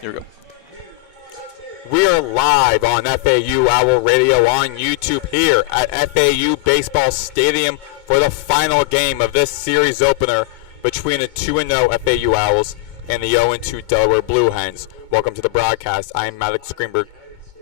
Here we go. We are live on FAU Owl Radio on YouTube here at FAU Baseball Stadium for the final game of this series opener between the 2-0 FAU Owls and the 0-2 Delaware Blue Hens. Welcome to the broadcast. I am Maddox Greenberg,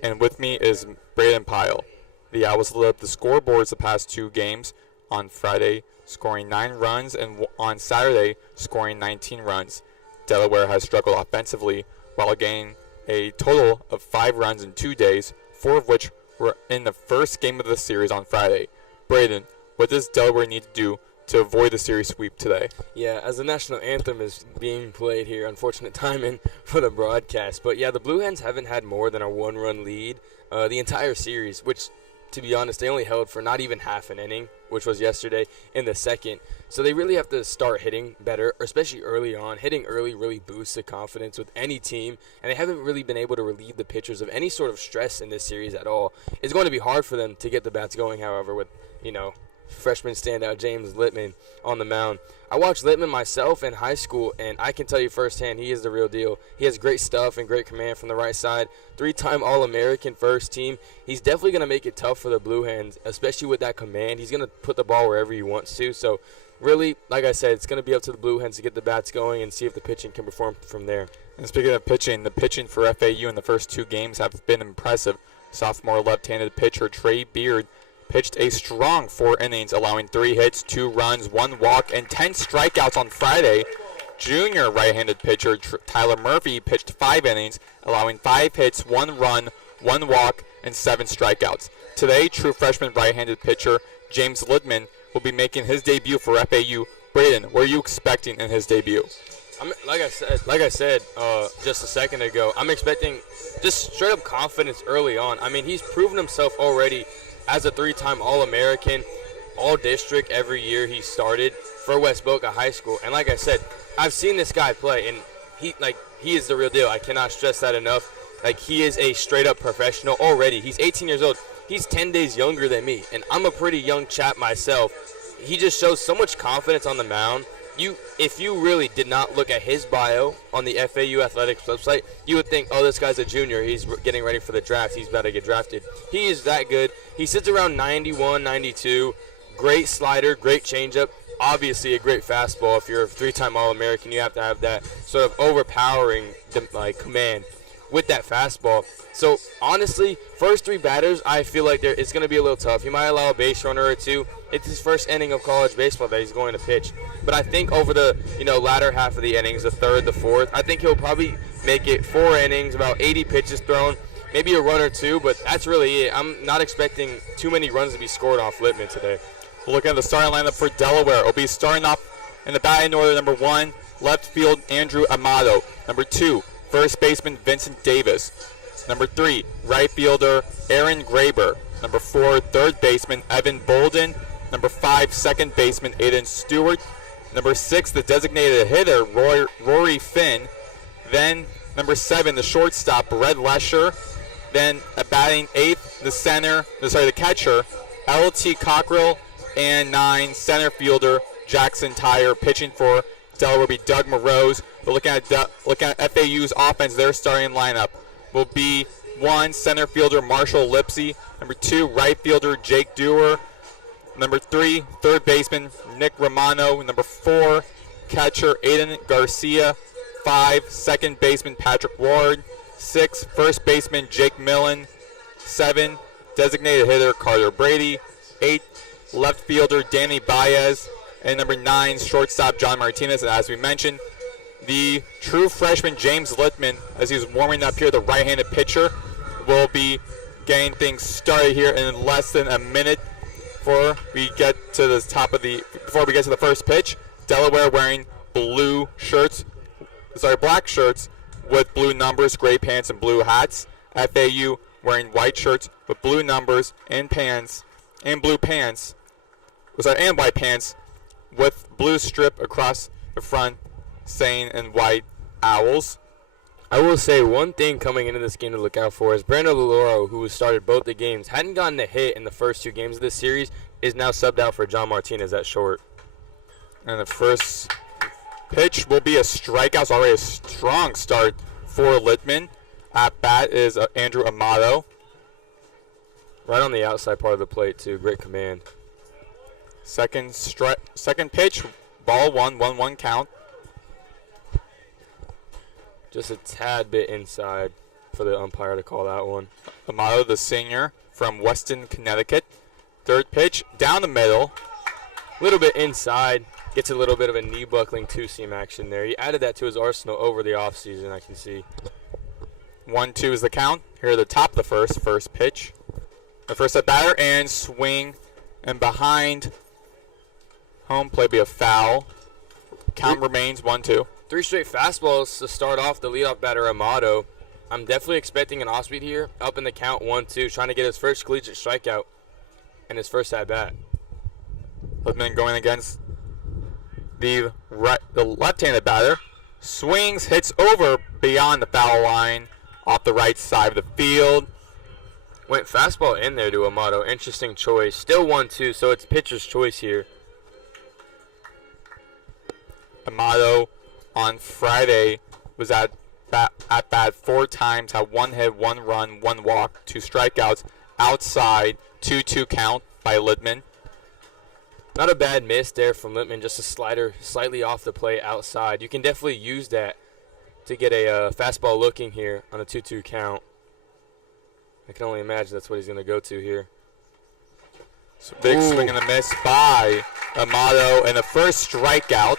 and with me is Brayden Pyle. The Owls lit up the scoreboards the past two games, on Friday scoring 9 runs and on Saturday scoring 19 runs. Delaware has struggled offensively while gaining a total of 5 runs in 2 days, 4 of which were in the first game of the series on Friday. Brayden, what does Delaware need to do to avoid the series sweep today? Yeah, as the national anthem is being played here, unfortunate timing for the broadcast. But yeah, the Blue Hens haven't had more than a 1-run lead the entire series, which, to be honest, they only held for not even half an inning, which was yesterday in the second. So they really have to start hitting better, especially early on. Hitting early really boosts the confidence with any team, and they haven't really been able to relieve the pitchers of any sort of stress in this series at all. It's going to be hard for them to get the bats going, however, with, freshman standout James Littman on the mound. I watched Littman myself in high school, and I can tell you firsthand he is the real deal. He has great stuff and great command from the right side. 3-time All-American first team. He's definitely going to make it tough for the Blue Hens, especially with that command. He's going to put the ball wherever he wants to. So really, like I said, it's going to be up to the Blue Hens to get the bats going and see if the pitching can perform from there. And speaking of pitching, the pitching for FAU in the first 2 games have been impressive. Sophomore left-handed pitcher Trey Beard pitched a strong 4 innings, allowing 3 hits, 2 runs, 1 walk, and 10 strikeouts on Friday. Junior right-handed pitcher Tyler Murphy pitched 5 innings, allowing 5 hits, 1 run, 1 walk, and 7 strikeouts. Today, true freshman right-handed pitcher James Littman will be making his debut for FAU. Brayden, what are you expecting in his debut? Like I said just a second ago, I'm expecting just straight-up confidence early on. I mean, he's proven himself already as a 3-time All-American, All-District every year he started for West Boca High School. And like I said, I've seen this guy play, and he is the real deal. I cannot stress that enough. He is a straight-up professional already. He's 18 years old. He's 10 days younger than me, and I'm a pretty young chap myself. He just shows so much confidence on the mound. If you really did not look at his bio on the FAU Athletics website, you would think, oh, this guy's a junior. He's getting ready for the draft. He's about to get drafted. He is that good. He sits around 91, 92. Great slider, great changeup. Obviously a great fastball. If you're a 3-time All-American, you have to have that sort of overpowering command with that fastball. So, honestly, first 3 batters, I feel like it's going to be a little tough. He might allow a base runner or 2. It's his first inning of college baseball that he's going to pitch. But I think over the latter half of the innings, the 3rd, the 4th, I think he'll probably make it 4 innings, about 80 pitches thrown, maybe a run or 2, but that's really it. I'm not expecting too many runs to be scored off Littman today. Looking at the starting lineup for Delaware, will be starting off in the batting order. Number 1, left field Andrew Amato. Number 2, first baseman Vincent Davis. Number 3, right fielder Aaron Graber. Number 4, third baseman Evan Bolden. Number 5, second baseman Aiden Stewart. Number 6, the designated hitter Rory Finn. Then number 7, the shortstop Red Lesher. Then batting 8th, the catcher L.T. Cockrell. And 9, center fielder Jackson Tyre. Pitching for Delaware will be Doug Morose. But looking at FAU's offense, their starting lineup will be 1, center fielder Marshall Lipsy. Number 2, right fielder Jake Dewar. Number 3, third baseman Nick Romano. Number 4, catcher Aiden Garcia. 5, second baseman Patrick Ward. 6, first baseman Jake Millen. 7, designated hitter Carter Brady. 8, left fielder Danny Baez. And number 9, shortstop John Martinez. And as we mentioned, the true freshman James Littman, as he's warming up here, the right-handed pitcher, will be getting things started here in less than a minute before we get to the first pitch. Delaware wearing black shirts with blue numbers, gray pants, and blue hats. FAU wearing white shirts with blue numbers and pants and blue pants. And white pants with blue strip across the front saying in white Owls. I will say one thing coming into this game to look out for is Brandon Leloro, who started both the games, hadn't gotten a hit in the first 2 games of this series, is now subbed out for John Martinez at short. And the first pitch will be a strikeout. It's already a strong start for Littman. At bat is Andrew Amato. Right on the outside part of the plate, too. Great command. Second pitch, ball 1-1 count. Just a tad bit inside for the umpire to call that one. Amato, the senior from Weston, Connecticut. Third pitch, down the middle. A little bit inside. Gets a little bit of a knee buckling two-seam action there. He added that to his arsenal over the offseason, I can see. 1-2 is the count. Here at the top of the first pitch. The first at batter and swing and behind. Home play be a foul. Count remains 1-2. 3 straight fastballs to start off the leadoff batter, Amato. I'm definitely expecting an off-speed here. Up in the count 1-2, trying to get his first collegiate strikeout and his first at-bat. Littman going against the left-handed batter. Swings, hits over beyond the foul line off the right side of the field. Went fastball in there to Amato. Interesting choice. Still 1-2, so it's pitcher's choice here. Amato on Friday was at bat 4 times, had 1 hit, 1 run, 1 walk, 2 strikeouts. Outside, 2-2 count by Littman. Not a bad miss there from Littman, just a slider slightly off the plate outside. You can definitely use that to get a fastball looking here on a 2-2 count. I can only imagine that's what he's going to go to here. So big swing and a miss by Amato, and the first strikeout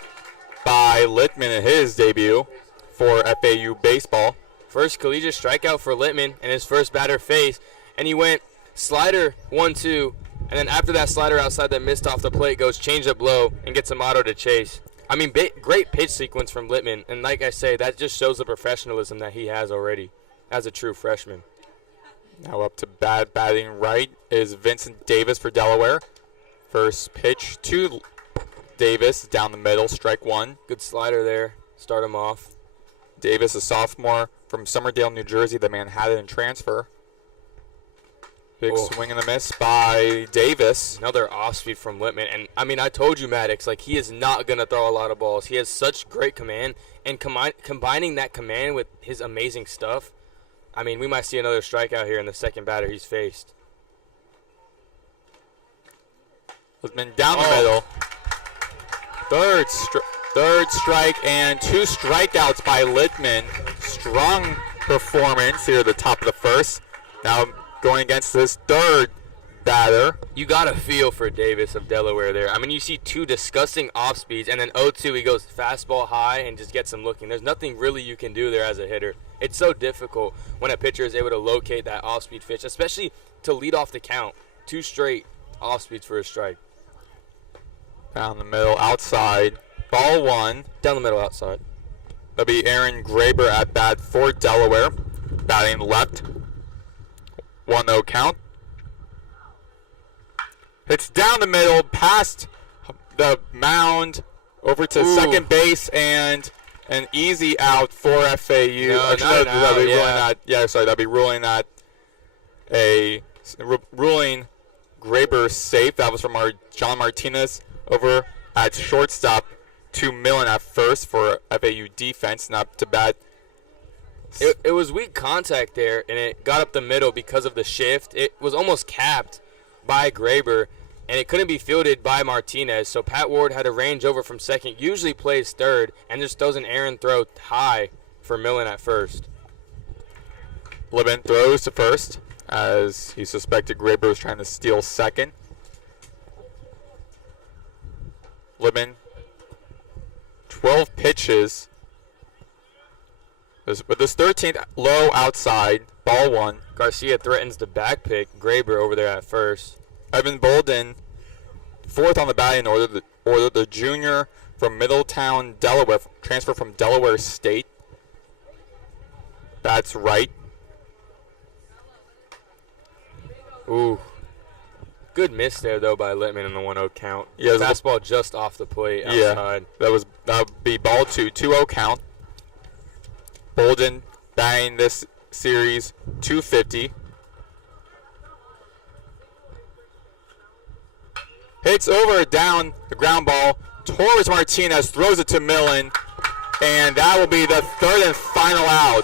by Littman in his debut for FAU baseball. First collegiate strikeout for Littman in his first batter face, and he went slider 1-2, and then after that slider outside that missed off the plate goes changeup low and gets Amato to chase. I mean, great pitch sequence from Littman, and like I say, that just shows the professionalism that he has already as a true freshman. Now up to batting right is Vincent Davis for Delaware. First pitch to Davis down the middle, strike 1. Good slider there, start him off. Davis, a sophomore from Summerdale, New Jersey, the Manhattan transfer. Big swing and a miss by Davis. Another off-speed from Littman. And, I mean, I told you, Maddox, like, he is not going to throw a lot of balls. He has such great command. And combining that command with his amazing stuff, I mean, we might see another strikeout here in the second batter he's faced. Littman down the middle. Third strike and 2 strikeouts by Littman. Strong performance here at the top of the first. Now going against this third batter. You got to feel for Davis of Delaware there. I mean, you see 2 disgusting off speeds, and then 0-2, he goes fastball high and just gets him looking. There's nothing really you can do there as a hitter. It's so difficult when a pitcher is able to locate that off-speed pitch, especially to lead off the count. 2 straight off speeds for a strike. Down the middle, outside. Ball 1. Down the middle, outside. That'll be Aaron Graber at bat for Delaware. Batting left. 1-0 count. Hits down the middle, past the mound, over to second base, and an easy out for FAU. No, That'd be ruling that ruling Graber safe. That was from our John Martinez over at shortstop to Millen at first for FAU defense, not to bat. It was weak contact there, and it got up the middle because of the shift. It was almost capped by Graber, and it couldn't be fielded by Martinez, so Pat Ward had to range over from second, usually plays third, and just throws an errant throw high for Millen at first. Littman throws to first as he suspected Graber was trying to steal second. Littman, 12 pitches. With this 13th low outside, ball 1. Garcia threatens the back pick. Graber over there at first. Evan Bolden, 4th on the batting order. The junior from Middletown, Delaware, transfer from Delaware State. That's right. Ooh. Good miss there, though, by Littman in the 1-0 count. Yeah, fastball just off the plate outside. Yeah, that would be ball 2, 2-0 count. Bolden batting this series 250. Hits over down the ground ball towards Martinez, throws it to Millen, and that will be the 3rd and final out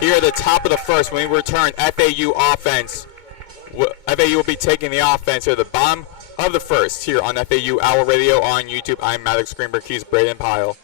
here at the top of the first. When we return, FAU offense. FAU will be taking the offense here at the bottom of the first here on FAU Owl Radio on YouTube. I'm Maddox, Greenberg, he's Brayden, Pyle.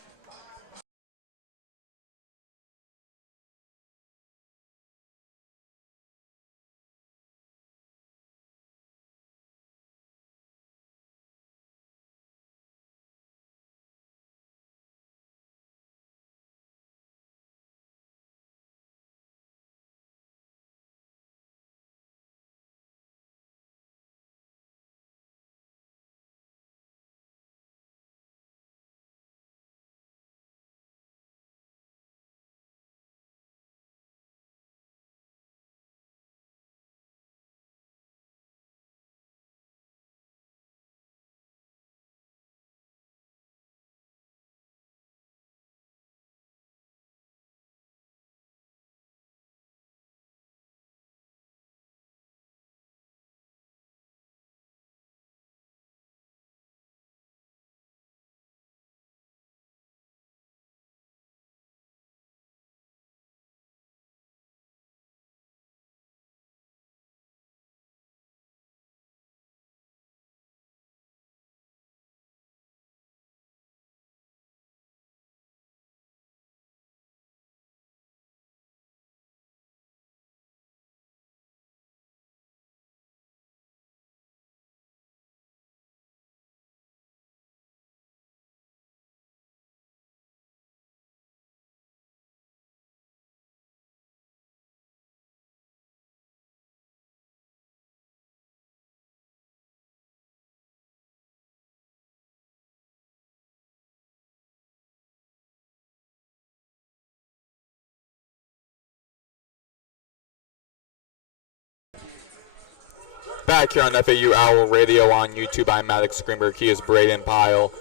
Back here on FAU Owl Radio on YouTube, I'm Maddox Greenberg. He is Brayden, Pyle.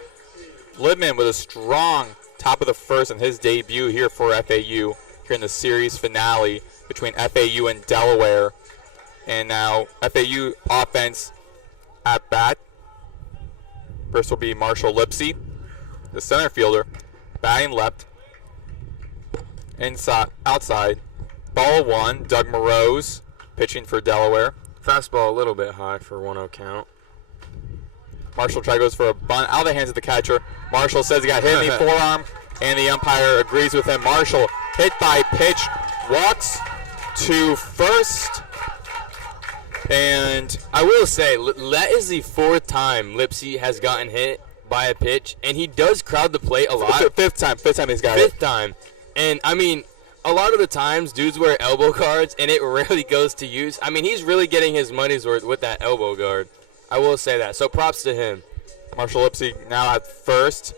Libman with a strong top of the first in his debut here for FAU here in the series finale between FAU and Delaware. And now FAU offense at bat. First will be Marshall Lipsy, the center fielder, batting left, inside, outside. Ball one, Doug Morose pitching for Delaware. Fastball a little bit high for 1-0 count. Marshall try goes for a bunt out of the hands of the catcher. Marshall says he got hit in the forearm, and the umpire agrees with him. Marshall hit by pitch, walks to first, and I will say that is the 4th time Lipsy has gotten hit by a pitch, and he does crowd the plate a lot. Fifth time he's got it. 5th time, and I mean, a lot of the times dudes wear elbow guards, and it rarely goes to use. I mean, he's really getting his money's worth with that elbow guard. I will say that. So props to him. Marshall Lipsy now at first.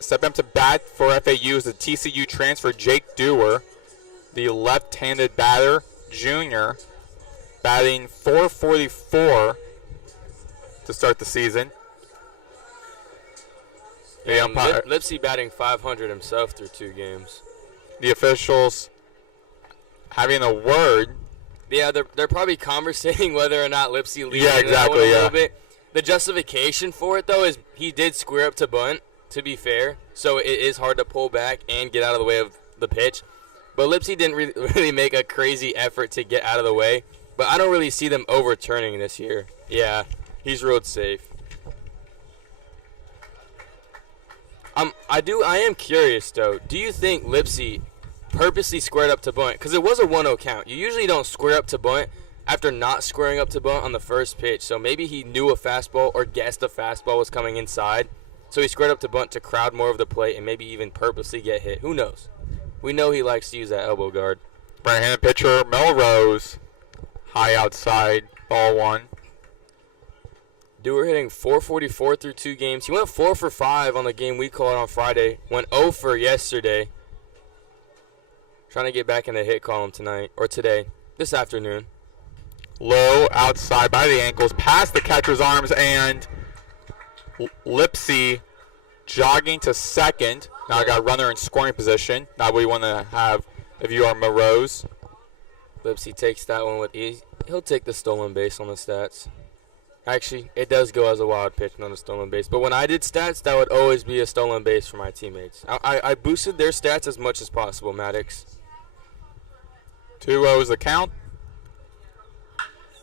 Stepping up to bat for FAU is the TCU transfer Jake Dewar, the left-handed batter, junior, batting .444 to start the season. The umpire, Lipsy batting .500 himself through 2 games. The officials having a word. Yeah, they're probably conversating whether or not Lipsy leads exactly, that one a little bit. The justification for it, though, is he did square up to bunt, to be fair. So it is hard to pull back and get out of the way of the pitch. But Lipsy didn't really make a crazy effort to get out of the way. But I don't really see them overturning this year. Yeah, he's ruled safe. I am curious, though. Do you think Lipsy purposely squared up to bunt? Because it was a 1-0 count. You usually don't square up to bunt after not squaring up to bunt on the first pitch. So maybe he knew a fastball or guessed a fastball was coming inside. So he squared up to bunt to crowd more of the plate and maybe even purposely get hit. Who knows? We know he likes to use that elbow guard. Right-handed pitcher Melrose, high outside, ball one. Dewar hitting .444 through 2 games. He went 4 for 5 on the game we called on Friday. Went 0 for yesterday. Trying to get back in the hit column tonight, or today, this afternoon. Low outside by the ankles, past the catcher's arms, and Lipsy jogging to second. Now I got runner in scoring position. Not what you want to have if you are Morose. Lipsy takes that one with ease. He'll take the stolen base on the stats. Actually, it does go as a wild pitch, not a stolen base. But when I did stats, that would always be a stolen base for my teammates. I boosted their stats as much as possible, Maddox. 2-0 is the count.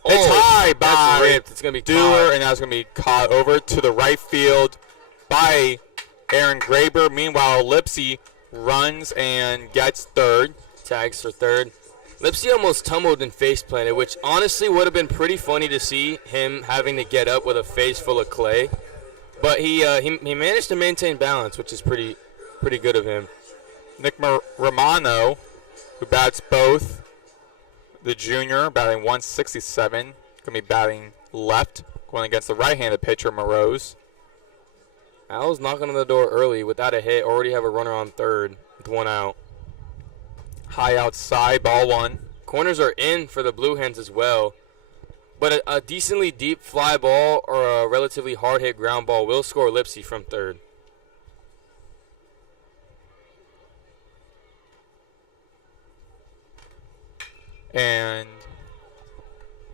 Oh, It's high by that's ripped. It's going to be Dewar, caught. and now it's going to be caught over to the right field by Aaron Graber. Meanwhile, Lipsy runs and gets third. Tags for third. Lipsy almost tumbled and face planted, which honestly would have been pretty funny to see him having to get up with a face full of clay. But he managed to maintain balance, which is pretty good of him. Nick Romano, who bats both, the junior, batting 167, going to be batting left, going against the right-handed pitcher, Morose. Al's knocking on the door early without a hit, already have a runner on third with 1 out. High outside, ball 1. Corners are in for the Blue Hens as well. But a decently deep fly ball or a relatively hard hit ground ball will score Lipsy from third. And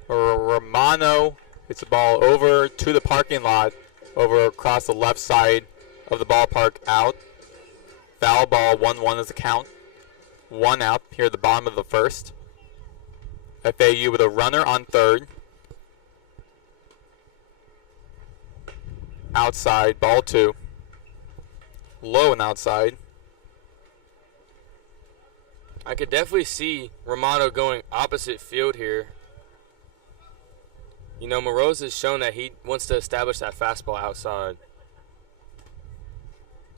Romano hits the ball over to the parking lot, over across the left side of the ballpark, out. Foul ball, 1-1 is the count. 1 out here at the bottom of the first. FAU with a runner on third. Outside, ball 2. Low and outside. I could definitely see Romano going opposite field here. You know, Morose has shown that he wants to establish that fastball outside.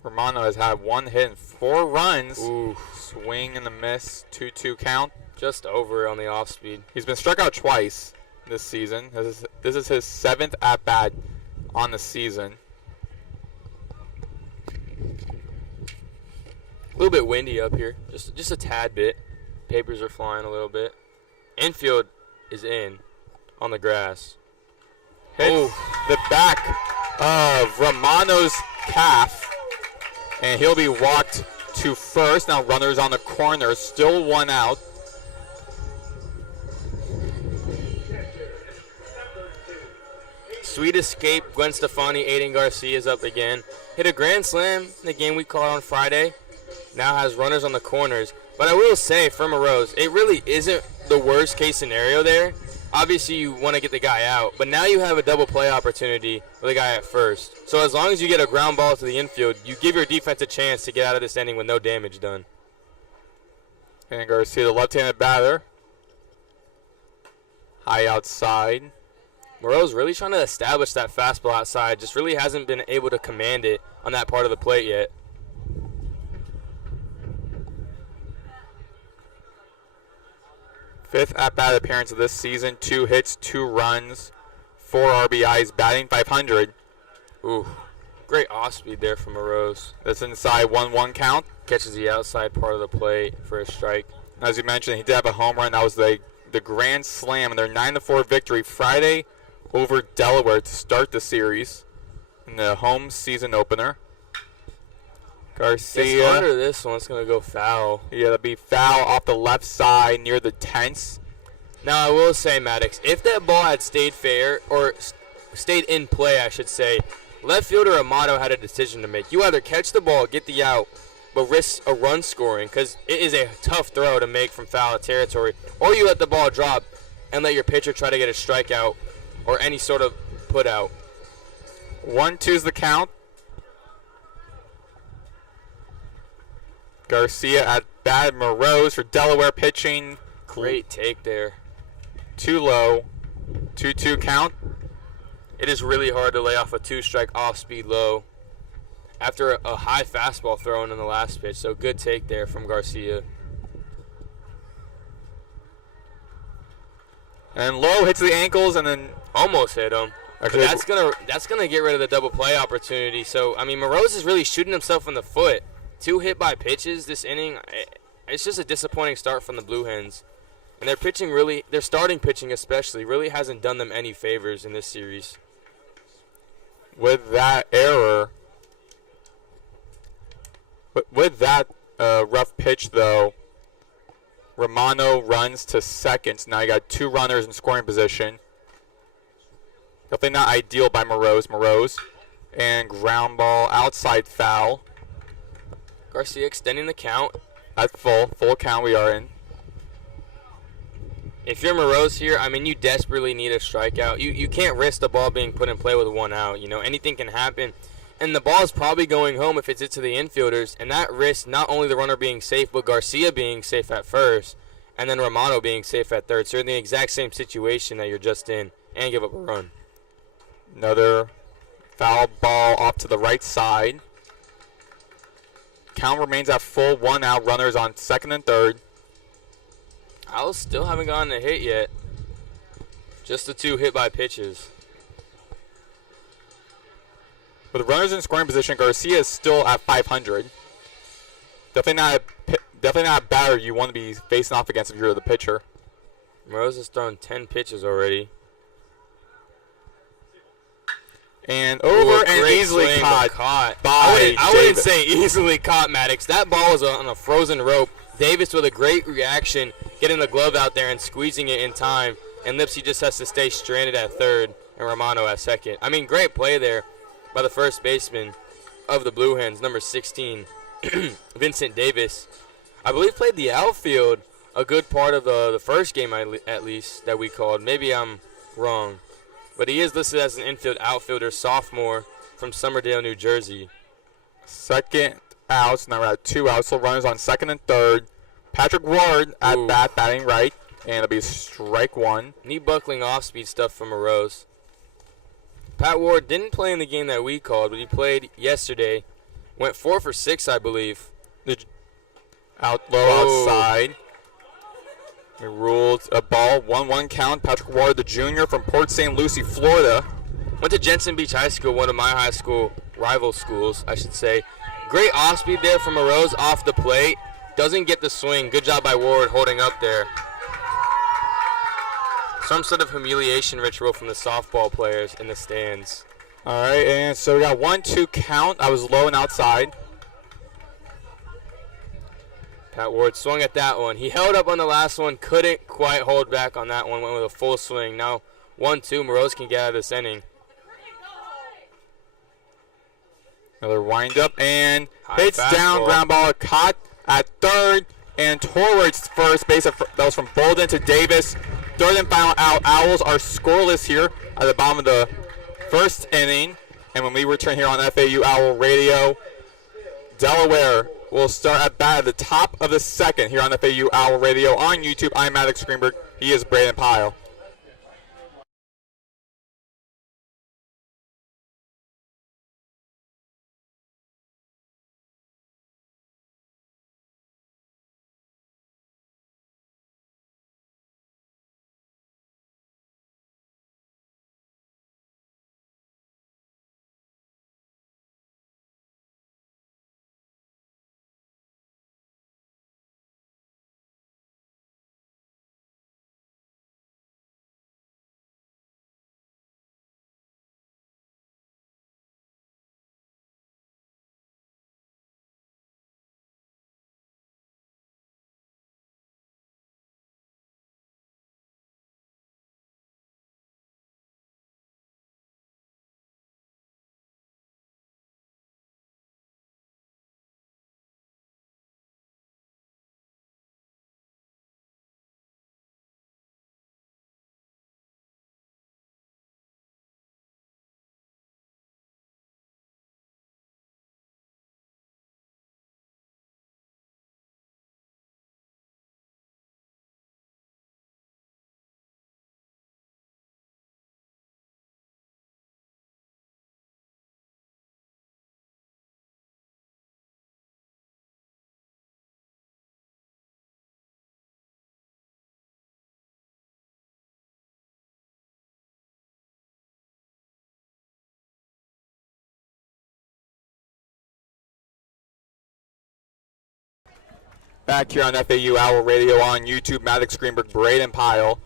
Romano has had 1 hit and 4 runs. Ooh. Swing and a miss, 2-2 count. Just over on the off speed. He's been struck out twice this season. This is his 7th at-bat on the season. A little bit windy up here, just a tad bit. Papers are flying a little bit. Infield is in on the grass. Hits the back of Romano's calf, and he'll be walked to first. Now runners on the corner, still 1 out. Sweet escape, Gwen Stefani, Aiden Garcia is up again. Hit a grand slam in the game we called on Friday. Now has runners on the corners. But I will say, for Morose, it really isn't the worst case scenario there. Obviously, you want to get the guy out, but now you have a double play opportunity with the guy at first. So as long as you get a ground ball to the infield, you give your defense a chance to get out of this inning with no damage done. And Garcia, the left-handed batter. High outside. Morose really trying to establish that fastball outside, just really hasn't been able to command it on that part of the plate yet. Fifth at-bat appearance of this season. 2 hits, 2 runs, 4 RBIs, batting .500. Ooh, great off speed there from Morose. That's inside 1-1 count. Catches the outside part of the plate for a strike. As you mentioned, he did have a home run. That was the grand slam in their 9-4 victory Friday over Delaware to start the series in the home season opener. Garcia. It's under this one. It's going to go foul. Yeah, that'll be foul off the left side near the tense. Now, I will say, Maddox, if that ball had stayed fair, or stayed in play, I should say, left fielder Amato had a decision to make. You either catch the ball, get the out, but risk a run scoring, because it is a tough throw to make from foul territory, or you let the ball drop and let your pitcher try to get a strikeout or any sort of put out. 1-2's the count. Garcia at bat. Morose for Delaware pitching. Great take there. Too low. 2-2 count. It is really hard to lay off a 2-strike off-speed low after a high fastball thrown in the last pitch. So good take there from Garcia. And low hits the ankles and then almost hit him. Actually, That's gonna get rid of the double play opportunity. So I mean, Morose is really shooting himself in the foot. 2 hit by pitches this inning. It's just a disappointing start from the Blue Hens. And their starting pitching especially, really hasn't done them any favors in this series. with that error, with that rough pitch though, Romano runs to second. Now you got 2 runners in scoring position. Definitely not ideal by Morose. And ground ball outside foul. Garcia extending the count. That's full count we are in. If you're Morose here, I mean, you desperately need a strikeout. You can't risk the ball being put in play with 1 out. You know, anything can happen. And the ball is probably going home if it's hit to the infielders. And that risks not only the runner being safe, but Garcia being safe at first. And then Romano being safe at third. So you're in the exact same situation that you're just in. And give up a run. Another foul ball off to the right side. Count remains at full, 1 out. Runners on second and third. Owls still haven't gotten a hit yet. Just the 2 hit by pitches. With runners in scoring position, Garcia is still at 500. Definitely not a batter you want to be facing off against if you're the pitcher. Morose has thrown 10 pitches already. And over and easily caught by I wouldn't say easily caught, Maddox. That ball was on a frozen rope. Davis with a great reaction, getting the glove out there and squeezing it in time. And Lipsy just has to stay stranded at third and Romano at second. I mean, great play there by the first baseman of the Blue Hens, number 16, Vincent Davis. I believe played the outfield a good part of the first game at least that we called. Maybe I'm wrong. But he is listed as an infield outfielder, sophomore from Summerdale, New Jersey. Second outs, now we're at 2 outs, so runners on second and third. Patrick Ward at bat, batting right, and it'll be strike 1. Knee buckling off-speed stuff from Morose. Pat Ward didn't play in the game that we called, but he played yesterday. Went 4 for 6, I believe. Out low outside. We ruled a ball, 1-1 count. Patrick Ward, the junior from Port St. Lucie, Florida. Went to Jensen Beach High School, one of my high school rival schools, I should say. Great off-speed there from Morose off the plate. Doesn't get the swing. Good job by Ward holding up there. Some sort of humiliation ritual from the softball players in the stands. All right, and so we got 1-2 count. I was low and outside. Pat Ward swung at that one. He held up on the last one, couldn't quite hold back on that one, went with a full swing. Now 1-2, Morose can get out of this inning. Another windup and High hits fastball. Down, ground ball caught at third and towards first base. That was from Bolden to Davis. Third and final out. Owls are scoreless here at the bottom of the first inning. And when we return here on FAU Owl Radio, Delaware will start at bat at the top of the second here on FAU Owl Radio. On YouTube, I'm Maddox Greenberg. He is Brayden Pyle. Back here on FAU Owl Radio on YouTube, Maddox Greenberg, Brayden Pyle.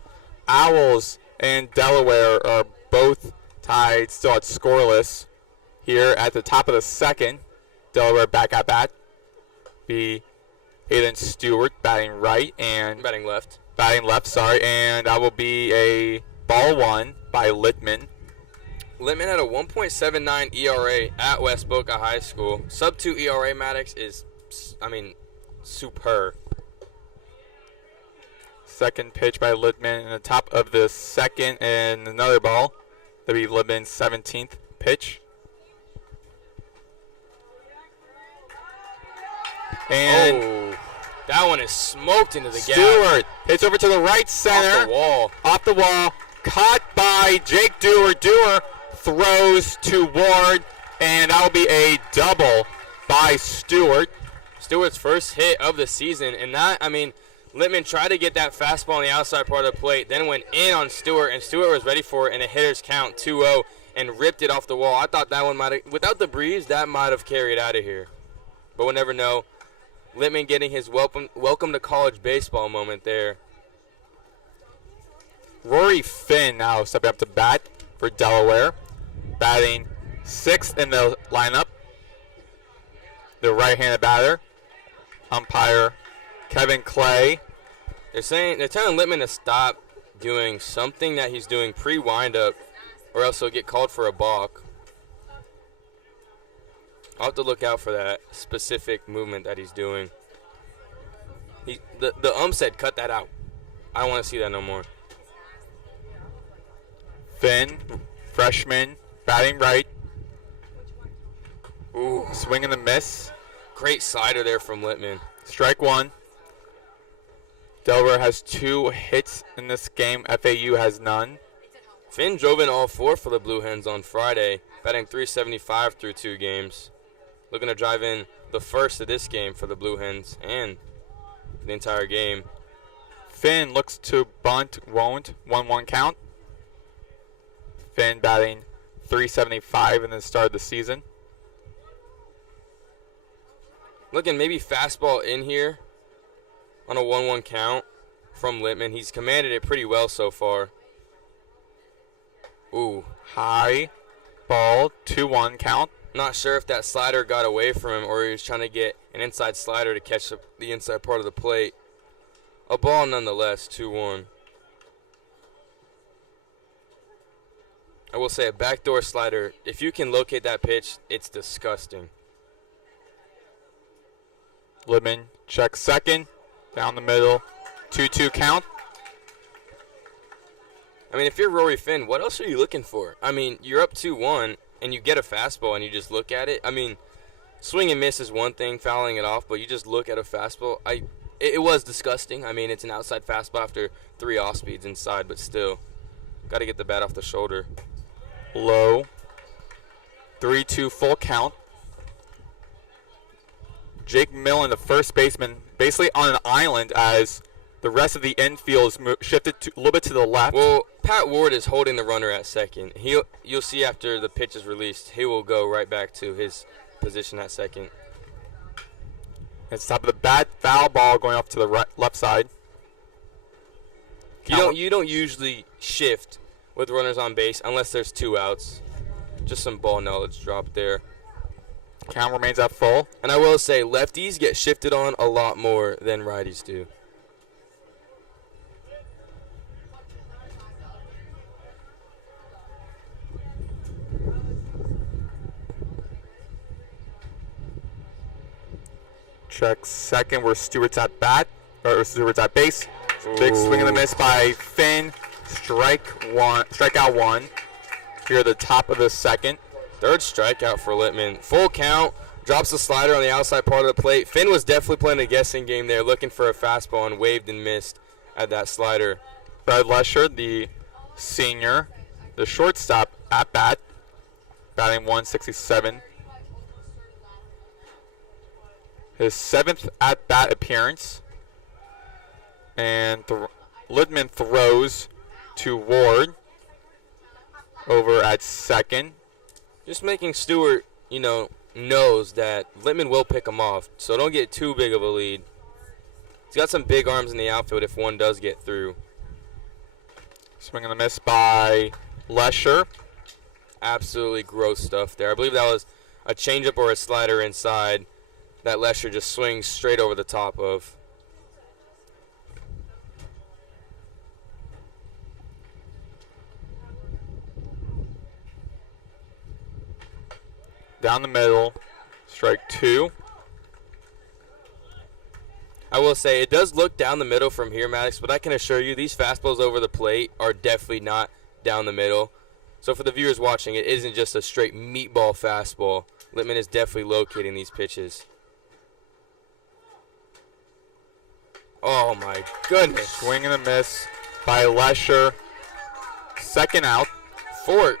Owls and Delaware are both tied, still at scoreless here at the top of the second. Delaware back at bat. Be Hayden Stewart batting right and Batting left. And that will be a ball 1 by Littman. Littman had a 1.79 ERA at West Boca High School. Sub 2 ERA, Maddox, is, superb. Second pitch by Littman in the top of the second, and another ball. That'll be Littman's 17th pitch. And that one is smoked into the gap. Stewart hits over to the right center. Off the wall. Off the wall. Caught by Jake Dewar. Dewar throws to Ward, and that will be a double by Stewart. Stewart's first hit of the season, and that, I mean, Littman tried to get that fastball on the outside part of the plate, then went in on Stewart, and Stewart was ready for it in a hitter's count, 2-0, and ripped it off the wall. I thought that one might have, without the breeze, that might have carried out of here. But we'll never know. Littman getting his welcome to college baseball moment there. Rory Finn now stepping up to bat for Delaware, batting 6th in the lineup. The right-handed batter, umpire Kevin Clay. They're telling Littman to stop doing something that he's doing pre-windup, or else he'll get called for a balk. I'll have to look out for that specific movement that he's doing. The ump said cut that out. I don't want to see that no more. Finn, freshman, batting right. Ooh, Swing and a miss. great slider there from Littman. Strike one. Delaware has 2 hits in this game. FAU has none. Finn drove in all 4 for the Blue Hens on Friday, batting .375 through 2 games. Looking to drive in the first of this game for the Blue Hens and the entire game. Finn looks to bunt, won't. 1-1 count. Finn batting .375 in the start of the season. Looking maybe fastball in here on a 1-1 count from Littman. He's commanded it pretty well so far. Ooh. High ball, 2-1 count. Not sure if that slider got away from him or he was trying to get an inside slider to catch the inside part of the plate. A ball nonetheless, 2-1. I will say a backdoor slider, if you can locate that pitch, it's disgusting. Littman checks second, down the middle, 2-2 count. I mean, if you're Rory Finn, what else are you looking for? I mean, you're up 2-1, and you get a fastball, and you just look at it. I mean, swing and miss is one thing, fouling it off, but you just look at a fastball. It was disgusting. I mean, it's an outside fastball after 3 off-speeds inside, but still, got to get the bat off the shoulder. Low, 3-2 full count. Jake Millen, the first baseman, basically on an island as the rest of the infield is shifted a little bit to the left. Well, Pat Ward is holding the runner at second. You'll see after the pitch is released, he will go right back to his position at second. It's top of the bat, foul ball going off to the left side. You don't usually shift with runners on base unless there's 2 outs. Just some ball knowledge drop there. Count remains at full. And I will say, lefties get shifted on a lot more than righties do. Check second where Stewart's at bat, or Stewart's at base. Big swing and a miss by Finn. Strikeout one. Here at the top of the second. 3rd strikeout for Littman. Full count. Drops the slider on the outside part of the plate. Finn was definitely playing a guessing game there, looking for a fastball and waved and missed at that slider. Brad Lesher, the senior, the shortstop at bat, batting .167. His 7th at-bat appearance. And Littman throws to Ward over at second. Just making Stewart, knows that Littman will pick him off, so don't get too big of a lead. He's got some big arms in the outfield if one does get through. Swing and a miss by Lesher. Absolutely gross stuff there. I believe that was a changeup or a slider inside that Lesher just swings straight over the top of. Down the middle, strike 2. I I will say it does look down the middle from here, Maddox, but I can assure you these fastballs over the plate are definitely not down the middle. So for the viewers watching, it isn't just a straight meatball fastball. Littman is definitely locating these pitches. Oh, my goodness. Swing and a miss by Lesher. Second out. Well,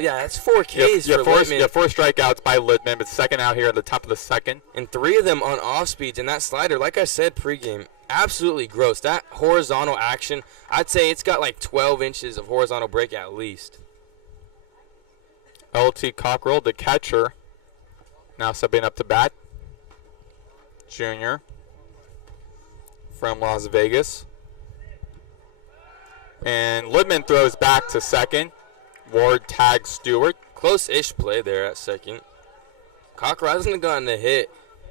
yeah, that's 4 Ks for Littman. Yeah, 4 strikeouts by Littman, but second out here at the top of the second. And 3 of them on off speeds. And that slider, like I said pregame, absolutely gross. That horizontal action, I'd say it's got like 12 inches of horizontal break at least. LT Cockrell, the catcher, now stepping up to bat. Junior from Las Vegas. And Littman throws back to second. Ward tags Stewart. Close-ish play there at second. Cockrell hasn't gotten a hit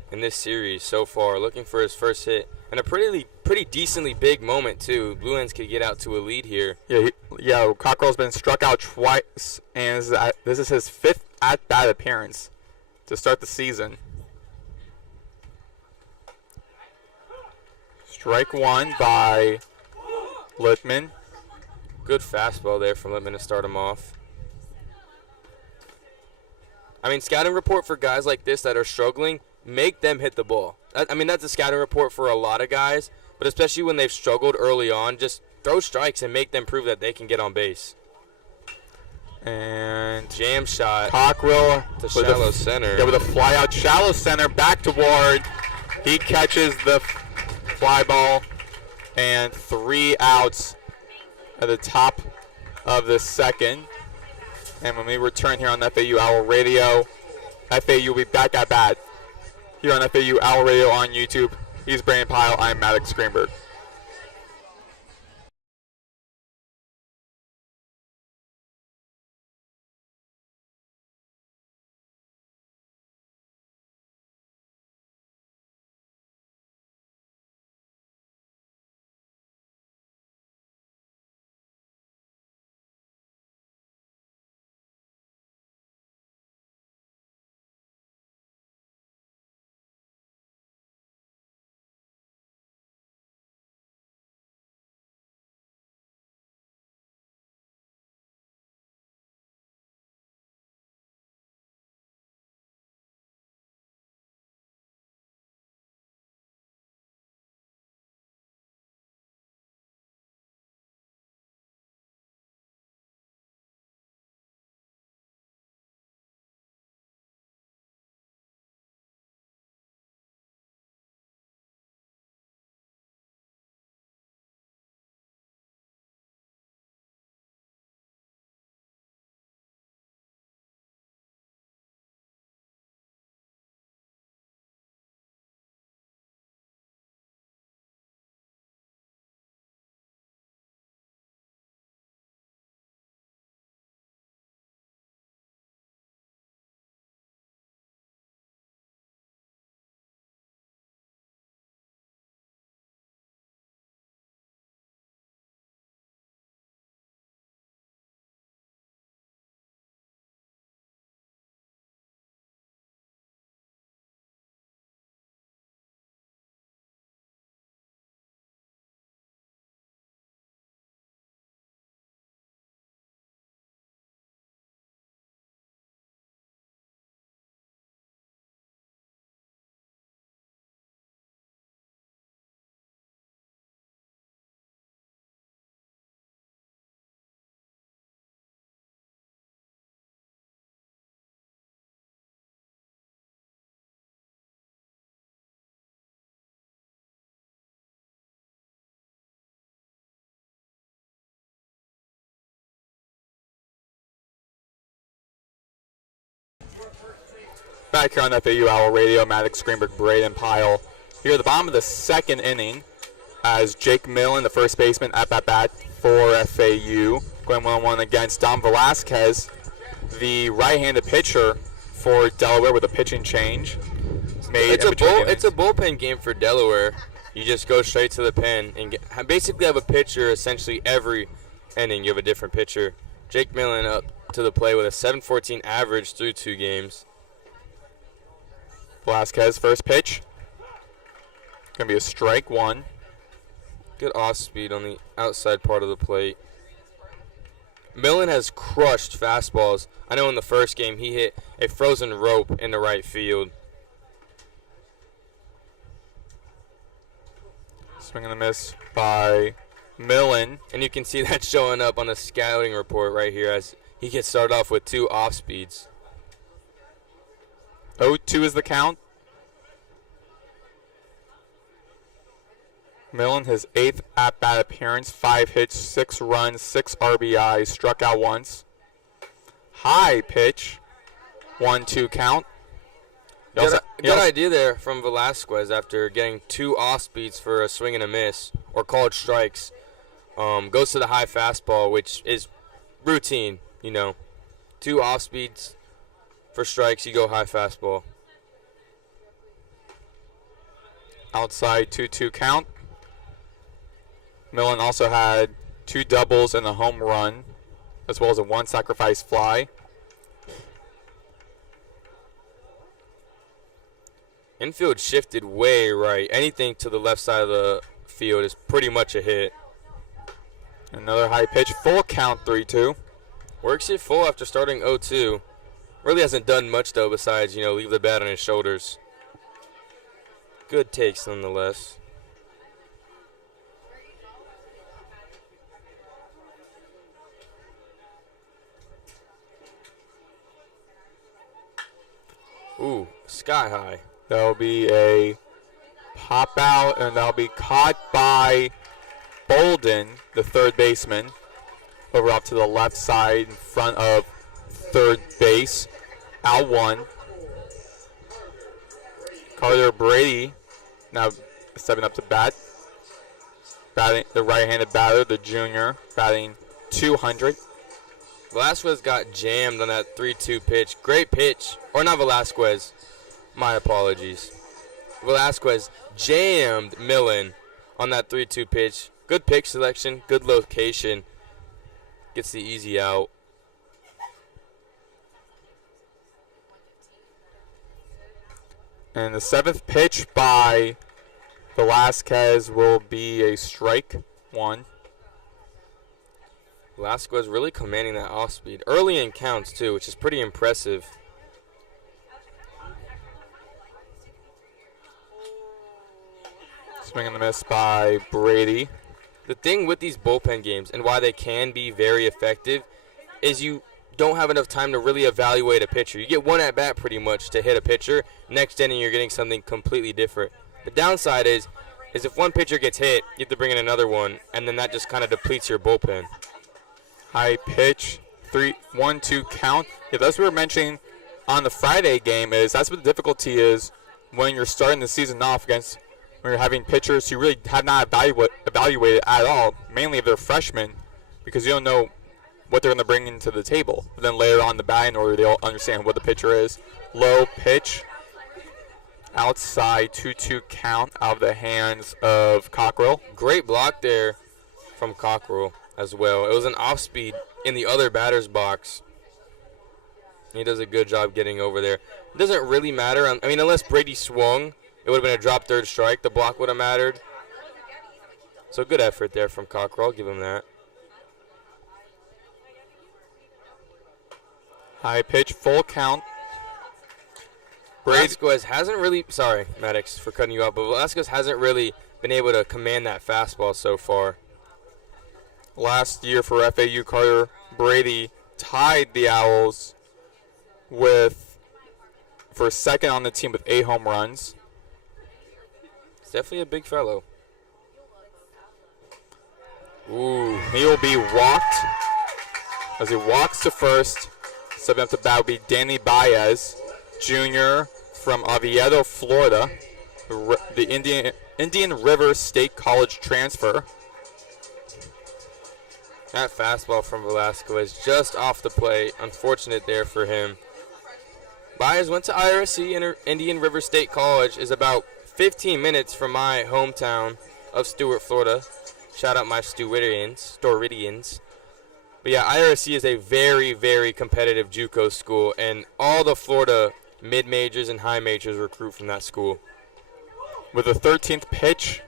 in this series so far, looking for his first hit. And a pretty decently big moment, too. Blue Hens could get out to a lead here. Yeah, Cockrell's been struck out twice, and this is his 5th at-bat appearance to start the season. Strike 1 by Littman. Good fastball there from Littman to start him off. I mean, scouting report for guys like this that are struggling, make them hit the ball. I mean, that's a scouting report for a lot of guys, but especially when they've struggled early on, just throw strikes and make them prove that they can get on base. And jam shot. Cockrell to shallow center. Yeah, with a fly out shallow center, back to Ward. He catches the fly ball, and 3 outs at the top of the second. And when we return here on FAU Owl Radio, FAU will be back at bat here on FAU Owl Radio on YouTube. He's Brayden Pyle. I'm Maddox Greenberg. Back here on FAU Owl Radio, Maddox Greenberg, Brayden Pyle. Here at the bottom of the second inning, as Jake Millen, the first baseman, at bat for FAU, going 1-1 against Dom Velasquez, the right-handed pitcher for Delaware with a pitching change. It's a bullpen game for Delaware. You just go straight to the pen and basically have a pitcher essentially every inning. You have a different pitcher. Jake Millen up to the plate with a 7.14 average through 2 games. Velasquez, first pitch. Gonna be a strike one. Good off speed on the outside part of the plate. Millen has crushed fastballs. I know in the first game he hit a frozen rope in the right field. Swing and a miss by Millen. And you can see that showing up on the scouting report right here as he gets started off with 2 off speeds. 0-2 is the count. Millen, his 8th at-bat appearance, 5 hits, 6 runs, 6 RBIs, struck out once. High pitch, 1-2 count. Good idea there from Velasquez after getting 2 off speeds for a swing and a miss, or called strikes. Goes to the high fastball, which is routine, you know. 2 off speeds for strikes, you go high fastball. Outside 2-2 count. Millen also had 2 doubles and a home run, as well as a 1 sacrifice fly. Infield shifted way right. Anything to the left side of the field is pretty much a hit. Another high pitch, full count, 3-2. Works it full after starting 0-2. Really hasn't done much though besides, leave the bat on his shoulders. Good takes nonetheless. Ooh, sky high. That'll be a pop out, and that'll be caught by Bolden, the third baseman, over off to the left side in front of third base. Out 1. Carter Brady now stepping up to bat. Batting the right-handed batter, the junior, batting 200. Velasquez got jammed on that 3-2 pitch. Great pitch. Or not Velasquez. My apologies. Velasquez jammed Millen on that 3-2 pitch. Good pitch selection. Good location. Gets the easy out. And the 7th pitch by Velasquez will be a strike 1. Velasquez really commanding that off speed. Early in counts, too, which is pretty impressive. Swing and a miss by Brady. The thing with these bullpen games and why they can be very effective is you don't have enough time to really evaluate a pitcher. You get 1 at bat pretty much to hit a pitcher. Next inning, you're getting something completely different. The downside is if one pitcher gets hit, you have to bring in another one, and then that just kind of depletes your bullpen. High pitch, 3-1-2 count. Yeah, that's what we were mentioning on the Friday game. That's what the difficulty is when you're starting the season off against when you're having pitchers who really have not evaluated at all, mainly if they're freshmen, because you don't know what they're going to bring into the table. But then later on the batting order, they'll understand what the pitcher is. Low pitch, outside 2-2 count out of the hands of Cockrell. Great block there from Cockrell as well. It was an off speed in the other batter's box. He does a good job getting over there. It doesn't really matter. Unless Brady swung, it would have been a drop third strike. The block would have mattered. So good effort there from Cockrell. I'll give him that. High pitch, full count. Velasquez hasn't really, sorry, Maddox, for cutting you off, but Velasquez hasn't really been able to command that fastball so far. Last year for FAU, Carter Brady tied the Owls for second on the team with 8 home runs. He's definitely a big fellow. Ooh, he will be walked as he walks to first. Stepping up to bat will be Danny Baez, Jr. from Oviedo, Florida, the Indian River State College transfer. That fastball from Velasquez just off the plate. Unfortunate there for him. Baez went to IRSC, Indian River State College, is about 15 minutes from my hometown of Stuart, Florida. Shout out my Storidians. But yeah, IRSC is a very, very competitive JUCO school, and all the Florida mid-majors and high majors recruit from that school. with the 13th pitch.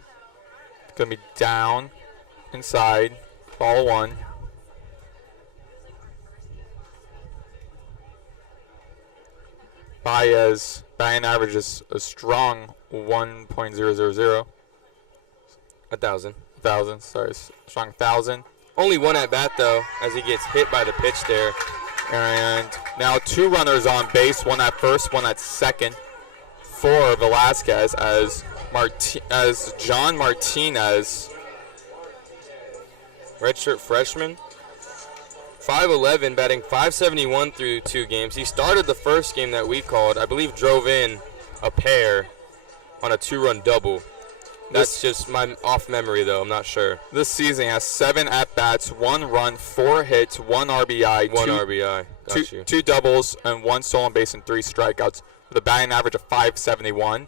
Going to be down, inside, ball 1. Baez batting average is a strong 1.000. 1,000. Sorry, strong 1,000. Only one at bat though, as he gets hit by the pitch there. And now 2 runners on base, 1 at first, 1 at second for Velasquez as John Martinez, redshirt freshman, 5'11", batting .571 through 2 games. He started the first game that we called, I believe drove in a pair on a 2-run double. That's just my off memory though, I'm not sure. This season he has 7 at-bats, 1 run, 4 hits, 1 RBI. 1 RBI, got you. 2 doubles, and 1 stolen base and 3 strikeouts with a batting average of .571.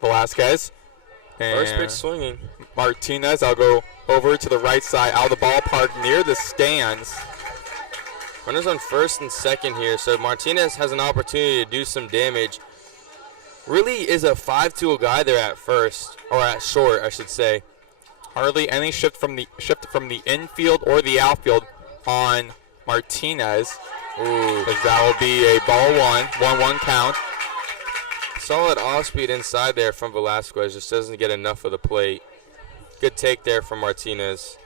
Velasquez. First pitch swinging. Martinez, I'll go over to the right side, out of the ballpark, near the stands. Runners on first and second here, so Martinez has an opportunity to do some damage. Really is a 5-tool guy there at first, or at short, I should say. Hardly any shift from the infield or the outfield on Martinez. Ooh. As that will be a ball 1, 1-1 count. Solid off-speed inside there from Velasquez, just doesn't get enough of the plate. Good take there from Martinez.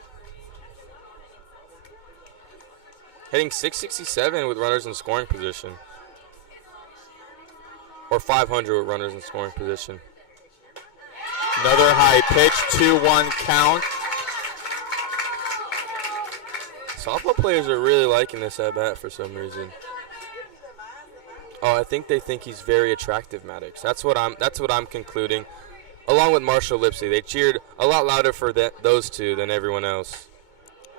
Hitting .667 with runners in scoring position. Or .500 with runners in scoring position. Another high pitch, 2-1 count. Softball players are really liking this at-bat for some reason. Oh, I think they think he's very attractive, Maddox. That's what I'm concluding. Along with Marshall Lipsey, they cheered a lot louder for those two than everyone else.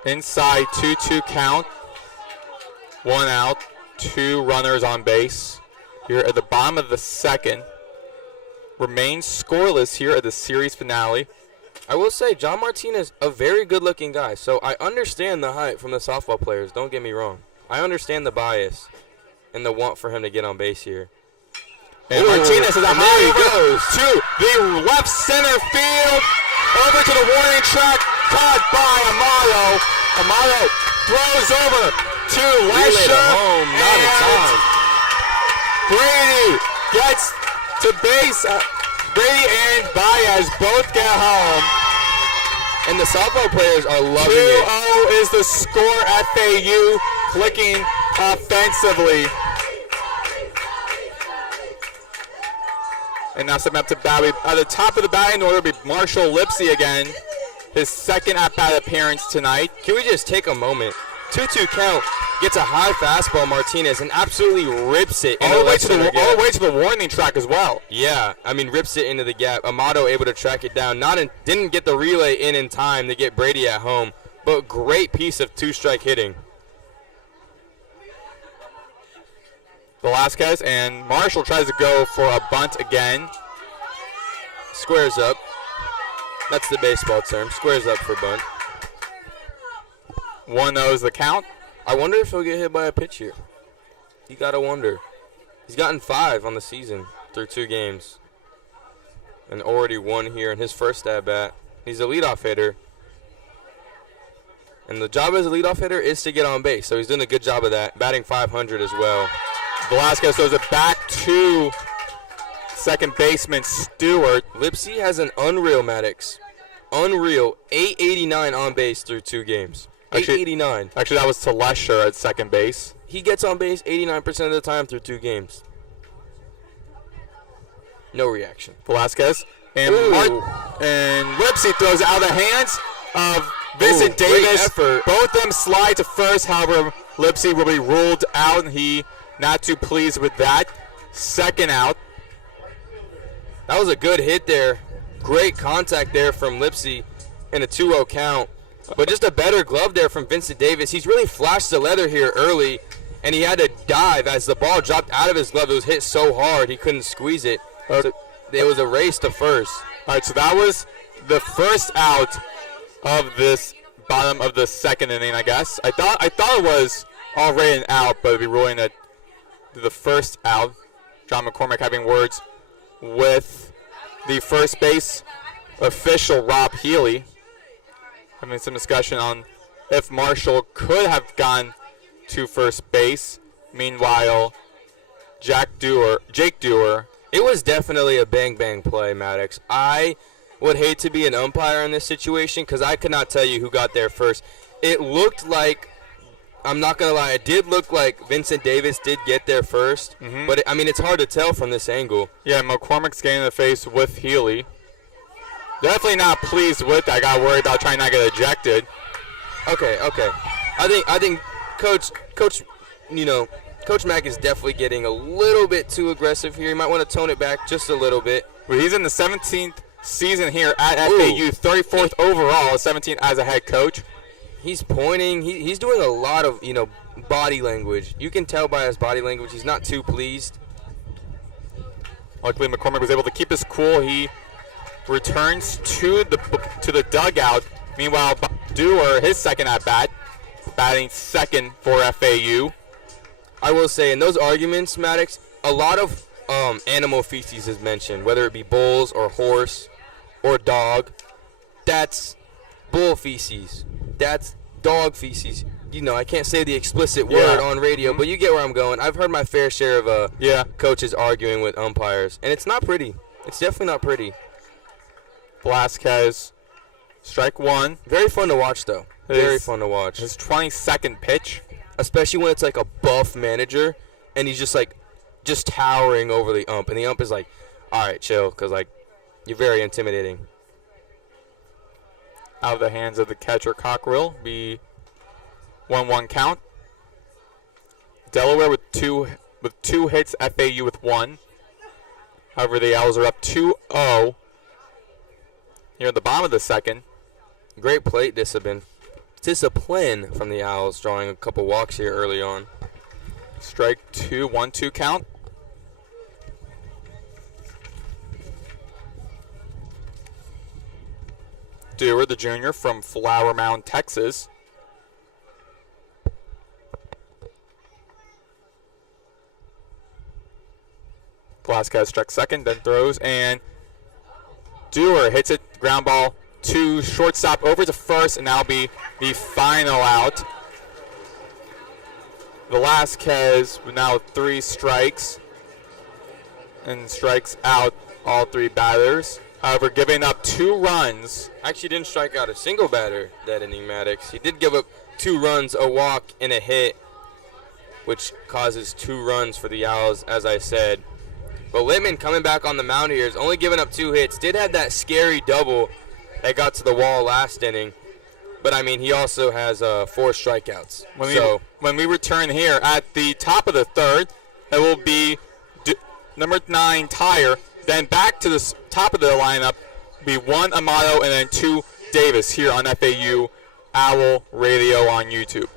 Inside, 2-2 count. 1 out, 2 runners on base. Here at the bottom of the second. Remains scoreless here at the series finale. I will say, John Martinez, a very good-looking guy. So I understand the hype from the softball players. Don't get me wrong. I understand the bias and the want for him to get on base here. And Martinez is a high goes to the left center field. Over to the warning track. Caught by Amato. Amato throws over to Lesher. Home, not in time. Brady gets to base. Brady and Baez both get home. And the softball players are loving 2-0 is the score. FAU clicking offensively. And now stepping up to bat. At the top of the batting order will be Marshall Lipsey again. His second at-bat appearance tonight. Can we just take a moment? 2-2 count. Gets a high fastball, Martinez, and absolutely rips it all the way to the warning track as well. Yeah, I mean, rips it into the gap. Amato able to track it down. Didn't get the relay in time to get Brady at home, but great piece of 2-strike hitting. Velasquez and Marshall tries to go for a bunt again. Squares up. That's the baseball term. Squares up for bunt. 1-0 is the count. I wonder if he'll get hit by a pitch here. You gotta wonder. He's gotten 5 on the season through 2 games. And already 1 here in his first at-bat. He's a leadoff hitter. And the job as a leadoff hitter is to get on base. So he's doing a good job of that. Batting .500 as well. Velasquez throws it back to second baseman Stewart. Lipsey has an unreal Maddox. Unreal. 889 on base through 2 games. 889. Actually, that was to Lesher at second base. He gets on base 89% of the time through 2 games. No reaction. Velasquez. And Lipsey throws it out of the hands of Vincent Davis. Both of them slide to first. However, Lipsey will be ruled out, and he not too pleased with that. Second out. That was a good hit there. Great contact there from Lipsey in a 2-0 count. But just a better glove there from Vincent Davis. He's really flashed the leather here early, and he had to dive as the ball dropped out of his glove. It was hit so hard he couldn't squeeze it. So it was a race to first. All right, so that was the first out of this bottom of the second inning, I guess. I thought it was already an out, but it'd be ruling it the first out. John McCormick having words with the first base official, Rob Healy, having some discussion on if Marshall could have gone to first base. Meanwhile, Jake Dewar. It was definitely a bang-bang play, Maddox. I would hate to be an umpire in this situation because I could not tell you who got there first. It looked like, I'm not going to lie, it did look like Vincent Davis did get there first. But, I mean, it's hard to tell from this angle. Yeah, McCormick's getting in the face with Healy. Definitely not pleased with that. I got worried about trying not to get ejected. Okay. I think Coach Mack is definitely getting a little bit too aggressive here. He might want to tone it back just a little bit. Well, he's in the 17th season here at FAU, 34th overall, 17th as a head coach. He's pointing. He's doing a lot of, body language. You can tell by his body language he's not too pleased. Luckily, McCormick was able to keep his cool. He returns to the dugout. Meanwhile, Dewar, his second at bat, batting second for FAU. I will say, in those arguments, Maddox, a lot of animal feces is mentioned, whether it be bulls or horse or dog. That's bull feces. That's dog feces. I can't say the explicit word on radio, but you get where I'm going. I've heard my fair share of coaches arguing with umpires, and it's not pretty. It's definitely not pretty. Velasquez, strike one. Very fun to watch, though. Very fun to watch. His 22nd pitch. Especially when it's like a buff manager, and he's just towering over the ump, and the ump is like, all right, chill, because, you're very intimidating. Out of the hands of the catcher, Cockrell, be 1-1 count. Delaware with two hits, FAU with one. However, the Owls are up 2-0 here at the bottom of the second. Great plate discipline from the Owls, drawing a couple walks here early on. Strike two, 1-2 count. Dewar, the junior from Flower Mound, Texas. Velasquez struck second, then throws, and Dewar hits it, ground ball to shortstop, over to first, and now be the final out. Velasquez with now 3 strikes and strikes out all 3 batters. However, giving up 2 runs. Actually didn't strike out a single batter that inning, Maddox. He did give up 2 runs, a walk, and a hit, which causes 2 runs for the Owls, as I said. But Littman, coming back on the mound here, is only giving up 2 hits. Did have that scary double that got to the wall last inning. But, I mean, he also has 4 strikeouts. When we return here at the top of the third, it will be number 9, Tyre. Then back to the top of the lineup, be 1 Amato and then 2 Davis here on FAU Owl Radio on YouTube.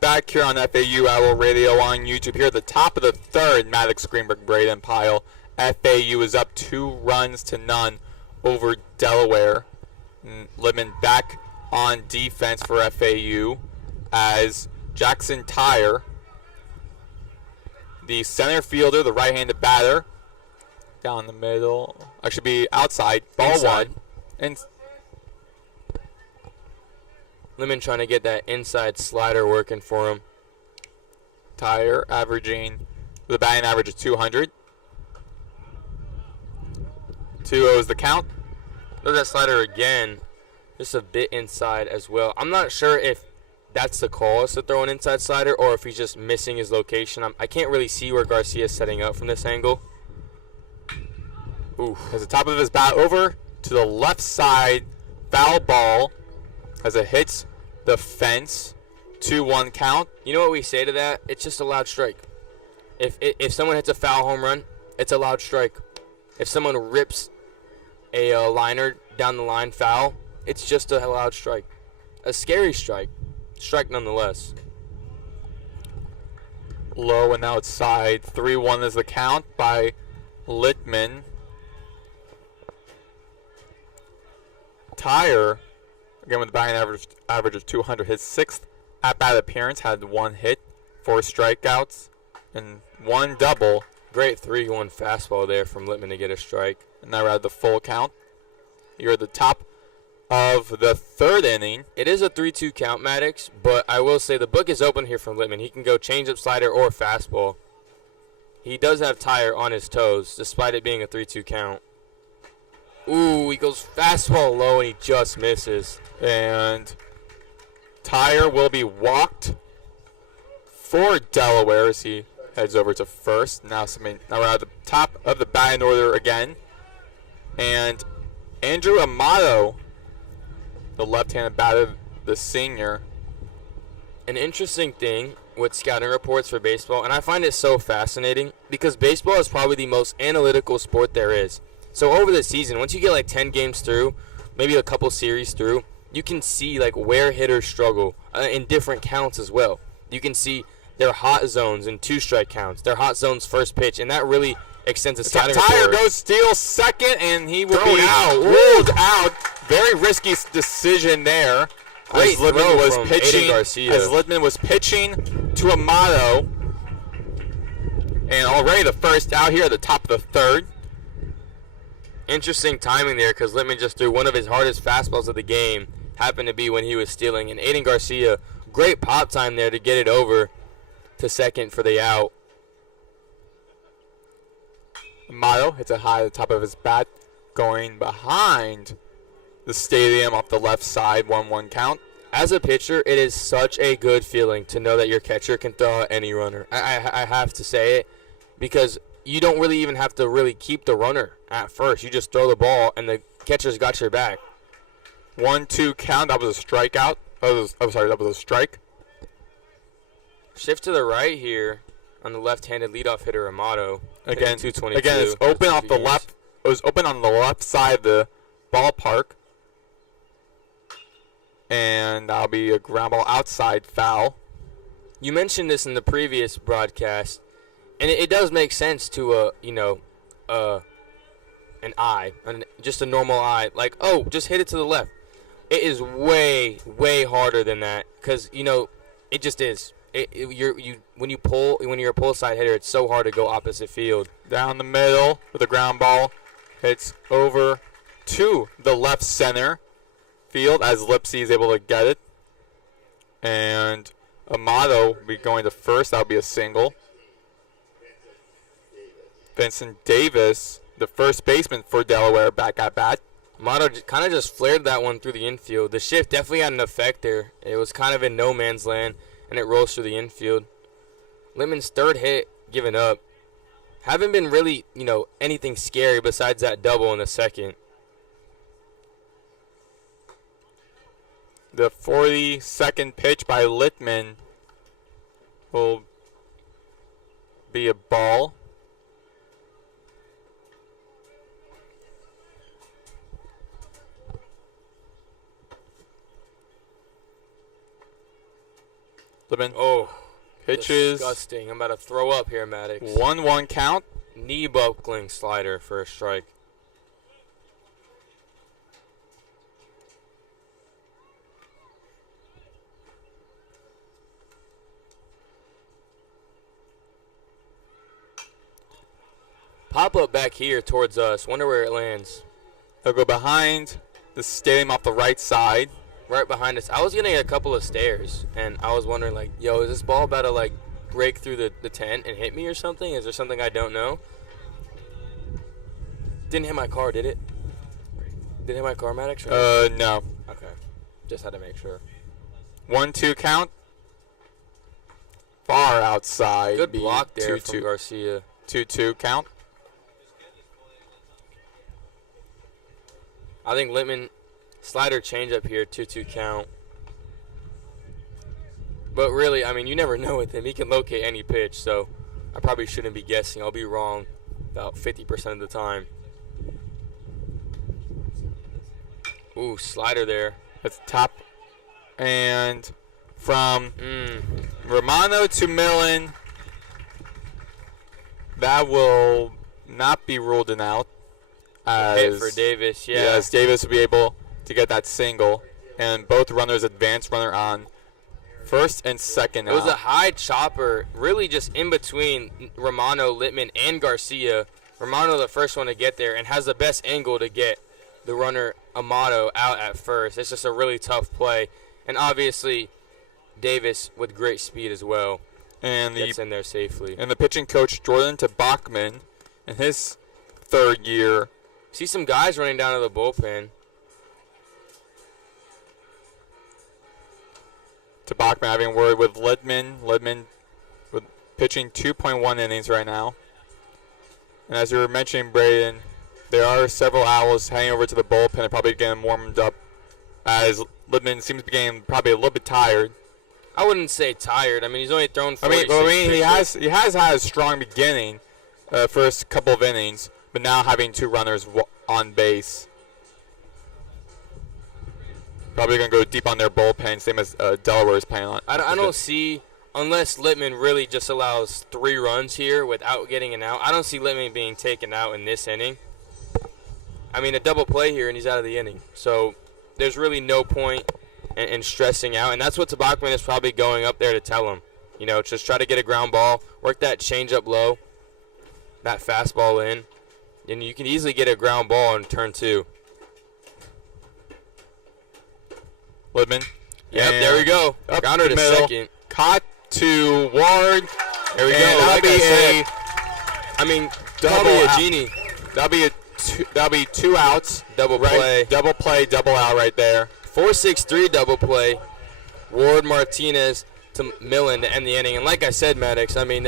Back here on FAU Owl Radio on YouTube. Here at the top of the third, Maddox, Greenberg, Brayden, Pyle. FAU is up 2-0 over Delaware. Littman back on defense for FAU as Jackson Tyre, the center fielder, the right-handed batter, down the middle. Actually, be outside. Ball Inside. 1. And Littman trying to get that inside slider working for him. Tyre averaging with a batting average of 200. 2-0 is the count. Throws that slider again, just a bit inside as well. I'm not sure if that's the call to throw an inside slider or if he's just missing his location. I can't really see where Garcia's setting up from this angle. Ooh, has the top of his bat over to the left side. Foul ball as it hits the fence. 2-1 count. You know what we say to that? It's just a loud strike. If someone hits a foul home run, it's a loud strike. If someone rips a liner down the line foul, it's just a loud strike. A scary strike. Strike nonetheless. Low and outside. 3-1 is the count by Littman. Tyre, again with a batting average of 200, his 6th at-bat appearance, had 1 hit, 4 strikeouts, and 1 double. Great 3-1 fastball there from Littman to get a strike. And now we're at the full count. You're at the top of the 3rd inning. It is a 3-2 count, Maddox, but I will say the book is open here from Littman. He can go changeup, slider, or fastball. He does have Tyre on his toes, despite it being a 3-2 count. Ooh, he goes fastball low, and he just misses. And Tyre will be walked for Delaware as he heads over to first. Now we're at the top of the batting order again. And Andrew Amato, the left-handed batter, the senior. An interesting thing with scouting reports for baseball, and I find it so fascinating because baseball is probably the most analytical sport there is. So over the season, once you get like 10 games through, maybe a couple series through, you can see like where hitters struggle in different counts as well. You can see their hot zones in 2-strike counts, their hot zones first pitch, and that really extends the scouting report. Tyre goes steal second, and he will be ruled out. Very risky decision there. Great as throw from Aiden Garcia. As Littman was pitching to Amato. And already the first out here at the top of the 3rd. Interesting timing there because Littman just threw one of his hardest fastballs of the game. Happened to be when he was stealing. And Aiden Garcia, great pop time there to get it over to second for the out. Amato hits it high at the top of his bat, going behind the stadium off the left side. 1-1 count. As a pitcher, it is such a good feeling to know that your catcher can throw out any runner. I have to say it because you don't really even have to really keep the runner at first. You just throw the ball, and the catcher's got your back. 1-2 count. That was a strikeout. That was a strike. Shift to the right here on the left-handed leadoff hitter Amato. Again, 222. Again, it's open off the left. It was open on the left side of the ballpark. And that'll be a ground ball outside foul. You mentioned this in the previous broadcast, and it does make sense to an eye, just a normal eye. Like, oh, just hit it to the left. It is way, way harder than that because it just is. When you're a pull side hitter, it's so hard to go opposite field. Down the middle with a ground ball, hits over to the left center field as Lipsy is able to get it. And Amato will be going to first. That'll be a single. Vincent Davis, the first baseman for Delaware, back at bat. Amato kind of just flared that one through the infield. The shift definitely had an effect there. It was kind of in no man's land, and it rolls through the infield. Littman's 3rd hit given up. Haven't been really, anything scary besides that double in the 2nd. The 42nd pitch by Littman will be a ball. Littman. Oh, pitches. Disgusting. I'm about to throw up here, Maddox. 1-1 count. Knee buckling slider for a strike. Pop up back here towards us. Wonder where it lands. He'll go behind the stadium off the right side. Right behind us. I was getting a couple of stares, and I was wondering, like, yo, is this ball about to, break through the tent and hit me or something? Is there something I don't know? Didn't hit my car, did it? Did it hit my car, Maddox? No. Okay. Just had to make sure. 1-2 count. Far outside. Good block there 2-2. from Garcia. 2-2 count. I think Littman, slider changeup here, 2-2 count. But really, I mean, you never know with him. He can locate any pitch, so I probably shouldn't be guessing. I'll be wrong about 50% of the time. Ooh, slider there. That's top. And from Romano to Millen, that will not be ruled out. Hit for Davis, yeah. As Davis will be able to get that single. And both runners advance, runner on first and second out. It was a high chopper, really just in between Romano, Littman, and Garcia. Romano the first one to get there and has the best angle to get the runner Amato out at first. It's just a really tough play. And obviously, Davis with great speed as well. And gets in there safely. And the pitching coach, Jordan to Bachman, in his third year. See some guys running down to the bullpen. To Bachman having word with Littman. Littman with pitching 2.1 innings right now. And as you were mentioning, Brayden, there are several Owls heading over to the bullpen and probably getting warmed up as Littman seems to be getting probably a little bit tired. I wouldn't say tired. I mean, he's only thrown 46 he has had a strong beginning, first couple of innings, but now having two runners on base. Probably going to go deep on their bullpen, same as Delaware is playing on. I don't see, unless Littman really just allows 3 runs here without getting an out, I don't see Littman being taken out in this inning. I mean, a double play here and he's out of the inning. So there's really no point in stressing out, and that's what Bachman is probably going up there to tell him. You know, just try to get a ground ball, work that changeup low, that fastball in, and you can easily get a ground ball in turn 2. Littman. Yep, there we go. Grounder to second. Caught to Ward. There we go. That'll be probably a genie. That'll be 2 outs. Double play. Double play, double out right there. 4-6-3 double play. Ward, Martinez to Millen to end the inning. And like I said, Maddox, I mean,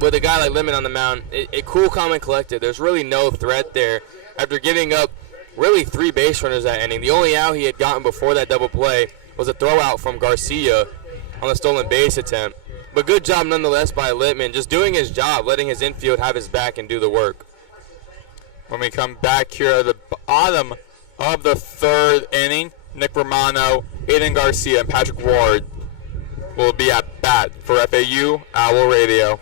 with a guy like Littman on the mound, a cool, calm, and collected. There's really no threat there. After giving up really 3 base runners that inning, the only out he had gotten before that double play was a throw out from Garcia on the stolen base attempt. But good job nonetheless by Littman, just doing his job, letting his infield have his back and do the work. When we come back here at the bottom of the 3rd inning, Nick Romano, Aiden Garcia, and Patrick Ward will be at bat for FAU Owl Radio.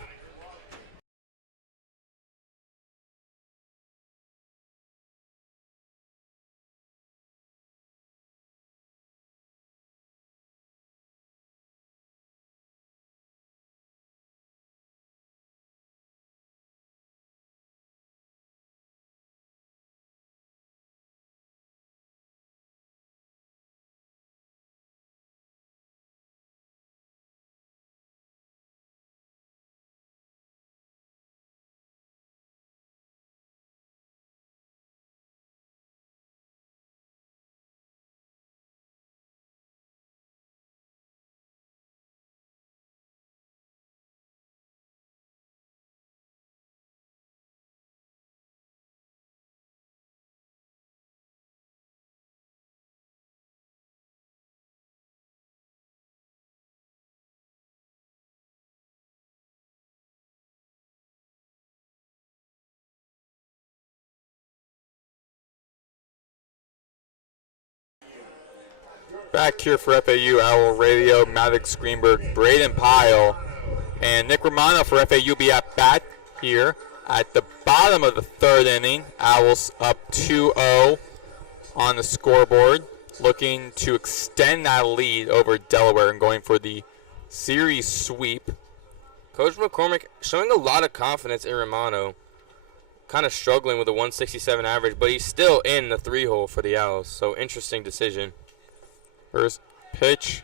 Back here for FAU Owl Radio, Maddox, Greenberg, Brayden, Pyle, and Nick Romano for FAU be at bat here at the bottom of the 3rd inning. Owls up 2-0 on the scoreboard, looking to extend that lead over Delaware and going for the series sweep. Coach McCormick showing a lot of confidence in Romano. Kind of struggling with a 167 average, but he's still in the 3-hole for the Owls, so interesting decision. First pitch.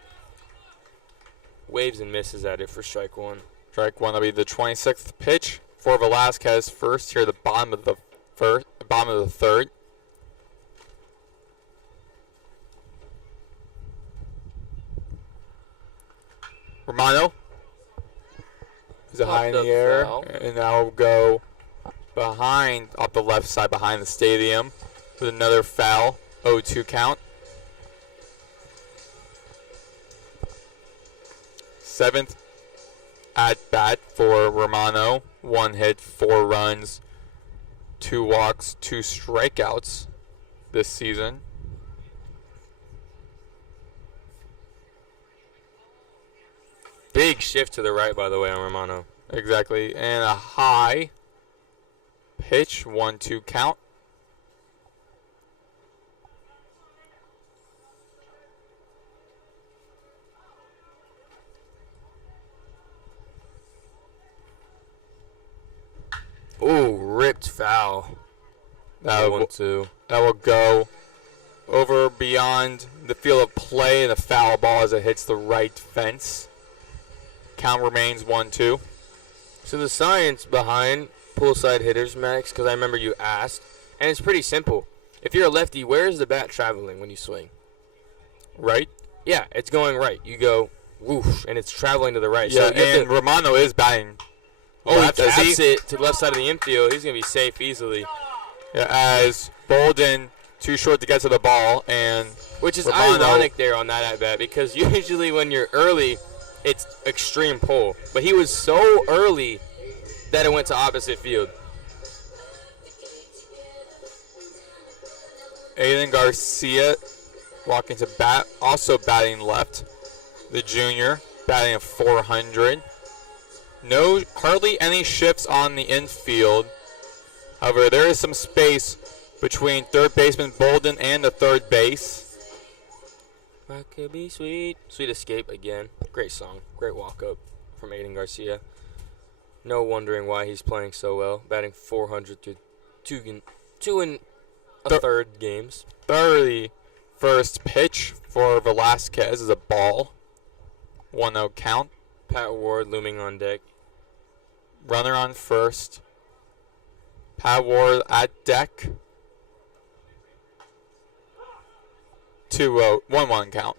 Waves and misses at it for strike 1. Strike 1 will be the 26th pitch for Velasquez first here at the bottom of the 3rd. Romano is it high in the air, and now will go behind, off the left side behind the stadium with another foul. 0-2 count. 7th at bat for Romano. 1 hit, 4 runs, 2 walks, 2 strikeouts this season. Big shift to the right, by the way, on Romano. Exactly. And a high pitch, 1-2 count. Ooh, ripped foul. That will 1-2. That will go over beyond the field of play, and a foul ball as it hits the right fence. Count remains 1-2. So the science behind poolside hitters, Maddox, because I remember you asked, and it's pretty simple. If you're a lefty, where is the bat traveling when you swing? Right? Yeah, it's going right. You go whoosh, and it's traveling to the right. Yeah, so and Romano is batting. Oh, he taps it to the left side of the infield. He's going to be safe easily. Yeah, as Brayden too short to get to the ball, and which is Romano, ironic there on that at-bat, because usually when you're early, it's extreme pull. But he was so early that it went to opposite field. Aiden Garcia walking to bat, also batting left. The junior batting at 400. Hardly any shifts on the infield. However, there is some space between third baseman Brayden and the third base. I could be sweet. Sweet Escape again. Great song. Great walk-up from Aiden Garcia. No wondering why he's playing so well. Batting 400 through two and a third games. 31st pitch for Velasquez is a ball. 1-0 count. Pat Ward looming on deck. Runner on first. Pat Ward at deck. 2-0, 1-1 count.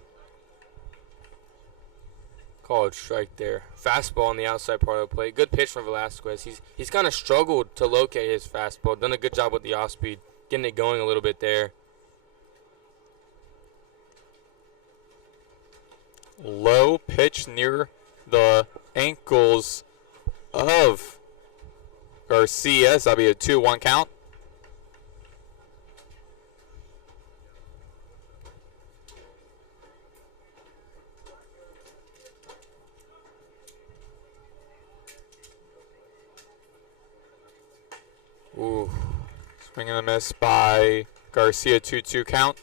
Called strike there. Fastball on the outside part of the plate. Good pitch from Velasquez. He's kind of struggled to locate his fastball. Done a good job with the off speed, getting it going a little bit there. Low pitch near the ankles of Garcia. So that'll be a 2-1 count. Ooh. Swing and a miss by Garcia, 2-2 count.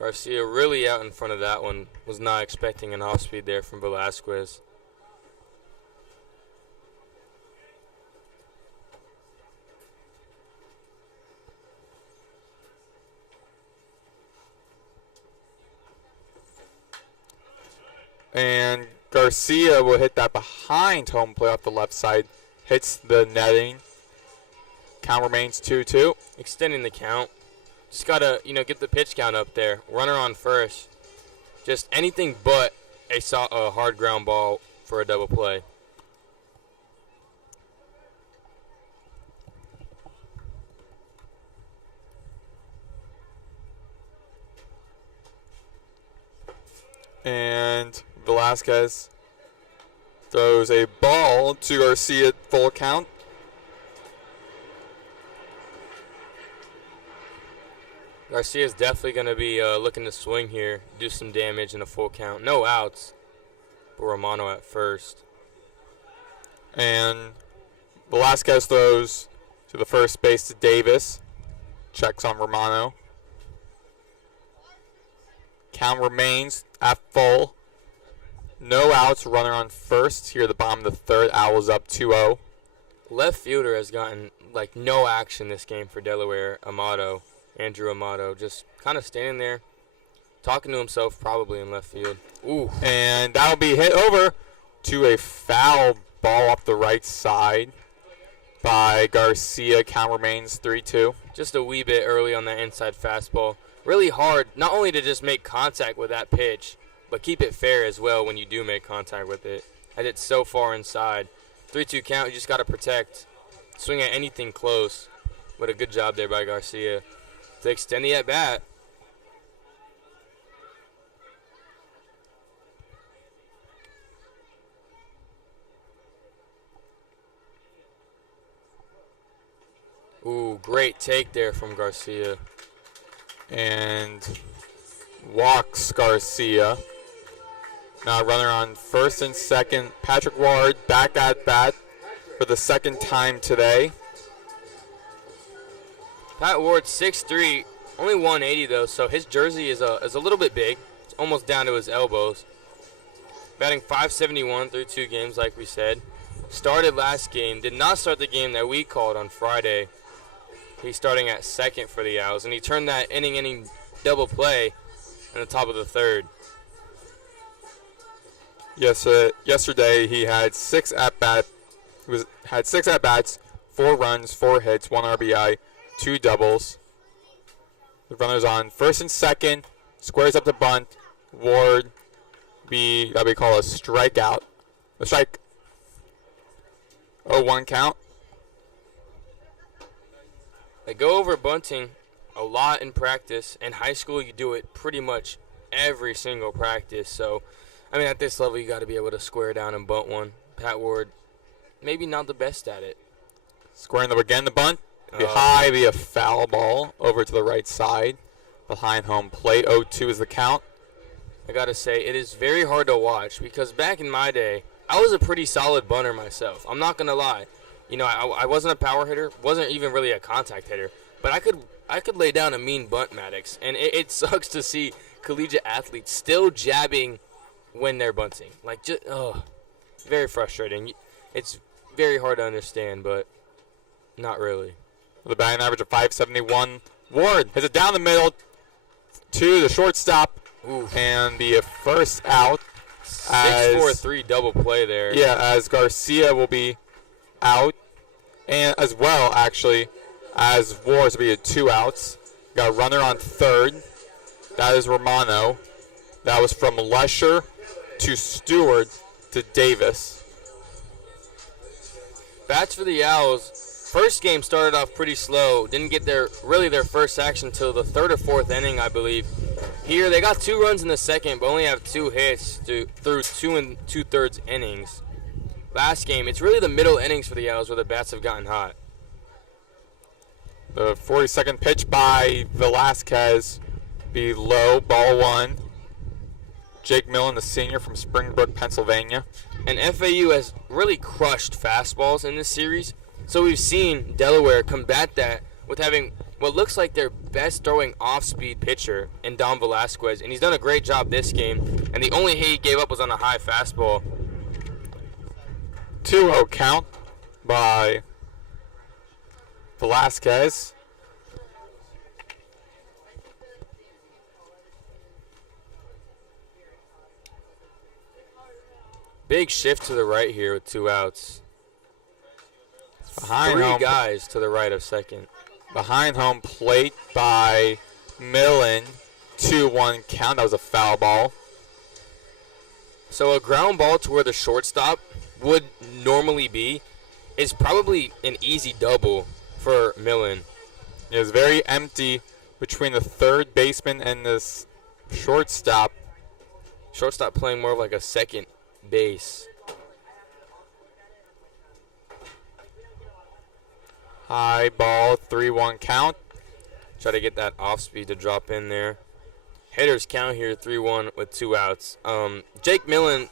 Garcia really out in front of that one. Was not expecting an off speed there from Velasquez. And Garcia will hit that behind home plate off the left side. Hits the netting. Count remains 2-2. Extending the count. Just got to, get the pitch count up there. Runner on first. Just anything but a hard ground ball for a double play. And Velasquez throws a ball to Garcia, full count. Garcia's definitely going to be looking to swing here, do some damage in a full count. No outs, but Romano at first. And Velasquez throws to the first base to Davis. Checks on Romano. Count remains at full. No outs, runner on first. Here at the bottom of the third, Owls up 2-0. Left fielder has gotten no action this game for Delaware. Andrew Amato, just kind of standing there, talking to himself probably in left field. Ooh. And that'll be hit over to a foul ball up the right side by Garcia. Count remains 3-2. Just a wee bit early on that inside fastball. Really hard, not only to just make contact with that pitch, but keep it fair as well when you do make contact with it, as it's so far inside. 3-2 count, you just got to protect. Swing at anything close. But a good job there by Garcia to extend the at-bat. Ooh, great take there from Garcia. And walks Garcia. Now runner on first and second. Patrick Ward back at bat for the second time today. Pat Ward, 6'3", only 180 though, so his jersey is a little bit big. It's almost down to his elbows. Batting .571 through 2 games, like we said. Started last game, did not start the game that we called on Friday. He's starting at second for the Owls, and he turned that inning double play in the top of the third. Yes, yesterday he had 6 at-bats, 4 runs, 4 hits, 1 RBI, 2 doubles. The runner's on first and second, squares up the bunt. Ward, that we call a strikeout. A strike. 0-1 count. They go over bunting a lot in practice. In high school, you do it pretty much every single practice. So, I mean, at this level, you got to be able to square down and bunt one. Pat Ward, maybe not the best at it. Squaring up again, the bunt. Be high, be a foul ball over to the right side. Behind home plate, 0-2 is the count. I got to say, it is very hard to watch because back in my day, I was a pretty solid bunter myself. I'm not going to lie. You know, I wasn't a power hitter, wasn't even really a contact hitter, but I could lay down a mean bunt, Maddox. And it sucks to see collegiate athletes still jabbing when they're bunting. Like, just, very frustrating. It's very hard to understand, but not really. With a batting average of .571, Ward hits it down the middle to the shortstop. Oof. And the first out. 6-4-3 double play there. Yeah, as Garcia will be out, and as well, actually, as Ward will be 2 outs. Got a runner on third. That is Romano. That was from Lesher to Stewart to Davis. Bats for the Owls. First game started off pretty slow. Didn't get their first action until the 3rd or 4th inning, I believe. Here, they got 2 runs in the second, but only have 2 hits through 2 2/3 innings. Last game, it's really the middle innings for the Owls where the bats have gotten hot. The 42nd pitch by Velasquez be low, ball 1. Jake Millen, the senior from Springbrook, Pennsylvania. And FAU has really crushed fastballs in this series, so we've seen Delaware combat that with having what looks like their best throwing off-speed pitcher in Dom Velasquez, and he's done a great job this game, and the only hit he gave up was on a high fastball. 2-0 count by Velasquez. Big shift to the right here with 2 outs. Behind 3 home, guys to the right of second. behind home plate by Millen. 2-1 count. That was a foul ball. So a ground ball to where the shortstop would normally be is probably an easy double for Millen. It was very empty between the third baseman and this shortstop. Shortstop playing more of like a second base. High ball, 3-1 count. Try to get that off speed to drop in there. Hitters count here 3-1 with 2 outs. Jake Millen,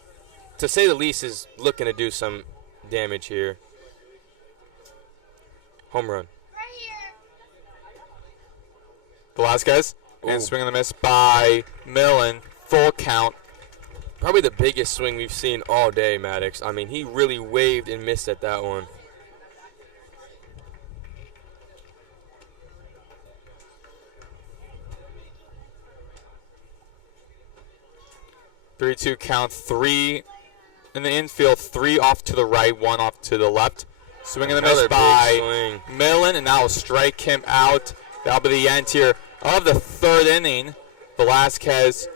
to say the least, is looking to do some damage here. Home run. Velasquez. Ooh. And swing and a miss by Millen. Full count. Probably the biggest swing we've seen all day, Maddox. I mean, he really waved and missed at that one. Three-two count. 3 in the infield. 3 off to the right. 1 off to the left. Swing and a miss Another by big swing. Millen, and now will strike him out. That'll be the end here of the 3rd inning. Velasquez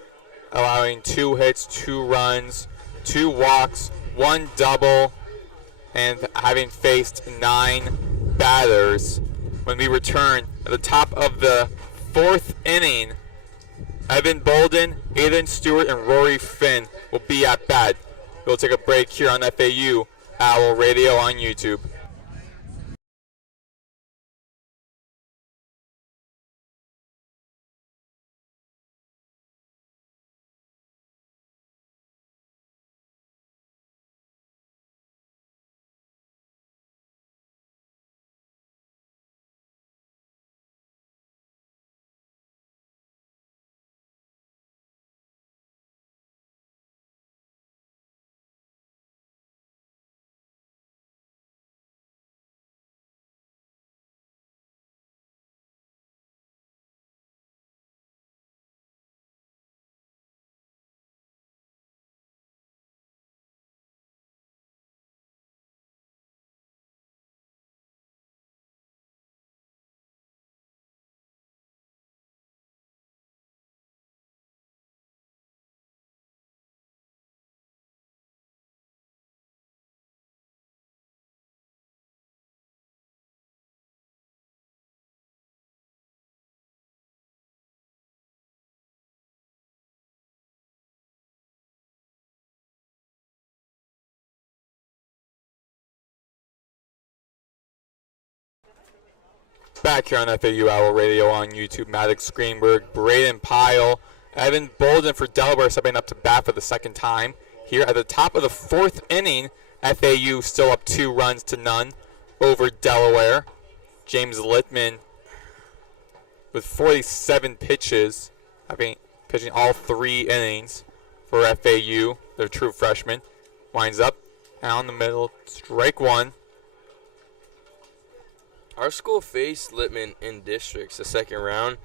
allowing 2 hits, 2 runs, 2 walks, 1 double, and having faced 9 batters. When we return at the top of the 4th inning, Evan Bolden, Aiden Stewart, and Rory Finn will be at bat. We'll take a break here on FAU Owl Radio on YouTube. Back here on FAU Owl Radio on YouTube, Maddox, Greenberg, Brayden, Pyle, Evan Bolden for Delaware stepping up to bat for the 2nd time. Here at the top of the 4th inning, FAU still up 2 runs to none over Delaware. James Littman with 47 pitches, pitching all 3 innings for FAU, their true freshman. Winds up, down the middle, strike 1. Our school faced Littman in districts the 2nd round.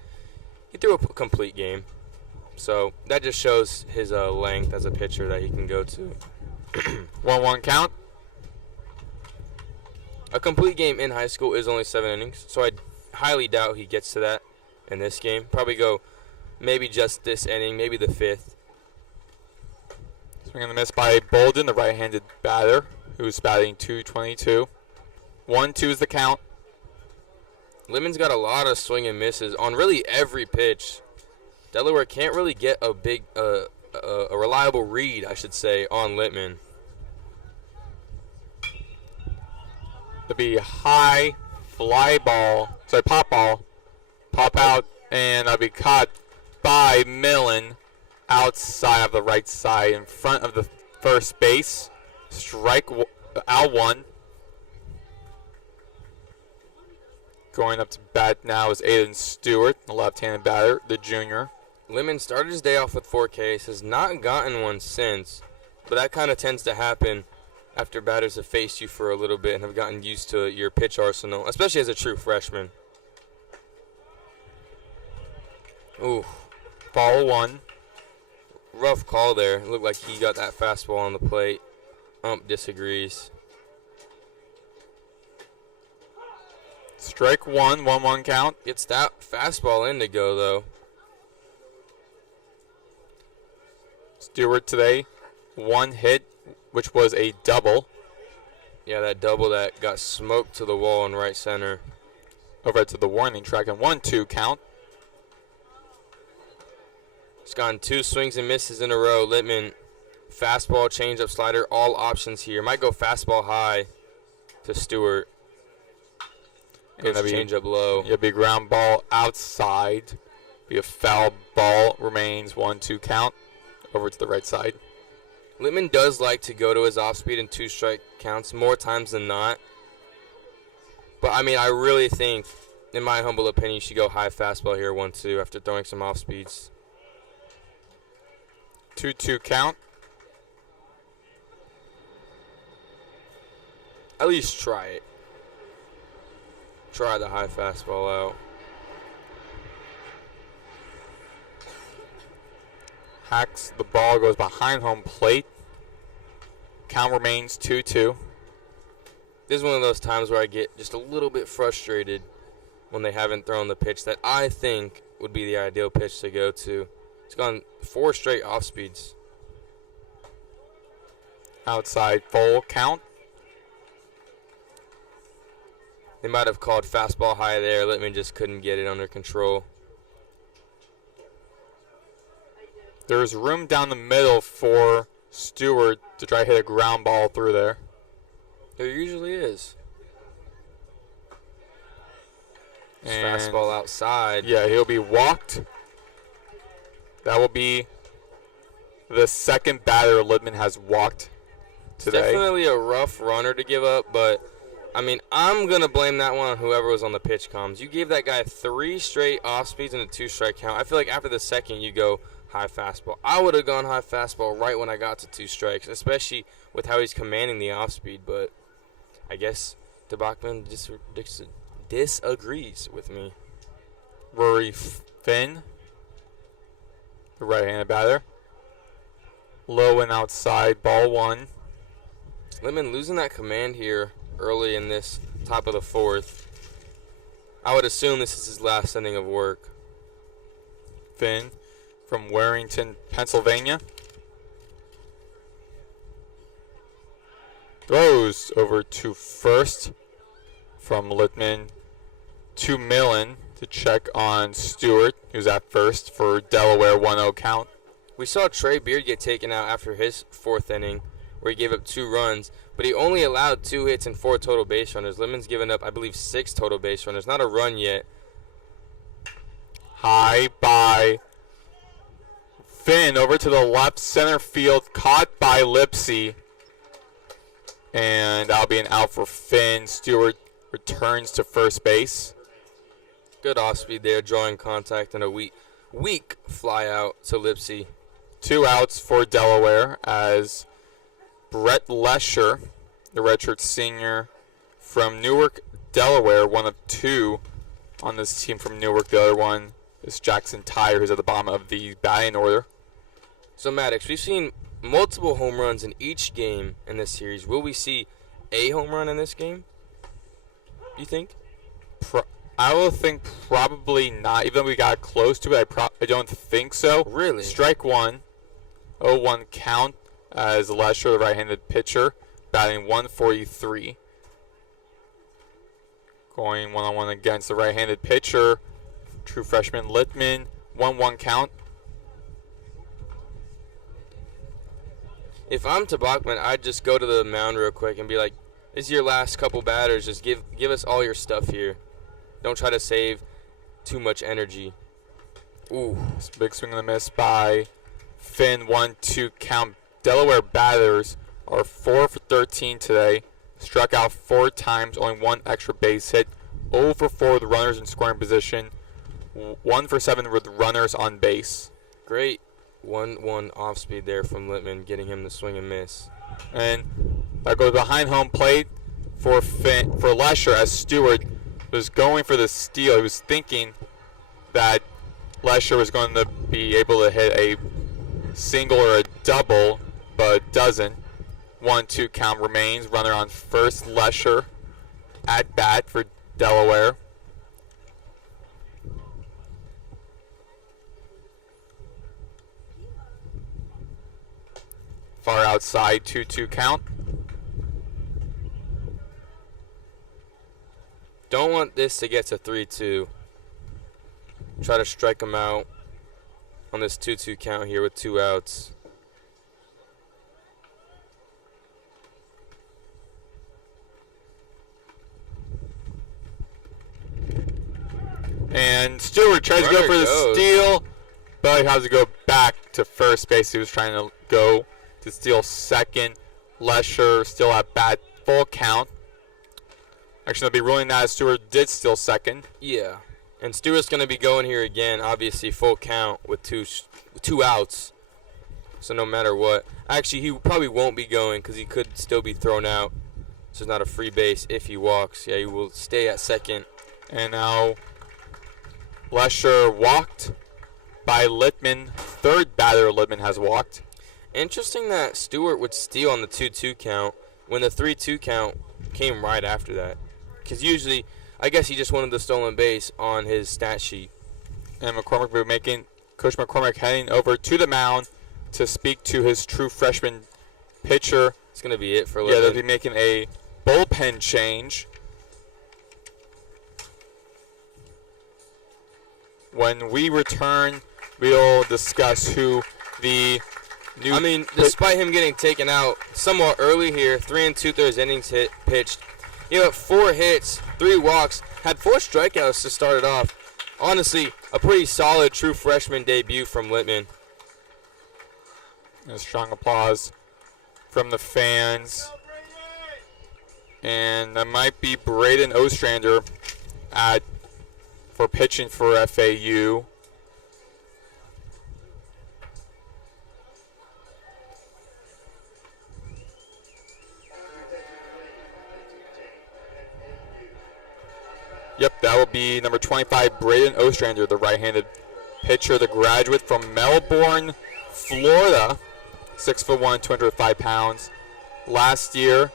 He threw a complete game. So that just shows his length as a pitcher that he can go to. 1-1 count. A complete game in high school is only 7 innings, so I highly doubt he gets to that in this game. Probably go maybe just this inning, maybe the 5th. Swing and a miss by Bolden, the right-handed batter, who's batting .222. 1-2 is the count. Littman's got a lot of swing and misses on really every pitch. Delaware can't really get a big, a reliable read, I should say, on Littman. To be high fly ball, pop ball, pop out, and that'll be caught by Millen outside of the right side in front of the first base. Strike out 1. Going up to bat now is Aiden Stewart, the left-handed batter, the junior. Littman started his day off with 4 Ks, has not gotten one since, but that kind of tends to happen after batters have faced you for a little bit and have gotten used to your pitch arsenal, especially as a true freshman. Ooh. Ball 1. Rough call there. It looked like he got that fastball on the plate. Ump disagrees. Strike 1, 1-1 count. Gets that fastball in to go, though. Stewart today, 1 hit, which was a double. Yeah, that double that got smoked to the wall in right center. Over to the warning track, and 1-2 count. He's gotten 2 swings and misses in a row. Littman, fastball, changeup, slider, all options here. Might go fastball high to Stewart. Changeup low. Yeah, big ground ball outside. Be a foul ball. Remains 1-2 count. Over to the right side. Littman does like to go to his off speed in 2 strike counts more times than not. But I mean, I really think, in my humble opinion, you should go high fastball here 1-2 after throwing some off speeds. 2-2 count. At least try it. Try the high fastball out. Hacks the ball, goes behind home plate. Count remains 2-2. This is one of those times where I get just a little bit frustrated when they haven't thrown the pitch that I think would be the ideal pitch to go to. It's gone 4 straight off speeds. Outside full count. They might have called fastball high there. Littman just couldn't get it under control. There's room down the middle for Stewart to try to hit a ground ball through there. There usually is. And fastball outside. yeah, he'll be walked. That will be the second batter Littman has walked today. Definitely a rough runner to give up, but I mean, I'm going to blame that one on whoever was on the pitch comms. You gave that guy 3 straight off speeds and a 2-strike count. I feel like after the second, you go high fastball. I would have gone high fastball right when I got to 2 strikes, especially with how he's commanding the off speed, but I guess DeBachman disagrees with me. Rory Finn, the right-handed batter. Low and outside, ball 1. Littman losing that command here early in this top of the 4th. I would assume this is his last inning of work. Finn from Warrington, Pennsylvania. Throws over to first from Littman to Millen to check on Stewart, who's at first for Delaware 1-0 count. We saw Trey Beard get taken out after his 4th inning, where he gave up 2 runs, but he only allowed 2 hits and 4 total base runners. Littman's given up, I believe, 6 total base runners. Not a run yet. High by Finn over to the left center field, caught by Lipsy. And that'll be an out for Finn. Stewart returns to first base. Good off speed there, drawing contact, and a weak fly out to Lipsy. 2 outs for Delaware as Brett Lesher, the redshirt senior from Newark, Delaware, one of 2 on this team from Newark. The other one is Jackson Tyre, who's at the bottom of the batting order. So, Maddox, we've seen multiple home runs in each game in this series. Will we see a home run in this game, you think? I will think probably not. Even though we got close to it, I don't think so. Really? Strike 1, 0-1 count as Lesher, the right-handed pitcher, batting 143. Going one-on-one against the right-handed pitcher, true freshman Littman, 1-1 count. If I'm to Bachman, I'd just go to the mound real quick and be like, this is your last couple batters. Just give us all your stuff here. Don't try to save too much energy. Ooh. Big swing and a miss by Finn, 1-2 count. Delaware batters are 4 for 13 today. Struck out 4 times, only 1 extra base hit. 0 for 4 with runners in scoring position. 1 for 7 with runners on base. Great 1-1 off speed there from Littman, getting him the swing and miss. And that goes behind home plate for Lesher as Stewart was going for the steal. He was thinking that Lesher was going to be able to hit a single or a double, but doesn't. 1-2 count remains. Runner on first. Lesher at bat for Delaware. Far outside, 2-2 count. Don't want this to get to 3-2. Try to strike him out on this 2-2 count here with 2 outs. And Stewart tries to go for the steal, but he has to go back to first base. He was trying to go to steal second. Lesher still at bat, full count. Actually, they'll be ruling that as Stewart did steal second. Yeah, and Stewart's going to be going here again, obviously full count with two outs. So no matter what. Actually, he probably won't be going because he could still be thrown out. So it's not a free base if he walks. Yeah, he will stay at second. And now Lesher walked by Littman. Third batter Littman has walked. Interesting that Stewart would steal on the 2-2 count when the 3-2 count came right after that. Because usually, I guess he just wanted the stolen base on his stat sheet. And McCormick will be making Coach McCormick heading over to the mound to speak to his true freshman pitcher. It's going to be it for Yeah, Lippman. they'll be making a bullpen change. When we return, we'll discuss who the new... I mean, despite him getting taken out somewhat early here, 3 2/3 innings pitched. He had 4 hits, 3 walks, had 4 strikeouts to start it off. Honestly, a pretty solid true freshman debut from Lippman. A strong applause from the fans. And that might be Brayden Ostrander for pitching for FAU. Yep, that will be number 25, Brayden Ostrander, the right-handed pitcher, the graduate from Melbourne, Florida, 6'1", 205 pounds. Last year,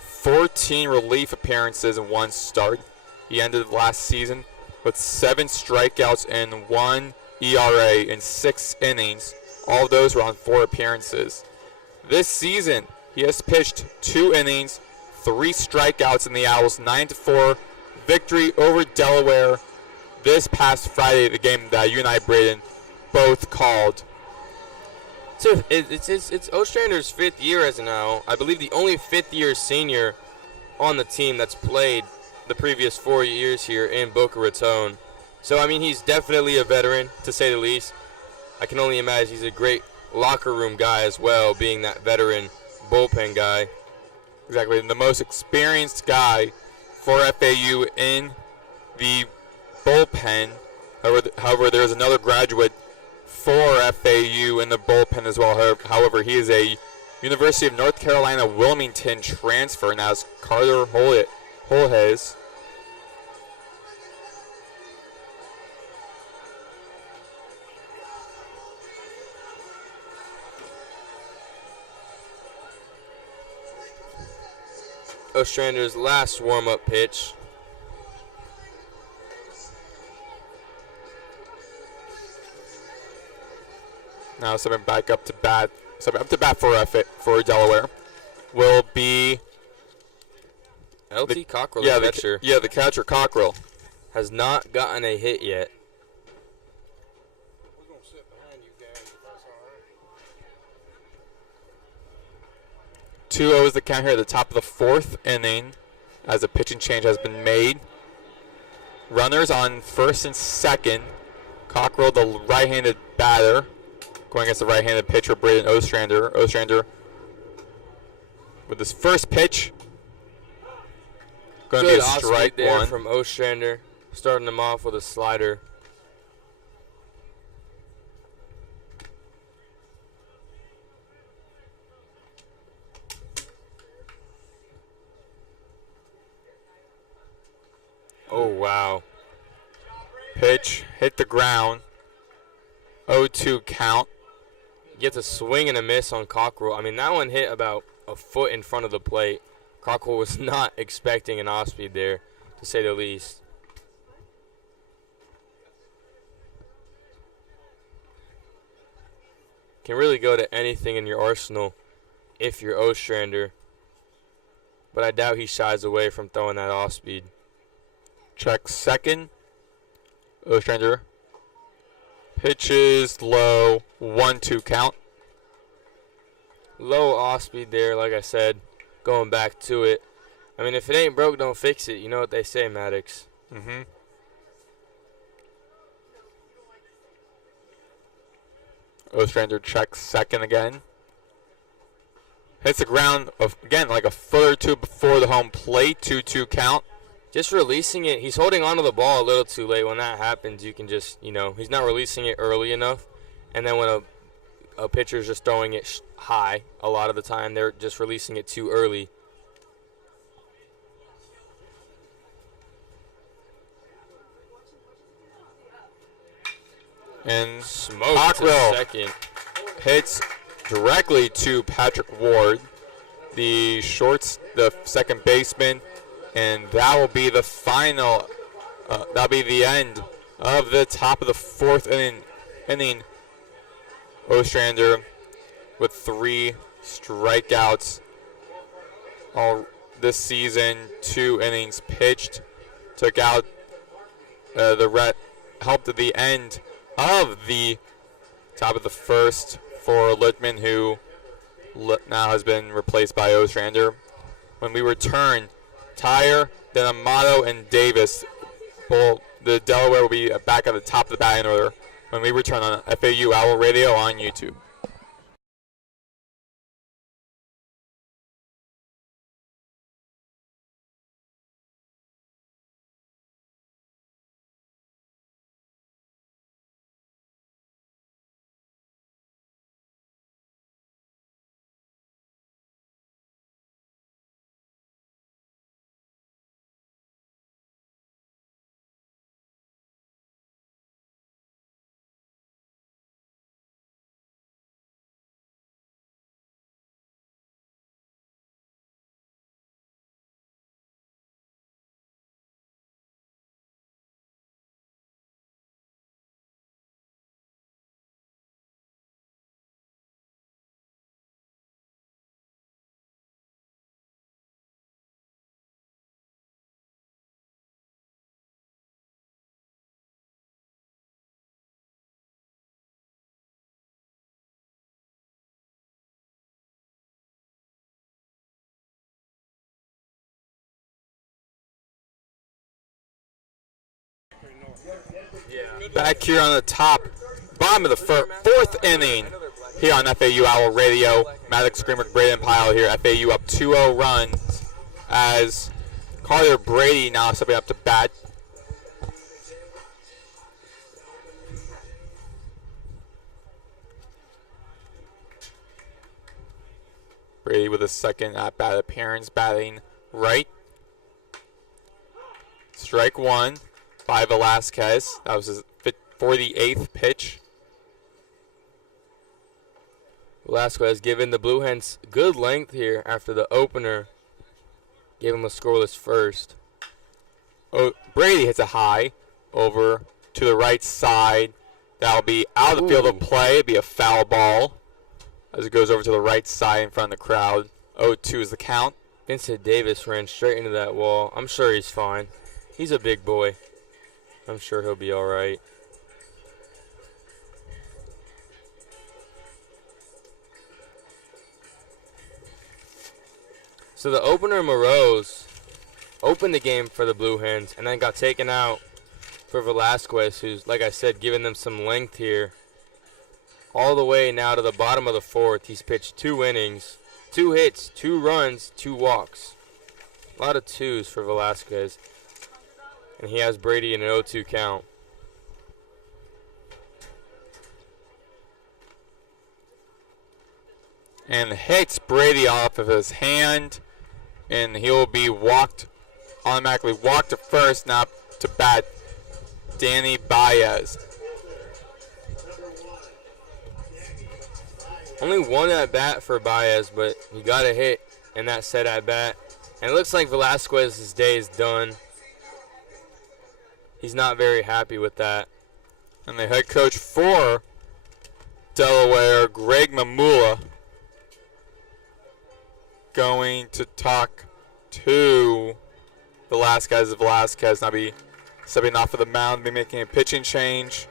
14 relief appearances and 1 start. He ended last season with 7 strikeouts and 1 ERA in 6 innings. All of those were on 4 appearances. This season, he has pitched 2 innings, 3 strikeouts in the Owls' 9-4 victory over Delaware this past Friday, the game that you and I, Brayden, both called. So it's Ostrander's 5th year as an Owl. I believe the only 5th-year senior on the team that's played the previous 4 years here in Boca Raton. So, I mean, he's definitely a veteran, to say the least. I can only imagine he's a great locker room guy as well, being that veteran bullpen guy. Exactly, and the most experienced guy for FAU in the bullpen. However, there's another graduate for FAU in the bullpen as well. However, he is a University of North Carolina Wilmington transfer, and that's Carter Holhes. Ostrander's last warm-up pitch. Now stepping back up to bat for Delaware will be LT Cockrell, the catcher. the catcher Cockrell. Has not gotten a hit yet. We're going to sit behind you guys if that's all right. 2-0 is the count here at the top of the 4th inning as a pitching change has been made. Runners on first and second. Cockrell, the right-handed batter, going against the right-handed pitcher, Brayden Ostrander. Ostrander with his first pitch. Going to be a strike there one. from Ostrander, starting him off with a slider. Oh, wow. Pitch hit the ground. 0-2 count. Gets a swing and a miss on Cockrell. I mean, that one hit about a foot in front of the plate. Cockrell was not expecting an off-speed there, to say the least. Can really go to anything in your arsenal if you're Ostrander. But I doubt he shies away from throwing that off-speed. Check second. Ostrander pitches low. 1-2 count. Low off-speed there, like I said. Going back to it. I mean, if it ain't broke, don't fix it. You know what they say, Maddox. Mm-hmm. Ostrander checks second again. Hits the ground, again, like a foot or two before the home plate. 2-2 count. Just releasing it. He's holding onto the ball a little too late. When that happens, you can just, he's not releasing it early enough. And then when a pitcher's just throwing it high, a lot of the time they're just releasing it too early. And Smoke Cockrell to second. hits directly to Patrick Ward, the second baseman, and that will be the final. That'll be the end of the top of the 4th inning inning. Ostrander with 3 strikeouts all this season, 2 innings pitched. Took out helped at the end of the top of the first for Littman, who now has been replaced by Ostrander. When we return, Tyre, then Amato, and Davis. The Delaware will be back at the top of the batting order when we return on FAU Owl Radio on YouTube. Back here on the bottom of the fourth inning here on FAU Owl Radio. Maddox, Greenberg, Brayden, Pyle here. FAU up 2-0 runs as Collier Brady now stepping up to bat. Brady with a second at-bat appearance, batting right. Strike one by Velasquez. That was his 48th pitch. Velasquez giving the Blue Hens good length here after the opener gave him a scoreless first. Brady hits a high over to the right side. That'll be out of the field of play. It'll be a foul ball as it goes over to the right side in front of the crowd. 0-2 is the count. Vincent Davis ran straight into that wall. I'm sure he's fine. He's a big boy. I'm sure he'll be all right. So the opener, Morose, opened the game for the Blue Hens and then got taken out for Velasquez, who's, like I said, giving them some length here. All the way now to the bottom of the fourth. He's pitched 2 innings, 2 hits, 2 runs, 2 walks. A lot of 2s for Velasquez. And he has Brady in an 0-2 count. And hits Brady off of his hand. And he'll be automatically walked to first, now to bat Danny Baez. Only 1 at bat for Baez, but he got a hit in that set at bat. And it looks like Velasquez's day is done. He's not very happy with that. And the head coach for Delaware, Greg Mamula, going to talk to Velasquez. Velasquez now be stepping off of the mound, be making a pitching change.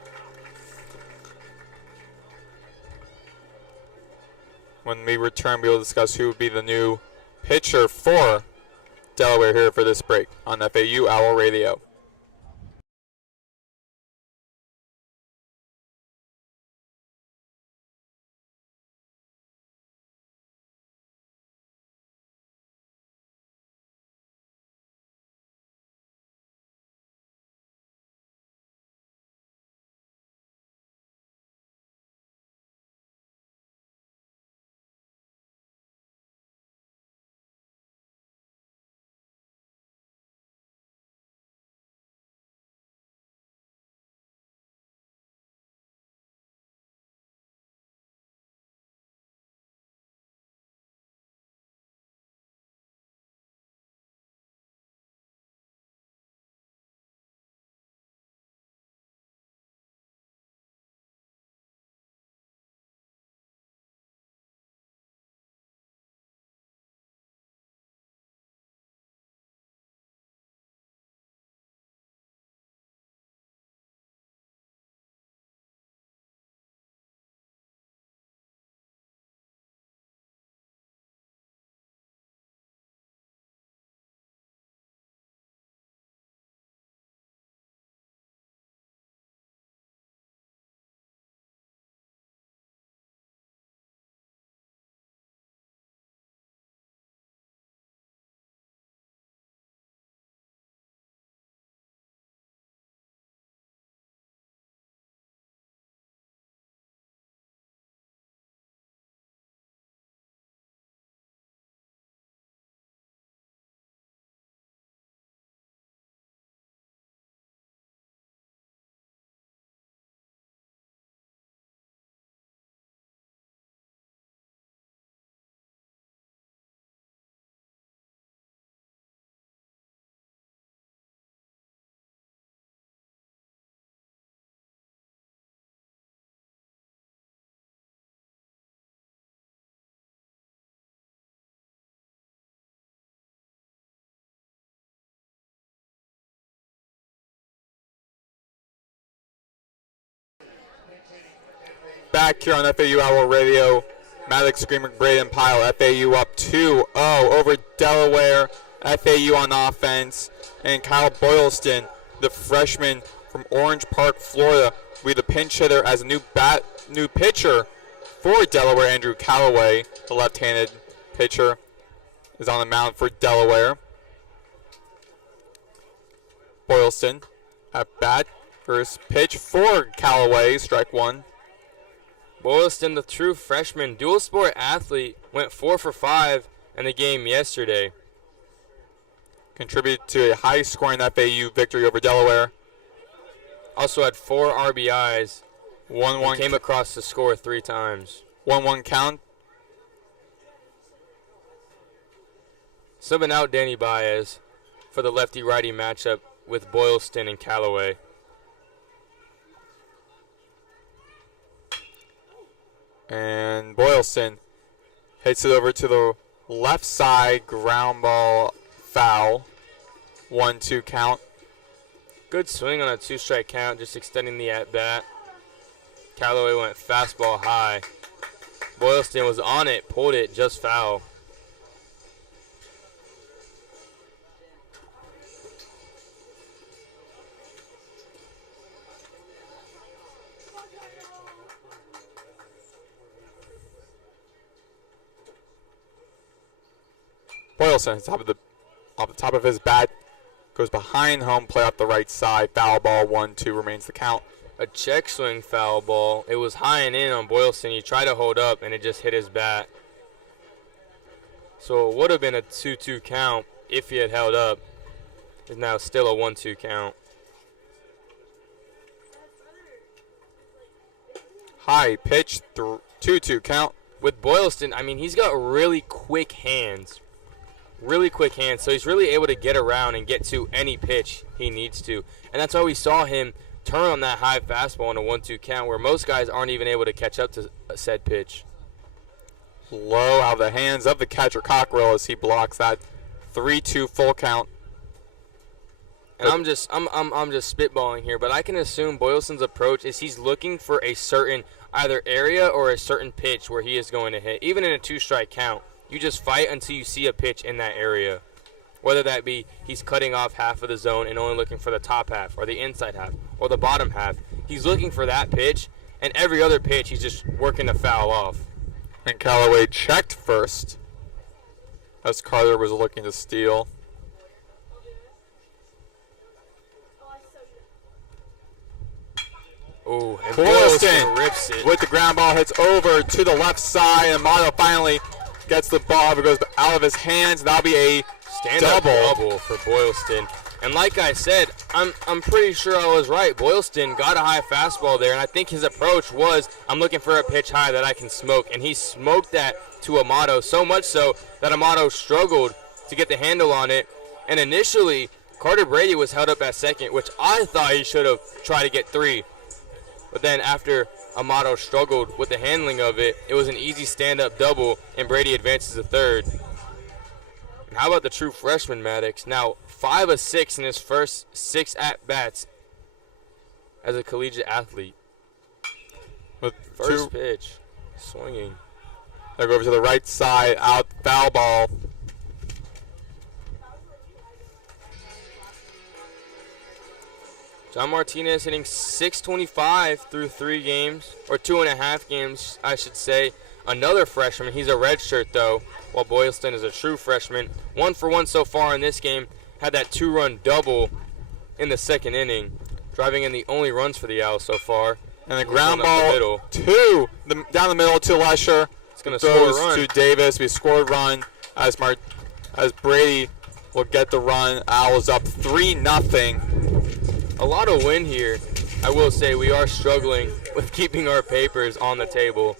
When we return, we will discuss who will be the new pitcher for Delaware here for this break on FAU Owl Radio. back here on FAU Owl Radio. Maddox, Greenberg, Brayden, Pyle. FAU up 2-0 over Delaware. FAU on offense. And Kyle Boylston, the freshman from Orange Park, Florida, will be the pinch hitter as a new pitcher for Delaware. Andrew Callaway, the left-handed pitcher, is on the mound for Delaware. Boylston at bat. First pitch for Callaway, strike one. Boylston, the true freshman dual sport athlete, went 4 for 5 in the game yesterday. Contributed to a high-scoring FAU victory over Delaware. Also had 4 RBIs. 1-1 Came across the score 3 times. 1-1 count. Subbing out Danny Baez for the lefty-righty matchup with Boylston and Callaway. And Boylston hits it over to the left side, ground ball, foul. 1-2 count. Good swing on a 2-strike count, just extending the at-bat. Callaway went fastball high. Boylston was on it, pulled it, just foul. Boylston, off the top of his bat, goes behind home plate up the right side. Foul ball, 1-2 remains the count. A check swing foul ball. It was high and in on Boylston. He tried to hold up, and it just hit his bat. So it would have been a 2-2 count if he had held up. It's now still a 1-2 count. High pitch, 2-2 count. With Boylston, I mean, he's got really quick hands. So he's really able to get around and get to any pitch he needs to. And that's why we saw him turn on that high fastball in a 1-2 count, where most guys aren't even able to catch up to a said pitch. Low out of the hands of the catcher Cockrell as he blocks that 3-2 full count. And I'm just spitballing here, but I can assume Boylston's approach is he's looking for a certain either area or a certain pitch where he is going to hit. Even in a 2-strike count, you just fight until you see a pitch in that area. Whether that be he's cutting off half of the zone and only looking for the top half or the inside half or the bottom half. He's looking for that pitch, and every other pitch he's just working the foul off. And Callaway checked first as Carter was looking to steal. Ooh, and Boylston rips it. with the ground ball, hits over to the left side, and Amato finally gets the ball. It goes out of his hands. That'll be a stand-up double for Boylston. And like I said, I'm pretty sure I was right. Boylston got a high fastball there, and I think his approach was, I'm looking for a pitch high that I can smoke. And he smoked that to Amato, so much so that Amato struggled to get the handle on it. And initially, Carter Brady was held up at second, which I thought he should have tried to get 3. But then after Amato struggled with the handling of it, it was an easy stand-up double, and Brady advances to third. And how about the true freshman, Maddox? Now 5 of 6 in his first 6 at-bats as a collegiate athlete. With First pitch, swinging. They'll go over to the right side, out, foul ball. John Martinez hitting .625 through 3 games, or 2.5 games, I should say. Another freshman. He's a redshirt, though, while Boylston is a true freshman. 1 for 1 so far in this game. Had that 2-run double in the second inning, driving in the only runs for the Owls so far. And the ground ball down the middle to Lesher. It's going to score a run. To Davis. We scored a run as Brady will get the run. Owls up 3-0. A lot of win here. I will say we are struggling with keeping our papers on the table.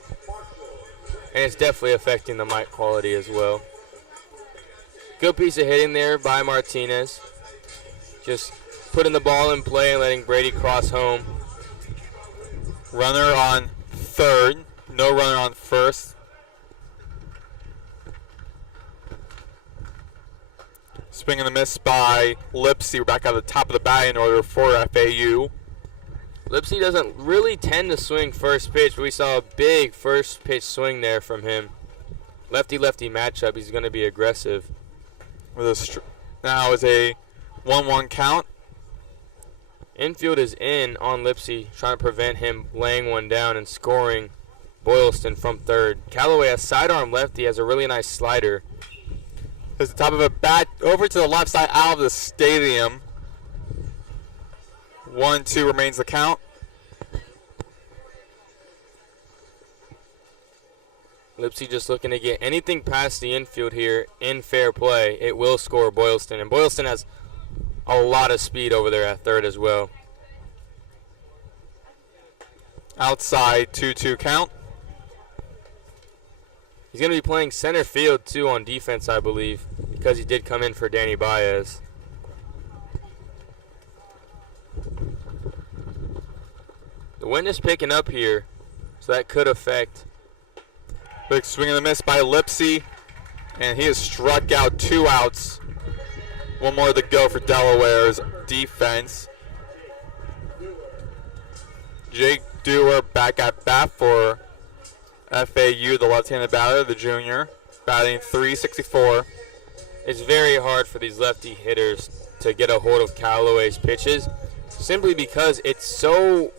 And it's definitely affecting the mic quality as well. Good piece of hitting there by Martinez. Just putting the ball in play and letting Brady cross home. Runner on third. No runner on first. Swing and a miss by Lipsy. We're back at the top of the batting order for FAU. Lipsy doesn't really tend to swing first pitch, but we saw a big first pitch swing there from him. Lefty-lefty matchup. He's going to be aggressive. Now is a 1-1 count. Infield is in on Lipsy, trying to prevent him laying one down and scoring Boylston from third. Callaway, a sidearm lefty, has a really nice slider. It's the top of a bat over to the left side out of the stadium. 1-2 remains the count. Lipsy just looking to get anything past the infield here in fair play. It will score Boylston, and Boylston has a lot of speed over there at third as well. Outside 2-2 count. He's going to be playing center field too on defense, I believe, because he did come in for Danny Baez. The wind is picking up here, so that could affect. Big swing and a miss by Lipsy, and he has struck out 2 outs. One more to go for Delaware's defense. Jake Dewar back at bat for FAU, the left-handed batter, the junior, batting .364. It's very hard for these lefty hitters to get a hold of Callaway's pitches, simply because it's so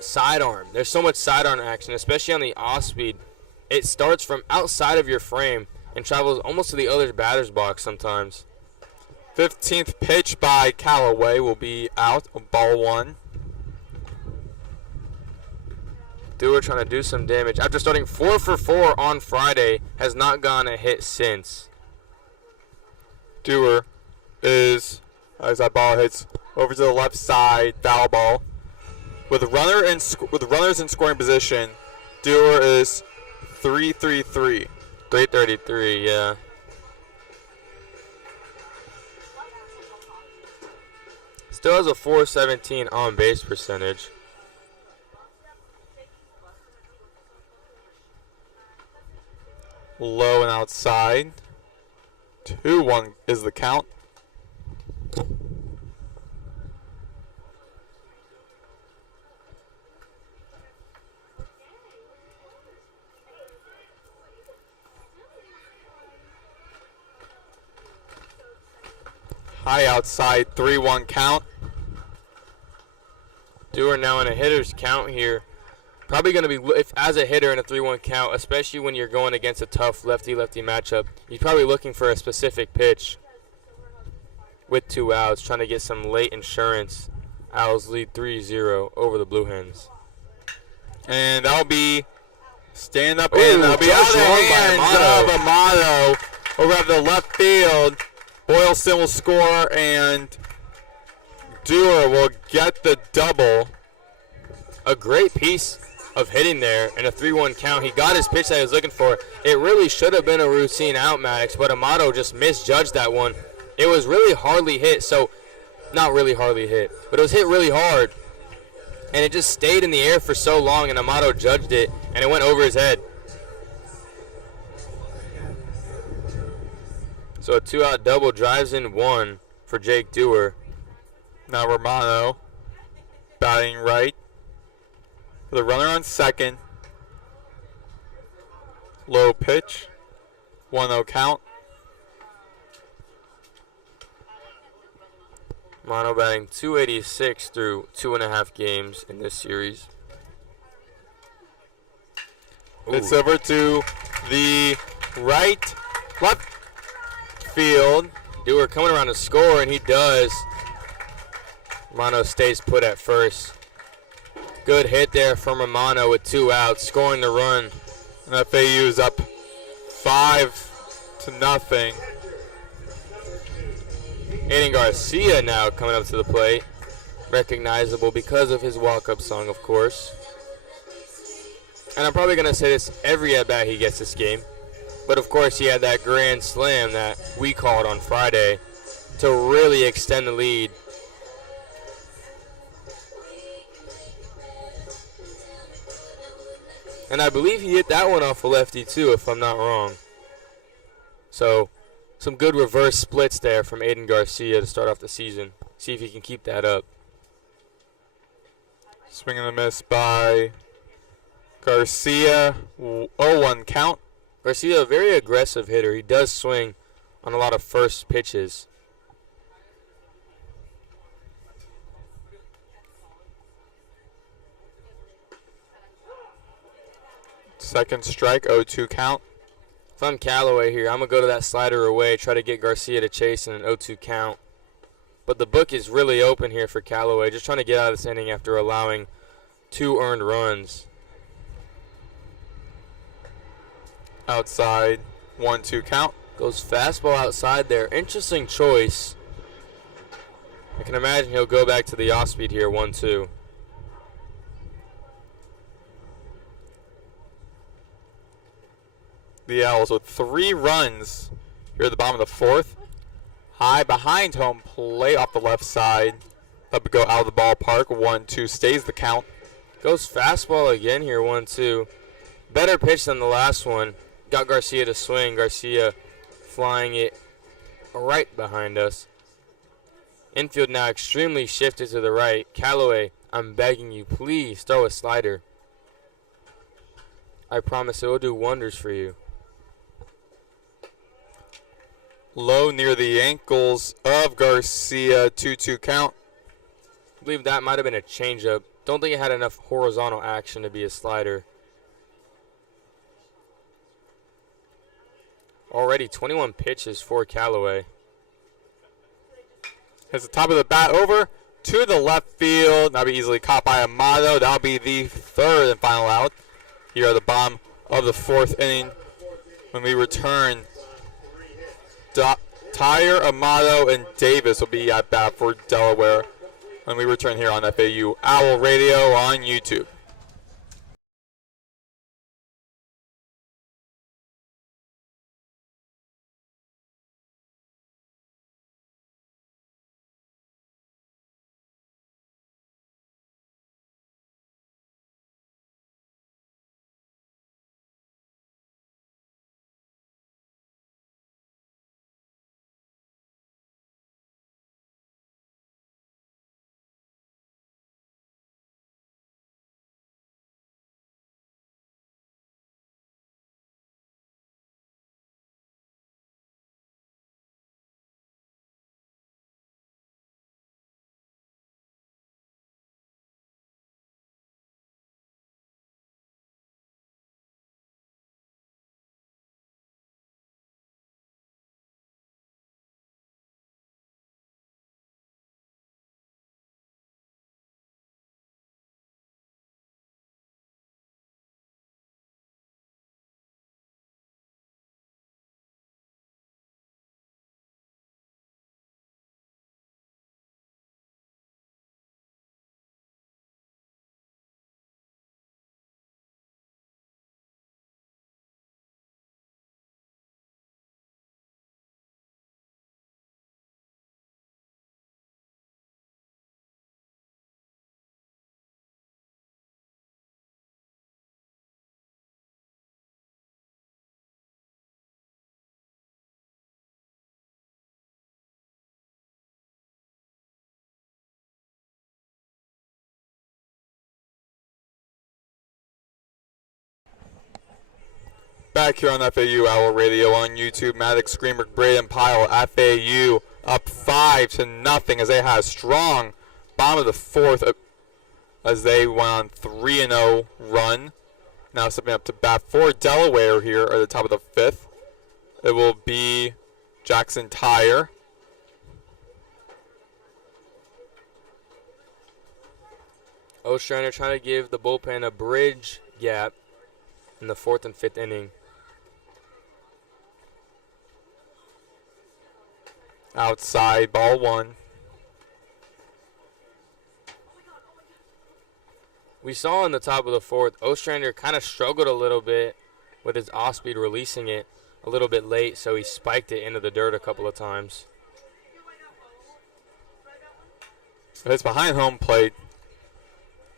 sidearm. There's so much sidearm action, especially on the off-speed. It starts from outside of your frame and travels almost to the other batter's box sometimes. 15th pitch by Callaway will be out, ball 1. Dewar trying to do some damage. After starting 4 for 4 on Friday, has not gone a hit since. Dewar is, as that ball hits over to the left side, foul ball. With runners in scoring position, Dewar is 333. 333, yeah. Still has a .417 on base percentage. Low and outside. 2-1 is the count. High outside, 3-1 count. Dewar now in a hitter's count here. Probably going to be, if as a hitter in a 3-1 count, especially when you're going against a tough lefty-lefty matchup, you're probably looking for a specific pitch with 2 outs, trying to get some late insurance. Owls lead 3-0 over the Blue Hens. And that'll be stand up, Ooh, and that'll be out of the judged wrong hands by of Amato over at the left field. Boylston will score, and Dewar will get the double. A great piece of hitting there in a 3-1 count. He got his pitch that he was looking for. It really should have been a routine out, Maddox, but Amato just misjudged that one. It was really hardly hit, so not really hardly hit, but it was hit really hard. And it just stayed in the air for so long, and Amato judged it, and it went over his head. So a 2-out double drives in 1 for Jake Dewar. Now Romano batting right. The runner on second. Low pitch. 1-0 count. Romano batting .286 through 2.5 games in this series. It's over to the left field. Dewar coming around to score, and he does. Romano stays put at first. Good hit there from Romano with 2 outs, scoring the run. And FAU is up 5-0. Aiden Garcia now coming up to the plate. Recognizable because of his walk-up song, of course. And I'm probably going to say this every at-bat he gets this game. But, of course, he had that grand slam that we called on Friday to really extend the lead. And I believe he hit that one off a lefty, too, if I'm not wrong. So, some good reverse splits there from Aiden Garcia to start off the season. See if he can keep that up. Swing and a miss by Garcia. 0-1 count. Garcia, a very aggressive hitter. He does swing on a lot of first pitches. Second strike, 0-2 count. If I'm Callaway here, I'm going to go to that slider away, try to get Garcia to chase in an 0-2 count. But the book is really open here for Callaway, just trying to get out of this inning after allowing 2 earned runs. Outside, 1-2 count. Goes fastball outside there. Interesting choice. I can imagine he'll go back to the off-speed here, 1-2. The Owls with 3 runs here at the bottom of the 4th. High behind home plate off the left side. Up to go out of the ballpark. 1-2 stays the count. Goes fastball again here, 1-2. Better pitch than the last one. Got Garcia to swing. Garcia flying it right behind us. Infield now extremely shifted to the right. Callaway, I'm begging you, please throw a slider. I promise it will do wonders for you. Low near the ankles of Garcia, 2-2 count. I believe that might have been a changeup. Don't think it had enough horizontal action to be a slider. Already 21 pitches for Callaway. Hits the top of the bat over to the left field. That'll be easily caught by Amato. That'll be the 3rd and final out here at the bottom of the 4th inning. When we return, Tyre, Amato, and Davis will be at bat for Delaware when we return here on FAU Owl Radio on YouTube. Back here on FAU Owl Radio on YouTube, Maddox, Greenberg, Brayden, Pyle, FAU up 5-0 as they had a strong bottom of the 4th as they went on 3-0 run. Now stepping up to bat for Delaware here at the top of the 5th. It will be Jackson Tyre. Ostrander trying to give the bullpen a bridge gap in the 4th and 5th inning. Outside, ball 1. We saw in the top of the 4th, Ostrander kind of struggled a little bit with his off-speed, releasing it a little bit late, so he spiked it into the dirt a couple of times. It's behind home plate.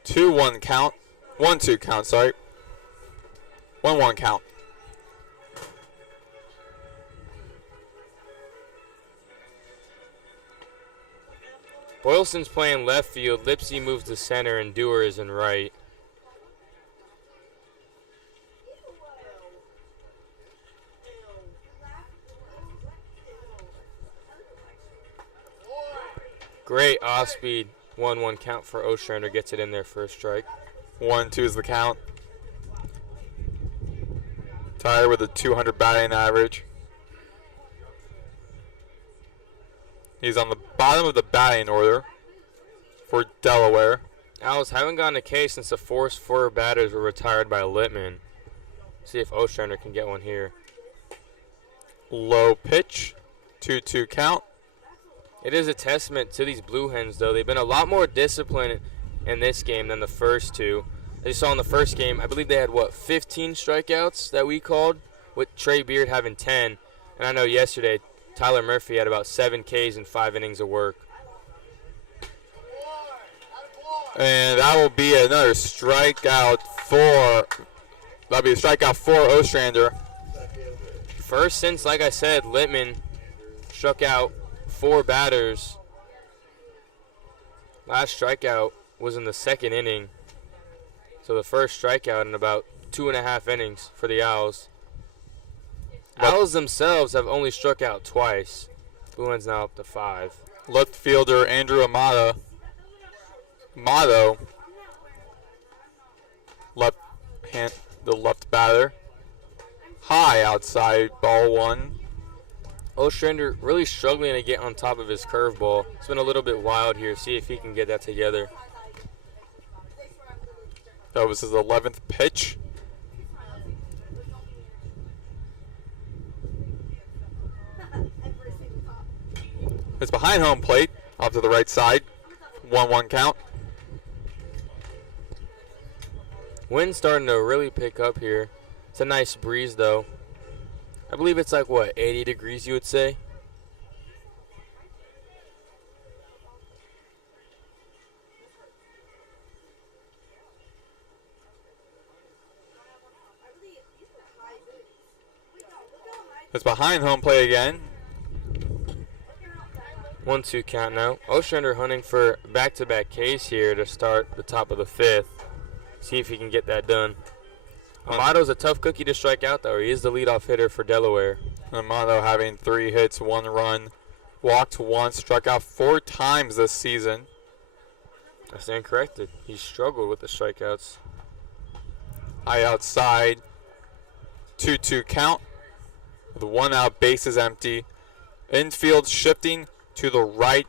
2-1 count. 1-2 count, sorry. 1-1 count. Boylston's playing left field. Lipsy moves to center, and Dewar is in right. Great off-speed 1-1 count for Ostrander. Gets it in there for a strike. 1-2 is the count. Tyler with a 200 batting average. He's on the bottom of the batting order for Delaware. Owls haven't gotten a K since the first 4 batters were retired by Littman. See if Ostrander can get one here. Low pitch, 2-2 count. It is a testament to these Blue Hens, though. They've been a lot more disciplined in this game than the first 2. As you saw in the first game, I believe they had, 15 strikeouts that we called, with Trey Beard having 10. And I know yesterday, Tyler Murphy had about 7 Ks in 5 innings of work. And that will be another strikeout for, that'll be a strikeout for Ostrander. First since, like I said, Littman struck out 4 batters. Last strikeout was in the 2nd inning. So the first strikeout in about 2.5 innings for the Owls. Owls themselves have only struck out twice. Blue Hens now up to 5. Left fielder Andrew Amato. The left batter. High outside, ball 1. Ostrander really struggling to get on top of his curveball. It's been a little bit wild here. See if he can get that together. That was his 11th pitch. It's behind home plate, off to the right side. 1-1 count. Wind's starting to really pick up here. It's a nice breeze, though. I believe it's like, 80 degrees, you would say? It's behind home plate again. 1-2 count now. Ostrander hunting for back-to-back Ks here to start the top of the 5th. See if he can get that done. Amato's a tough cookie to strike out, though. He is the leadoff hitter for Delaware. Amato having 3 hits, 1 run, walked once, struck out 4 times this season. I stand corrected. He's struggled with the strikeouts. High outside, 2-2 count. With 1 out, bases empty. Infield shifting to the right.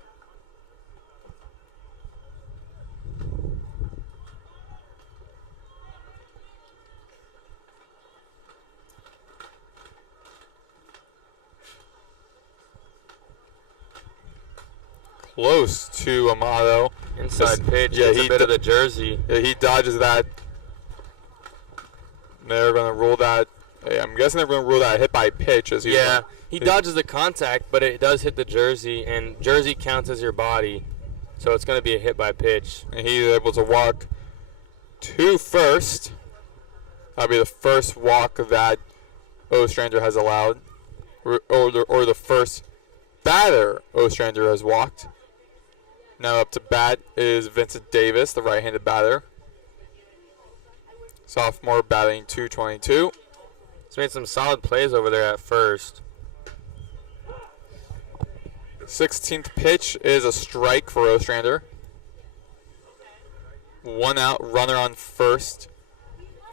Close to Amato. Inside pitch. Yeah, It's a bit of the jersey. Yeah, he dodges that. They're going to rule that. I'm guessing they're going to rule that hit by pitch. He dodges the contact, but it does hit the jersey, and jersey counts as your body, so it's going to be a hit by pitch. And he's able to walk to first. That'll be the first walk that Ostrander has allowed, or the first batter Ostrander has walked. Now up to bat is Vincent Davis, the right-handed batter. Sophomore batting .222. He's made some solid plays over there at first. 16th pitch is a strike for Ostrander. 1 out, runner on first.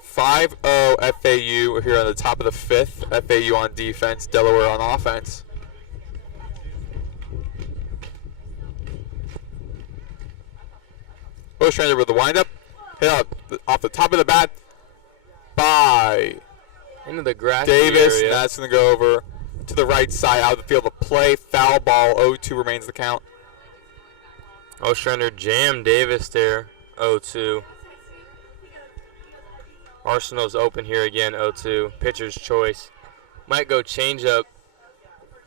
5-0 FAU. We're here on the top of the 5th. FAU on defense, Delaware on offense. Ostrander with the windup. Hit up off the top of the bat by Into the grass Davis. area. And that's going to go over to the right side, out of the field of play. Foul ball, 0-2 remains the count. Ostrander jammed Davis there, 0-2. Arsenal's open here again, 0-2. Pitcher's choice. Might go changeup,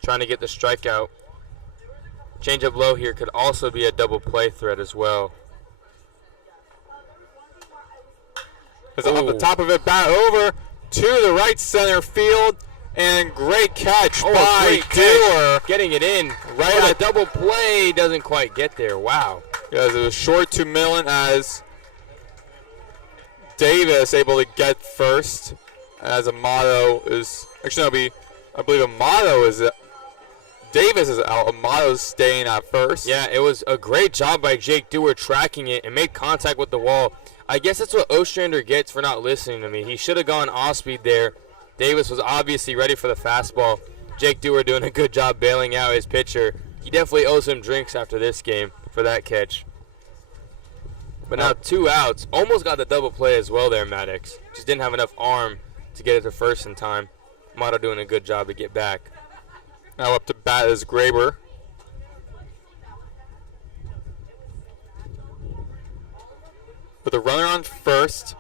trying to get the strikeout. Changeup low here could also be a double play threat as well. It's off the top of it, bat over to the right center field, And great catch Oh, by great catch. Dewar. Getting it in. Right Oh, at- the double play doesn't quite get there. Wow. Yes, it was short to Millen as Davis able to get first. As Amato is actually no, I believe Amato is Davis is out. Amato's staying at first. Yeah, it was a great job by Jake Dewar tracking it and made contact with the wall. I guess that's what Ostrander gets for not listening to me. He should have gone off speed there. Davis was obviously ready for the fastball. Jake Dewar doing a good job bailing out his pitcher. He definitely owes him drinks after this game for that catch. But now 2 outs. Almost got the double play as well there, Maddox. Just didn't have enough arm to get it to first in time. Amato doing a good job to get back. Now up to bat is Graber. With a runner on first,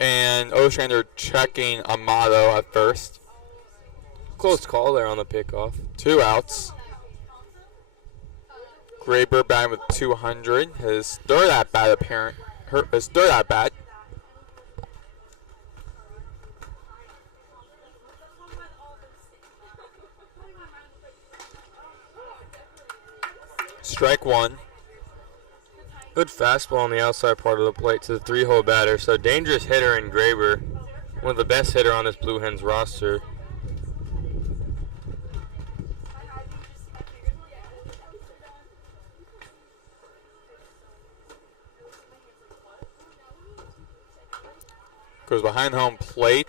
and Ostrander checking Amato at first. Close call there on the pickoff. 2 outs. Graber batting with 200. His third at bat his third at bat. Strike one. Good fastball on the outside part of the plate to the 3-hole batter. So dangerous hitter in Graber. One of the best hitter on this Blue Hens roster. Goes behind home plate.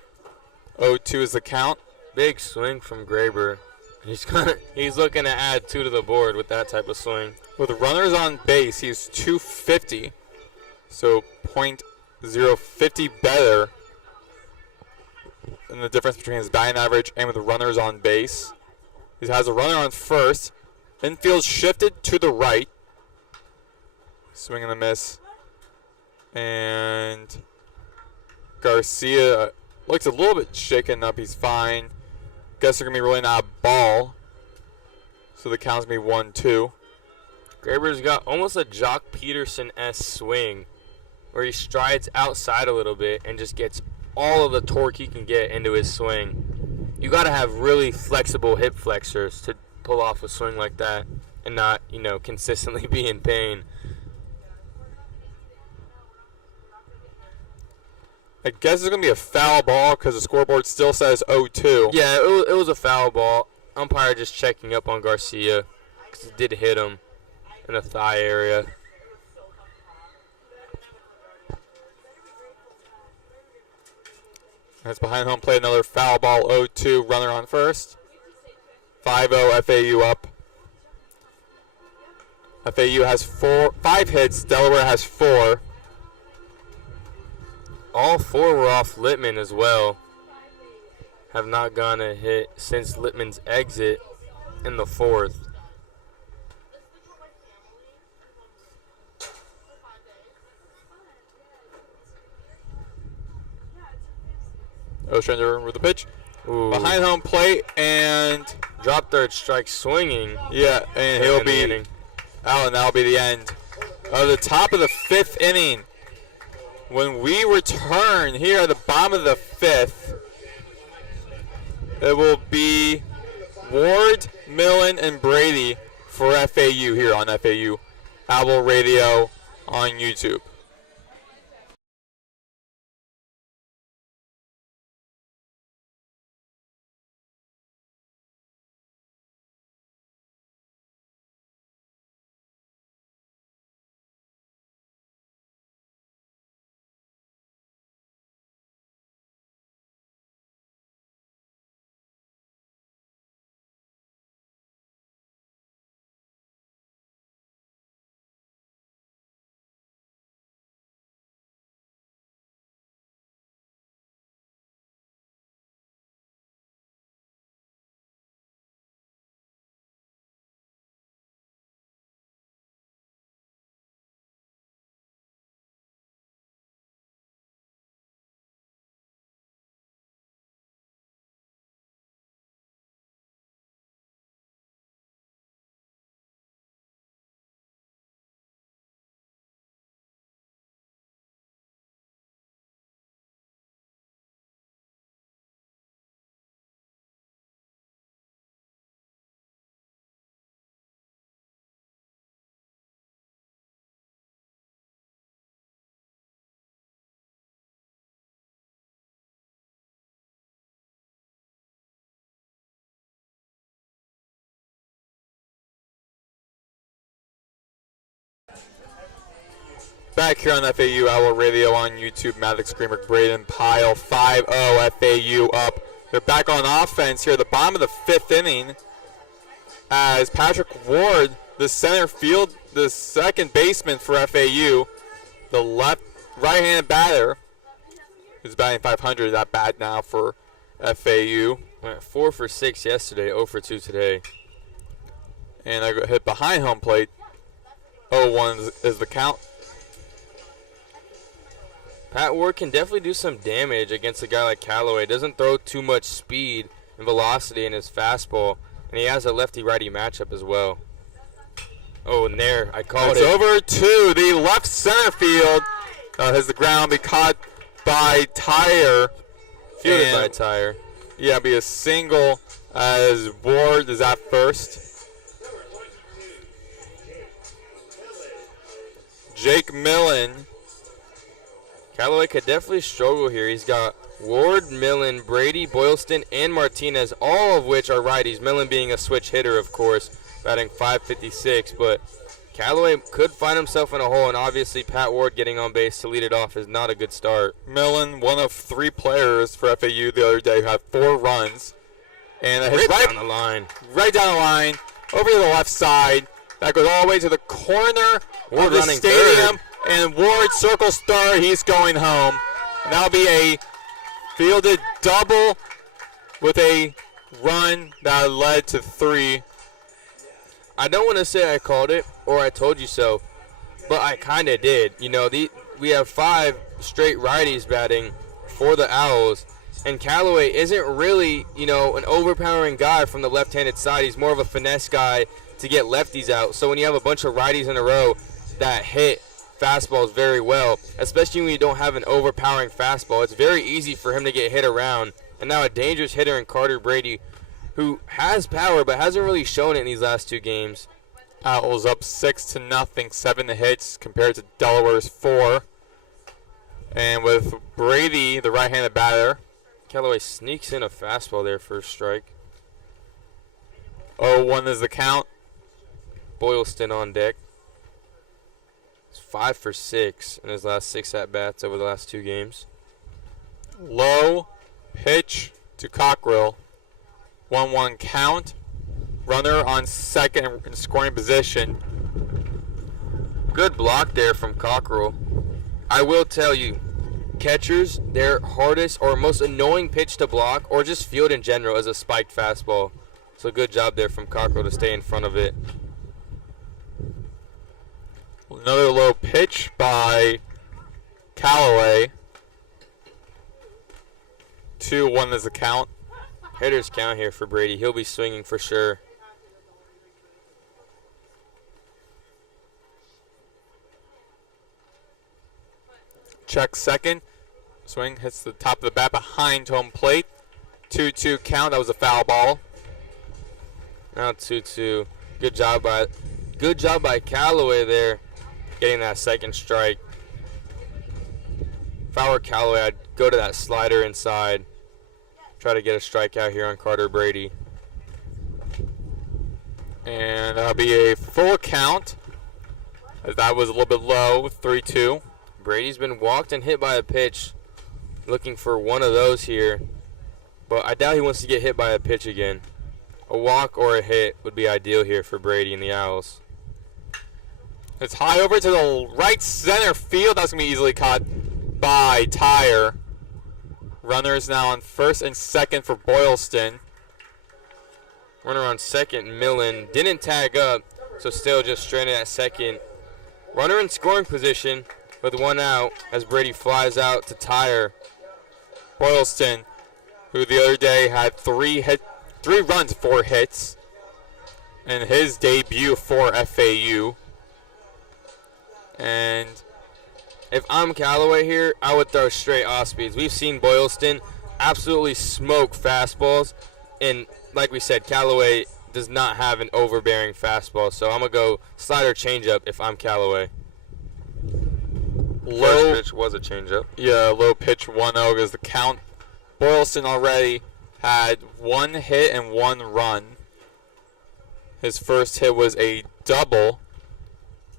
0-2 is the count. Big swing from Graber. He's looking to add 2 to the board with that type of swing. With runners on base, he's 250. So .050 better than the difference between his batting average and with runners on base. He has a runner on first. Infield shifted to the right. Swing and a miss. And Garcia looks a little bit shaken up. He's fine. Guess they're going to be rolling out a ball. So the count's going to be 1-2. Graber's got almost a Jock Peterson-esque swing where he strides outside a little bit and just gets all of the torque he can get into his swing. You got to have really flexible hip flexors to pull off a swing like that and not, consistently be in pain. I guess it's going to be a foul ball because the scoreboard still says 0-2. Yeah, it was a foul ball. Umpire just checking up on Garcia because it did hit him in the thigh area. That's behind home plate, another foul ball, 0-2, runner on first. 5-0, FAU up. FAU has 5 hits, Delaware has 4. All 4 were off Littman as well. Have not gone a hit since Littman's exit in the 4th. Ostrander with the pitch. Ooh. Behind home plate, and Drop third strike swinging. yeah, and he'll in the be inning. out, and that'll be the end of the top of the 5th inning. When we return here at the bottom of the 5th, it will be Ward, Millen, and Brady for FAU here on FAU Owl Radio on YouTube. Back here on FAU Owl Radio on YouTube, Maddox, Greenberg, Brayden, Pyle, 5-0 FAU up. They're back on offense here at the bottom of the 5th inning as Patrick Ward, the center field, the second baseman for FAU, the right-handed batter, who's batting 500, that bad now for FAU. Went 4 for 6 yesterday, 0 for 2 today. And I got hit behind home plate. 0-1 is the count. Pat Ward can definitely do some damage against a guy like Callaway. Doesn't throw too much speed and velocity in his fastball, and he has a lefty-righty matchup as well. Oh, and there, I called it. It's over to the left center field. Has the ground be caught by Tyre. Fielded by Tyre. Yeah, be a single as Ward is at first. Jake Millen. Callaway could definitely struggle here. He's got Ward, Millen, Brady, Boylston, and Martinez, all of which are righties. Millen being a switch hitter, of course, batting .556. But Callaway could find himself in a hole, and obviously Pat Ward getting on base to lead it off is not a good start. Millen, one of 3 players for FAU the other day who had 4 runs. And Right down the line. Right down the line, over to the left side. That goes all the way to the corner Ward of the running stadium. third. And Ward circles third. He's going home. And that'll be a fielded double with a run that led to 3. I don't want to say I called it or I told you so, but I kind of did. You know, we have 5 straight righties batting for the Owls, and Callaway isn't really, you know, an overpowering guy from the left-handed side. He's more of a finesse guy to get lefties out. So when you have a bunch of righties in a row that hit fastballs very well, especially when you don't have an overpowering fastball, it's very easy for him to get hit around. And now a dangerous hitter in Carter Brady, who has power but hasn't really shown it in these last 2 games. Owls up 6-0, 7 hits compared to Delaware's 4. And with Brady, the right-handed batter. Callaway sneaks in a fastball there for a strike. 0-1 is the count. Boylston on deck. It's 5 for 6 in his last 6 at-bats over the last 2 games. Low pitch to Cockrell. 1-1 count. Runner on second in scoring position. Good block there from Cockrell. I will tell you, catchers, their hardest or most annoying pitch to block, or just field in general, is a spiked fastball. So good job there from Cockrell to stay in front of it. Another low pitch by Callaway. 2-1 is the count. Hitters count here for Brady. He'll be swinging for sure. Check second. Swing hits the top of the bat behind home plate. 2-2 count. That was a foul ball. Now 2-2. Good job by Callaway there, getting that second strike. If I were Callaway, I'd go to that slider inside. Try to get a strikeout here on Carter Brady. And that'll be a full count. That was a little bit low, 3-2. Brady's been walked and hit by a pitch. Looking for one of those here. But I doubt he wants to get hit by a pitch again. A walk or a hit would be ideal here for Brady and the Owls. It's high over to the right center field. That's going to be easily caught by Tyre. Runners now on first and second for Boylston. Runner on second, Millen didn't tag up, so still just stranded at second. Runner in scoring position with 1 out as Brady flies out to Tyre. Boylston, who the other day had 3 runs, 4 hits, in his debut for FAU. And if I'm Callaway here, I would throw straight off speeds. We've seen Boylston absolutely smoke fastballs, and like we said, Callaway does not have an overbearing fastball, so I'm going to go slider changeup if I'm Callaway. Low pitch was a changeup. Yeah, low pitch 1-0 is the count. Boylston already had 1 hit and 1 run. His first hit was a double.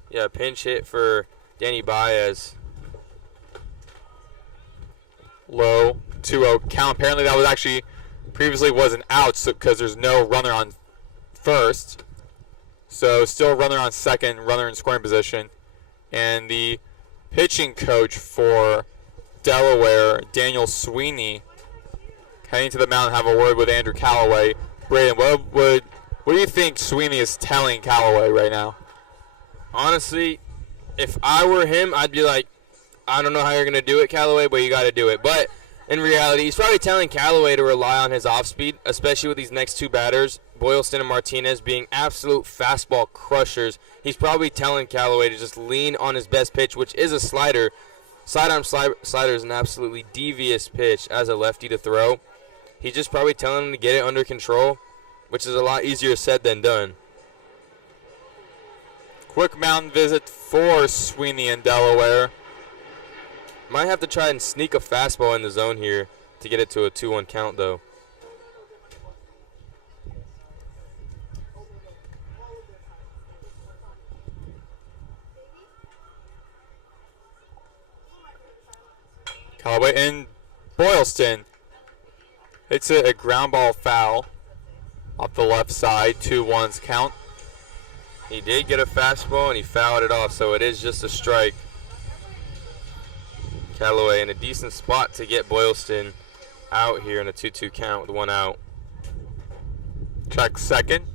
Yeah, pinch hit for Danny Baez. Low 2-0 count. Apparently that was actually previously was an out because there's no runner on first. So still runner on second, runner in scoring position. And the pitching coach for Delaware, Daniel Sweeney, heading to the mound and have a word with Andrew Callaway. Brayden, what do you think Sweeney is telling Callaway right now? Honestly, if I were him, I'd be like, I don't know how you're going to do it, Callaway, but you got to do it. But in reality, he's probably telling Callaway to rely on his off-speed, especially with these next two batters, Boylston and Martinez, being absolute fastball crushers. He's probably telling Callaway to just lean on his best pitch, which is a slider. Sidearm slider is an absolutely devious pitch as a lefty to throw. He's just probably telling him to get it under control, which is a lot easier said than done. Quick mound visit for Sweeney in Delaware. Might have to try and sneak a fastball in the zone here to get it to a 2-1 count, though. Callaway and Boylston. It's a ground ball foul off the left side, 2-1 count. He did get a fastball and he fouled it off, so it is just a strike. Callaway in a decent spot to get Boylston out here in a 2-2 count with one out. Check second.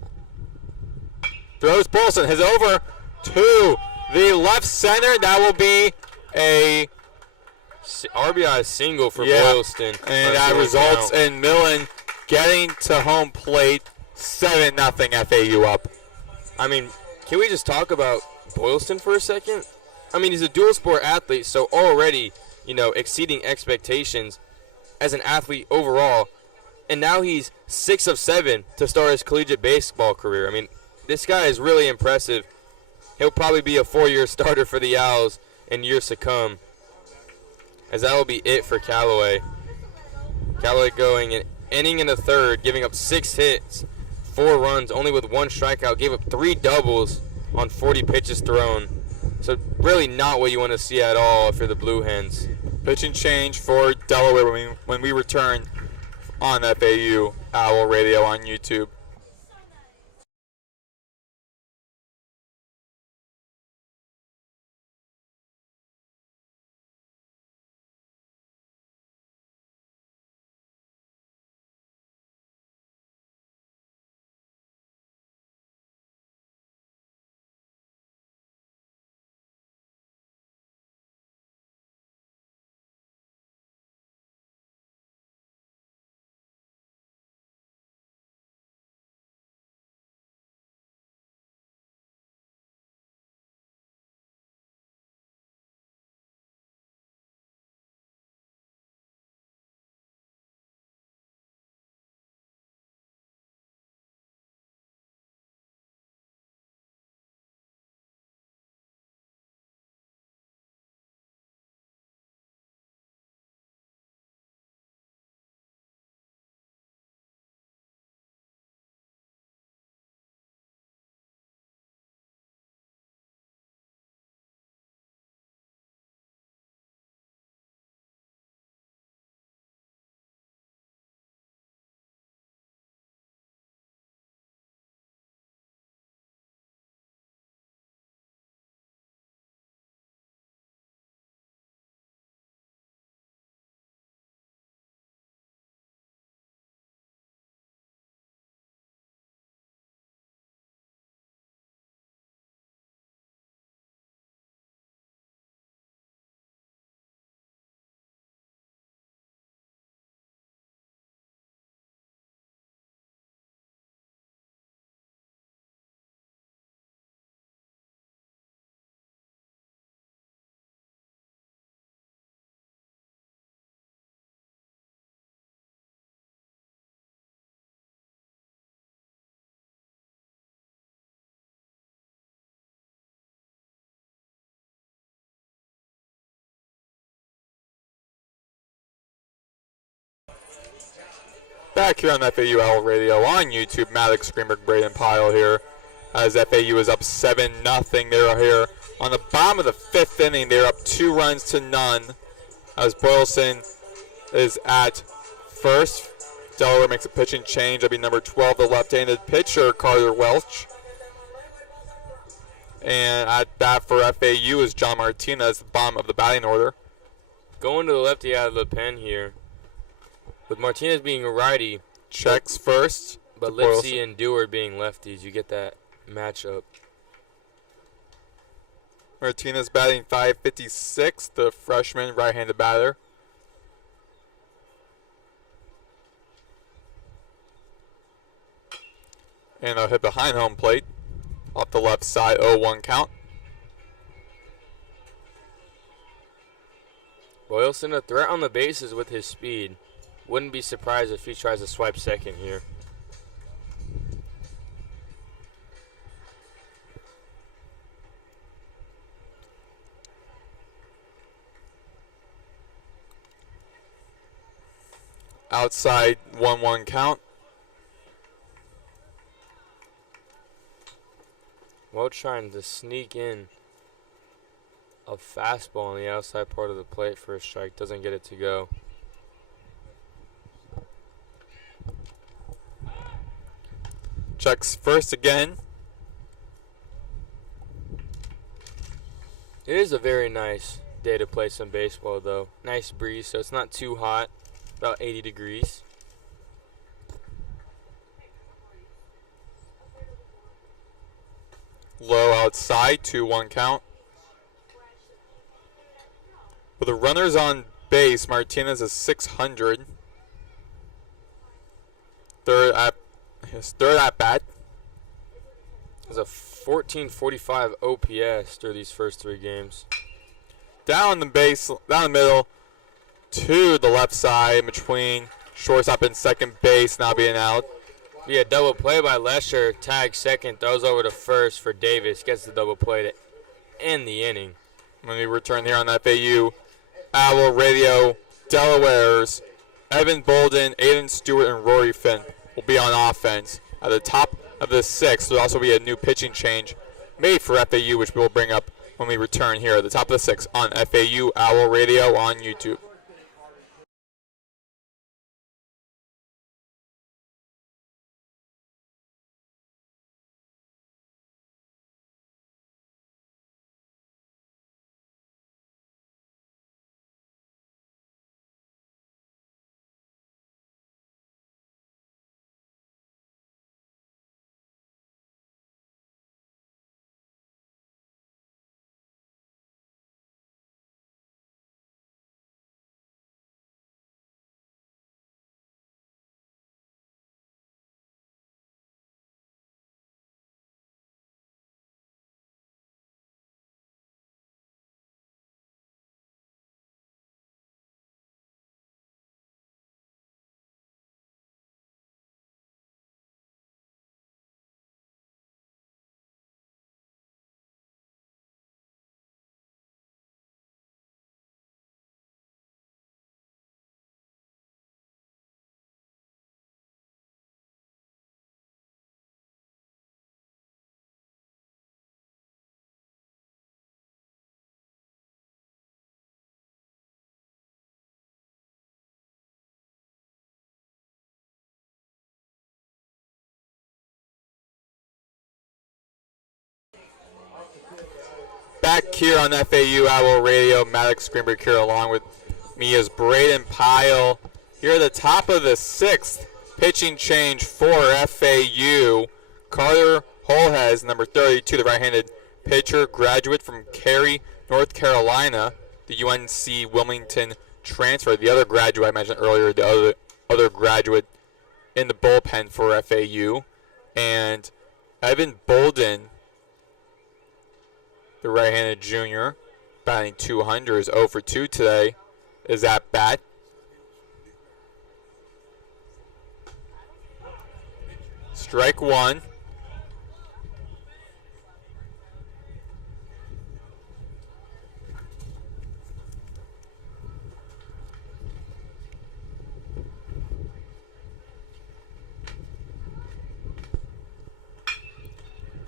Throws Boylston. His over to the left center. That will be a RBI single for Boylston. And that results in Millen getting to home plate. 7-0 FAU up. I mean, can we just talk about Boylston for a second? I mean, he's a dual sport athlete, so already, you know, exceeding expectations as an athlete overall. And now he's 6 of 7 to start his collegiate baseball career. I mean, this guy is really impressive. He'll probably be a 4-year starter for the Owls in years to come, as that will be it for Callaway. Callaway going an inning and a third, giving up 6 hits, 4 runs, only with 1 strikeout, gave up 3 doubles on 40 pitches thrown. So really not what you want to see at all if you're the Blue Hens. Pitching change for Delaware when we return on FAU Owl Radio on YouTube. Back here on FAU Owl Radio on YouTube, Maddox, Greenberg, Brayden, Pyle here. as FAU is up 7-0. They're here on the bottom of the 5th inning. They're up 2 runs to none as Boylston is at first. Delaware makes a pitching change. That'll be number 12, the left-handed pitcher, Carter Welch. And at bat for FAU is John Martinez, the bottom of the batting order. Going to the lefty out of the pen here. With Martinez being a righty. Checks first. But Lipsy and Dewar being lefties, you get that matchup. Martinez batting .556, the freshman right-handed batter. And a hit behind home plate. Off the left side, 0-1 count. Boylston a threat on the bases with his speed. Wouldn't be surprised if he tries to swipe second here. Outside, 1-1 count. Well, trying to sneak in a fastball on the outside part of the plate for a strike. Doesn't get it to go. Checks first again. It is a very nice day to play some baseball, though. Nice breeze, so it's not too hot. About 80 degrees. Low outside, 2-1 count. With the runners on base, Martinez is 600. His third at bat. It's a 1445 OPS through these first 3 games. Down the middle to the left side between shortstop and second base, now being out. Yeah, double play by Lesher. Tags second, throws over to first for Davis. Gets the double play to end the inning. When we return here on FAU Owl Radio, Delaware's Evan Bolden, Aiden Stewart, and Rory Finn will be on offense. At the top of the 6th, there'll also be a new pitching change made for FAU, which we'll bring up when we return here at the top of the 6th on FAU Owl Radio on YouTube. Back here on FAU Owl Radio, Maddox, Greenberg here along with me is Brayden, Pyle. Here at the top of the 6th, pitching change for FAU. Carter Holhes, number 32, the right-handed pitcher, graduate from Cary, North Carolina, the UNC Wilmington transfer. The other graduate I mentioned earlier, the other graduate in the bullpen for FAU. And Evan Bolden, the right-handed junior, batting 200, is 0 for 2 today, is at bat. Strike 1.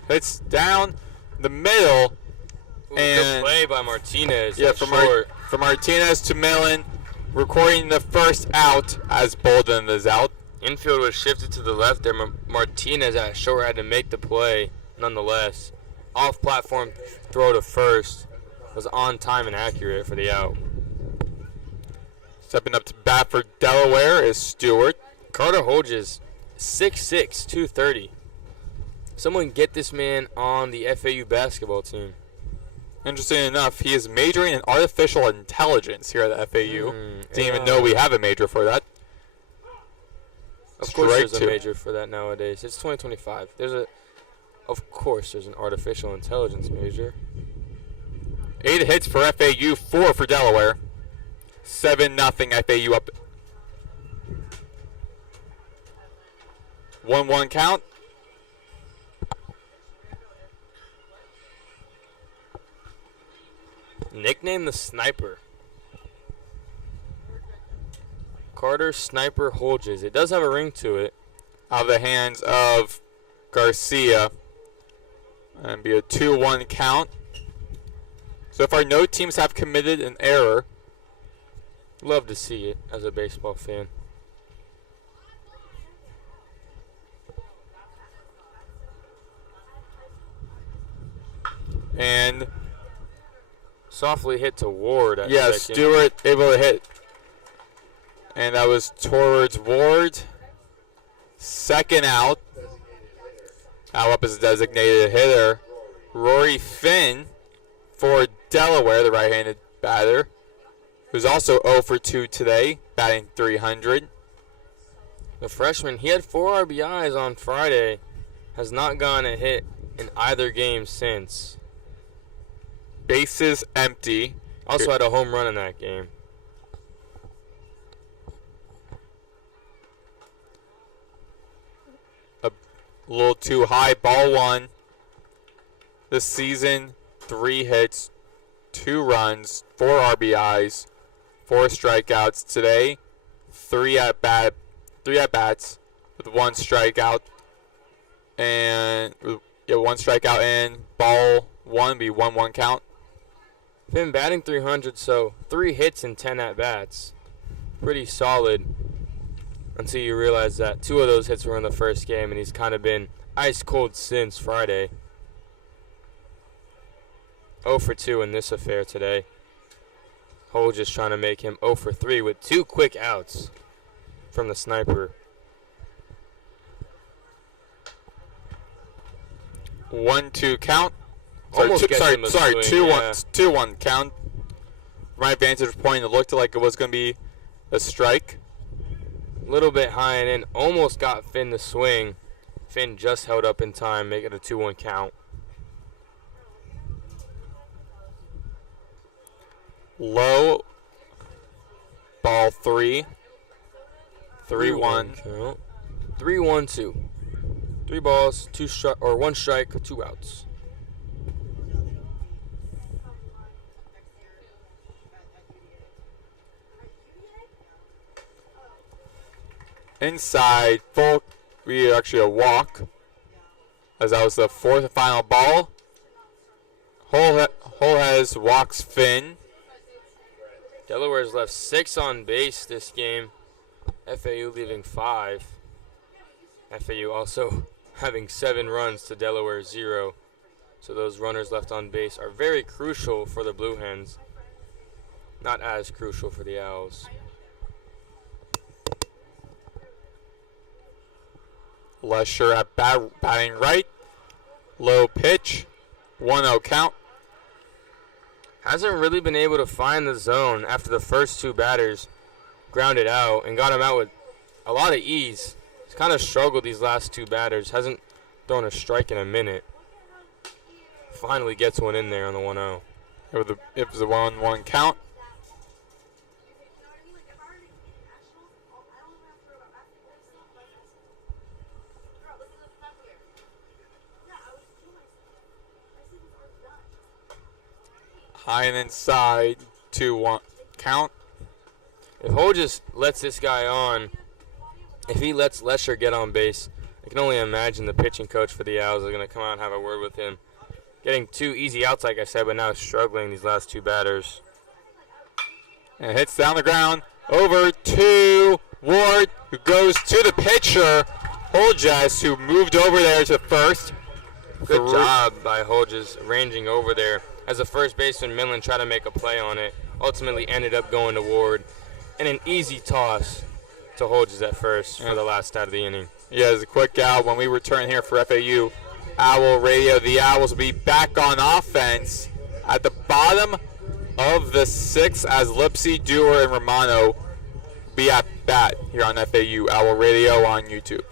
Hits down the middle. Ooh, And- good play by Martinez. Yeah, That's from short. Martinez to Millen, recording the first out as Bolden is out. Infield was shifted to the left there. Martinez at short had to make the play nonetheless. Off-platform throw to first was on time and accurate for the out. Stepping up to bat for Delaware is Stewart. Carter Holges, 6'6", 230. Someone get this man on the FAU basketball team. Interesting enough, he is majoring in artificial intelligence here at the FAU. Didn't even know we have a major for that. Of course Strike there's two. a major for that nowadays. It's 2025. Of course there's an artificial intelligence major. 8 hits for FAU, 4 for Delaware. 7-0 FAU up. 1-1 count. Nicknamed the Sniper. Carter Sniper Holges. It does have a ring to it. Out of the hands of Garcia. And be a 2-1 count. So far, no teams have committed an error. Love to see it as a baseball fan. And Softly hit to Ward at yeah, second. Stewart able to hit. And that was towards Ward. Second out. Now up as a designated hitter. Rory Finn for Delaware, the right-handed batter, who's also 0 for 2 today, batting .300. The freshman, he had 4 RBIs on Friday. Has not gotten a hit in either game since. Bases empty. Also had a home run in that game. A little too high. Ball 1. This season, 3 hits, 2 runs, 4 RBIs, 4 strikeouts today. 3 at bats with 1 strikeout. And yeah, 1 strikeout and ball 1 be 1-1 count. Been batting .300, so 3 hits and 10 at bats. Pretty solid until you realize that 2 of those hits were in the first game, and he's kind of been ice cold since Friday. 0 for 2 in this affair today. Hole just trying to make him 0 for 3 with 2 quick outs from the Sniper. 1-2 count. Almost gets him a swing, 2-1 count. From my vantage point, it looked like it was going to be a strike. A little bit high and in. Almost got Finn to swing. Finn just held up in time, make it a 2-1 count. Low. Ball 3. 3-1. count. 3-1-2. 3 balls, 1 strike, 2 outs. Inside, full. We actually a walk. As that was the 4th and final ball. Hole has walks Finn. Delaware's left 6 on base this game. FAU leaving 5. FAU also having 7 runs to Delaware 0. So those runners left on base are very crucial for the Blue Hens. Not as crucial for the Owls. Lesher at batting right. Low pitch. 1-0 count. Hasn't really been able to find the zone after the first 2 batters grounded out and got him out with a lot of ease. He's kind of struggled these last 2 batters. Hasn't thrown a strike in a minute. Finally gets one in there on the 1-0. It was a 1-1 count. High and inside, 2-1 count. If Hole just lets this guy on, if he lets Lesher get on base, I can only imagine the pitching coach for the Owls is going to come out and have a word with him. Getting 2 easy outs, like I said, but now struggling these last 2 batters. And hits down the ground over to Ward, who goes to the pitcher, Holges, who moved over there to first. Good job by Holges ranging over there. As a first baseman, Millen tried to make a play on it. Ultimately ended up going to Ward. And an easy toss to Holges at first for the last out of the inning. Yeah, it's a quick out. When we return here for FAU Owl Radio, the Owls will be back on offense at the bottom of the 6th as Lipsy, Dewar, and Romano be at bat here on FAU Owl Radio on YouTube.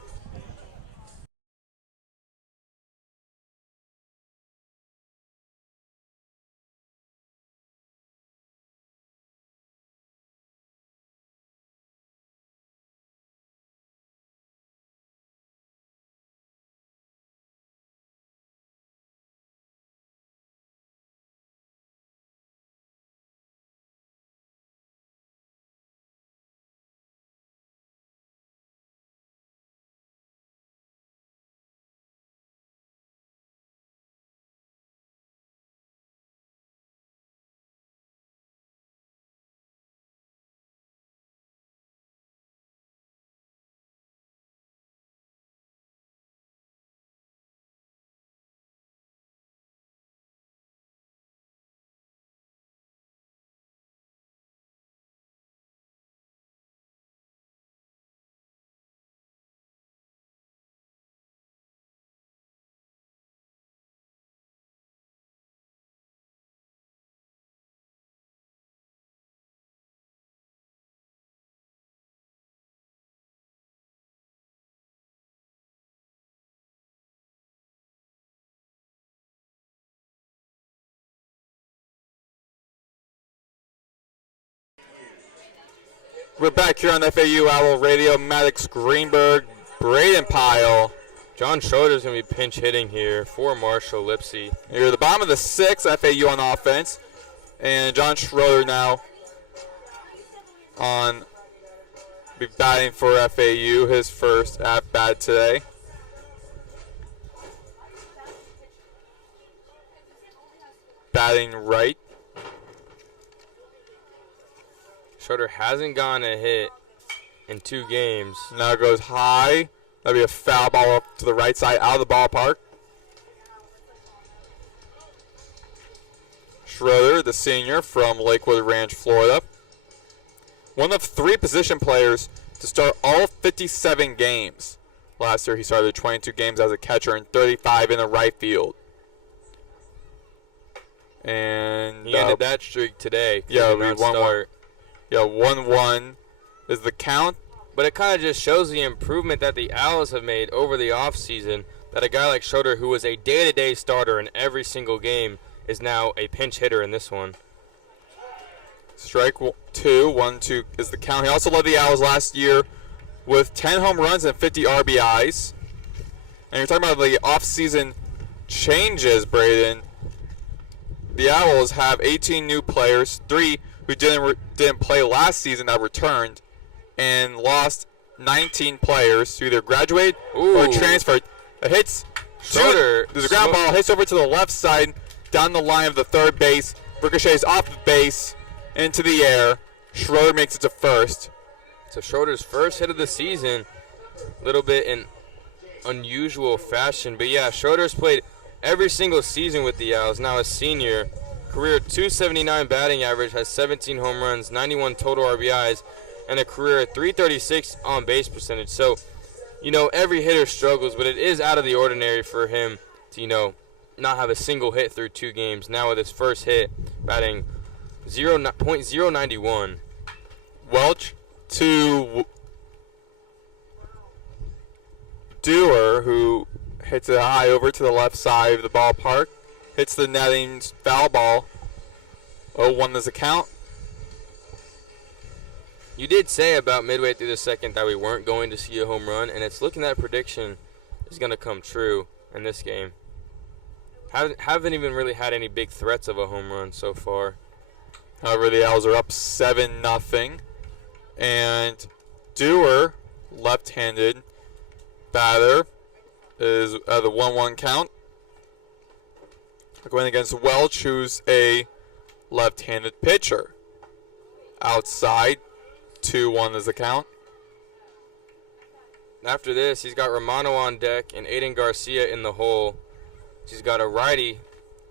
We're back here on FAU Owl Radio. Maddox, Greenberg, Brayden, Pyle. John Schroeder's going to be pinch hitting here for Marshall Lipsy. Here at the bottom of the 6th, FAU on offense. And John Schroeder now on be batting for FAU, his first at-bat today. Batting right. Schroeder hasn't gotten a hit in 2 games. Now goes high. That'll be a foul ball up to the right side out of the ballpark. Schroeder, the senior from Lakewood Ranch, Florida. One of 3 position players to start all 57 games. Last year he started 22 games as a catcher and 35 in the right field. And he ended that streak today. Yeah, we 1-1. Yeah, 1-1 is the count. But it kind of just shows the improvement that the Owls have made over the offseason, that a guy like Schroeder, who was a day-to-day starter in every single game, is now a pinch hitter in this one. Strike 2, 1-2 is the count. He also led the Owls last year with 10 home runs and 50 RBIs. And you're talking about the offseason changes, Brayden. The Owls have 18 new players, 3 who didn't play last season that returned, and lost 19 players who either graduated or transferred. It hits Schroeder. There's a ground ball, hits over to the left side, down the line of the third base, ricochets off the base, into the air. Schroeder makes it to first. So Schroeder's first hit of the season, a little bit in unusual fashion. But yeah, Schroeder's played every single season with the Owls, now a senior. Career .279 batting average, has 17 home runs, 91 total RBIs, and a career .336 on base percentage. So, you know, every hitter struggles, but it is out of the ordinary for him to, you know, not have a single hit through 2 games. Now with his first hit, batting .091. Welch to Dewar, who hits it high over to the left side of the ballpark. Hits the netting, foul ball. 0-1 is the count. You did say about midway through the second that we weren't going to see a home run, and it's looking that prediction is going to come true in this game. Haven't even really had any big threats of a home run so far. However, the Owls are up 7-0. And Dewar, left-handed batter, is the 1-1 count. Going against Welch, who's a left-handed pitcher. Outside, 2-1 is the count. After this, he's got Romano on deck and Aiden Garcia in the hole. He's got a righty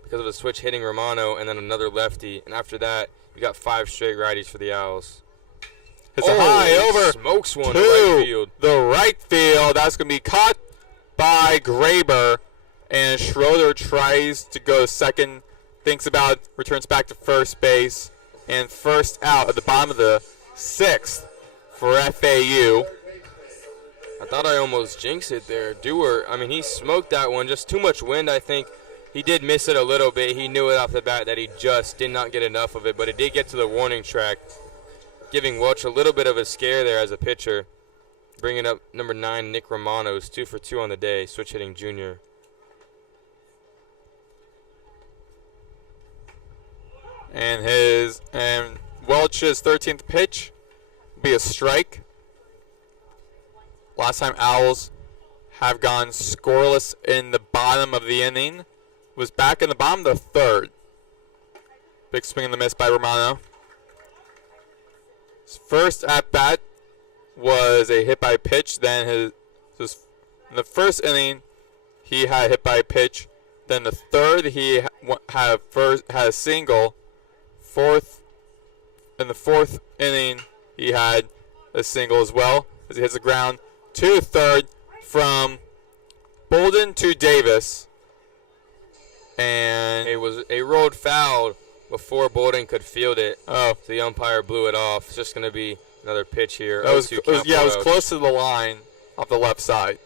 because of the switch hitting Romano, and then another lefty. And after that, you got 5 straight righties for the Owls. It's a high over smokes one to to right field. the right field. That's going to be caught by Graber. And Schroeder tries to go second, thinks about it, returns back to first base. And first out at the bottom of the 6th for FAU. I thought I almost jinxed it there. Dewar, I mean, he smoked that one. Just too much wind, I think. He did miss it a little bit. He knew it off the bat that he just did not get enough of it, but it did get to the warning track, giving Welch a little bit of a scare there as a pitcher. Bringing up number 9, Nick Romano, who's 2 for 2 on the day, switch hitting junior. And Welch's 13th pitch will be a strike. Last time Owls have gone scoreless in the bottom of the inning was back in the bottom of the 3rd. Big swing and the miss by Romano. His first at bat was a hit by pitch. Then in the first inning he had a hit by pitch. Then the 3rd he had a single. In the 4th inning he had a single as well as he hits the ground to third from Bolden to Davis. And it was a rolled foul before Bolden could field it. Oh, so the umpire blew it off. It's just going to be another pitch here. It was close to the line off the left side.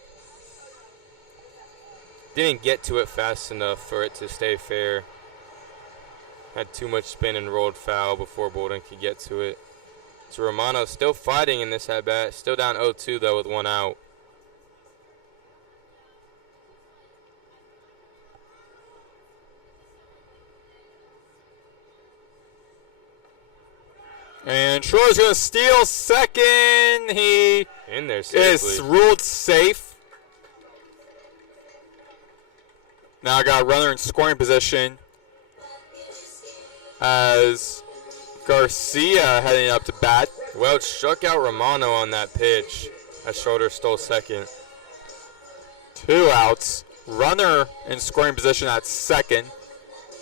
Didn't get to it fast enough for it to stay fair. Had too much spin and rolled foul before Bolden could get to it. So Romano still fighting in this at-bat. Still down 0-2, though, with 1 out. And Schroeder's going to steal second. He in there safely. Is ruled safe. Now I got a runner in scoring position as Garcia heading up to bat. Welch struck out Romano on that pitch as Schroeder stole second. 2 outs. Runner in scoring position at second.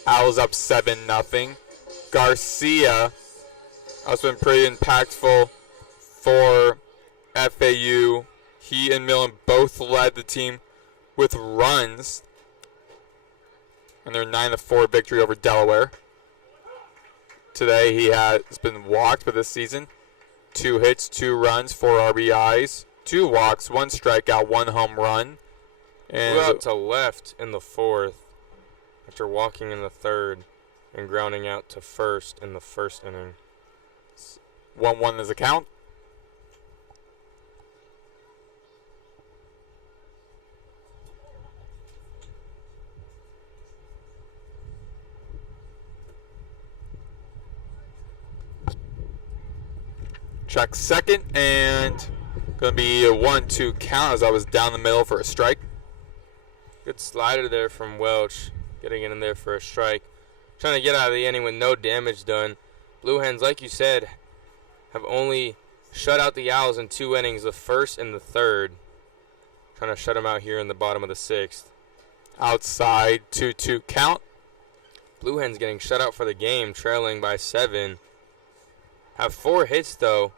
Owls up 7-0. Garcia has been pretty impactful for FAU. He and Millen both led the team with runs in their 9-4 victory over Delaware. Today he has been walked for this season. 2 hits, 2 runs, 4 RBIs, 2 walks, 1 strikeout, 1 home run. And flew out to left in the 4th after walking in the 3rd and grounding out to first in the 1st inning. 1-1 is the count. Check second, and going to be a 1-2 count as I was down the middle for a strike. Good slider there from Welch, getting in there for a strike. Trying to get out of the inning with no damage done. Blue Hens, like you said, have only shut out the Owls in 2 innings, the 1st and the 3rd. Trying to shut them out here in the bottom of the 6th. Outside, 2-2 count. Blue Hens getting shut out for the game, trailing by 7. Have 4 hits, though,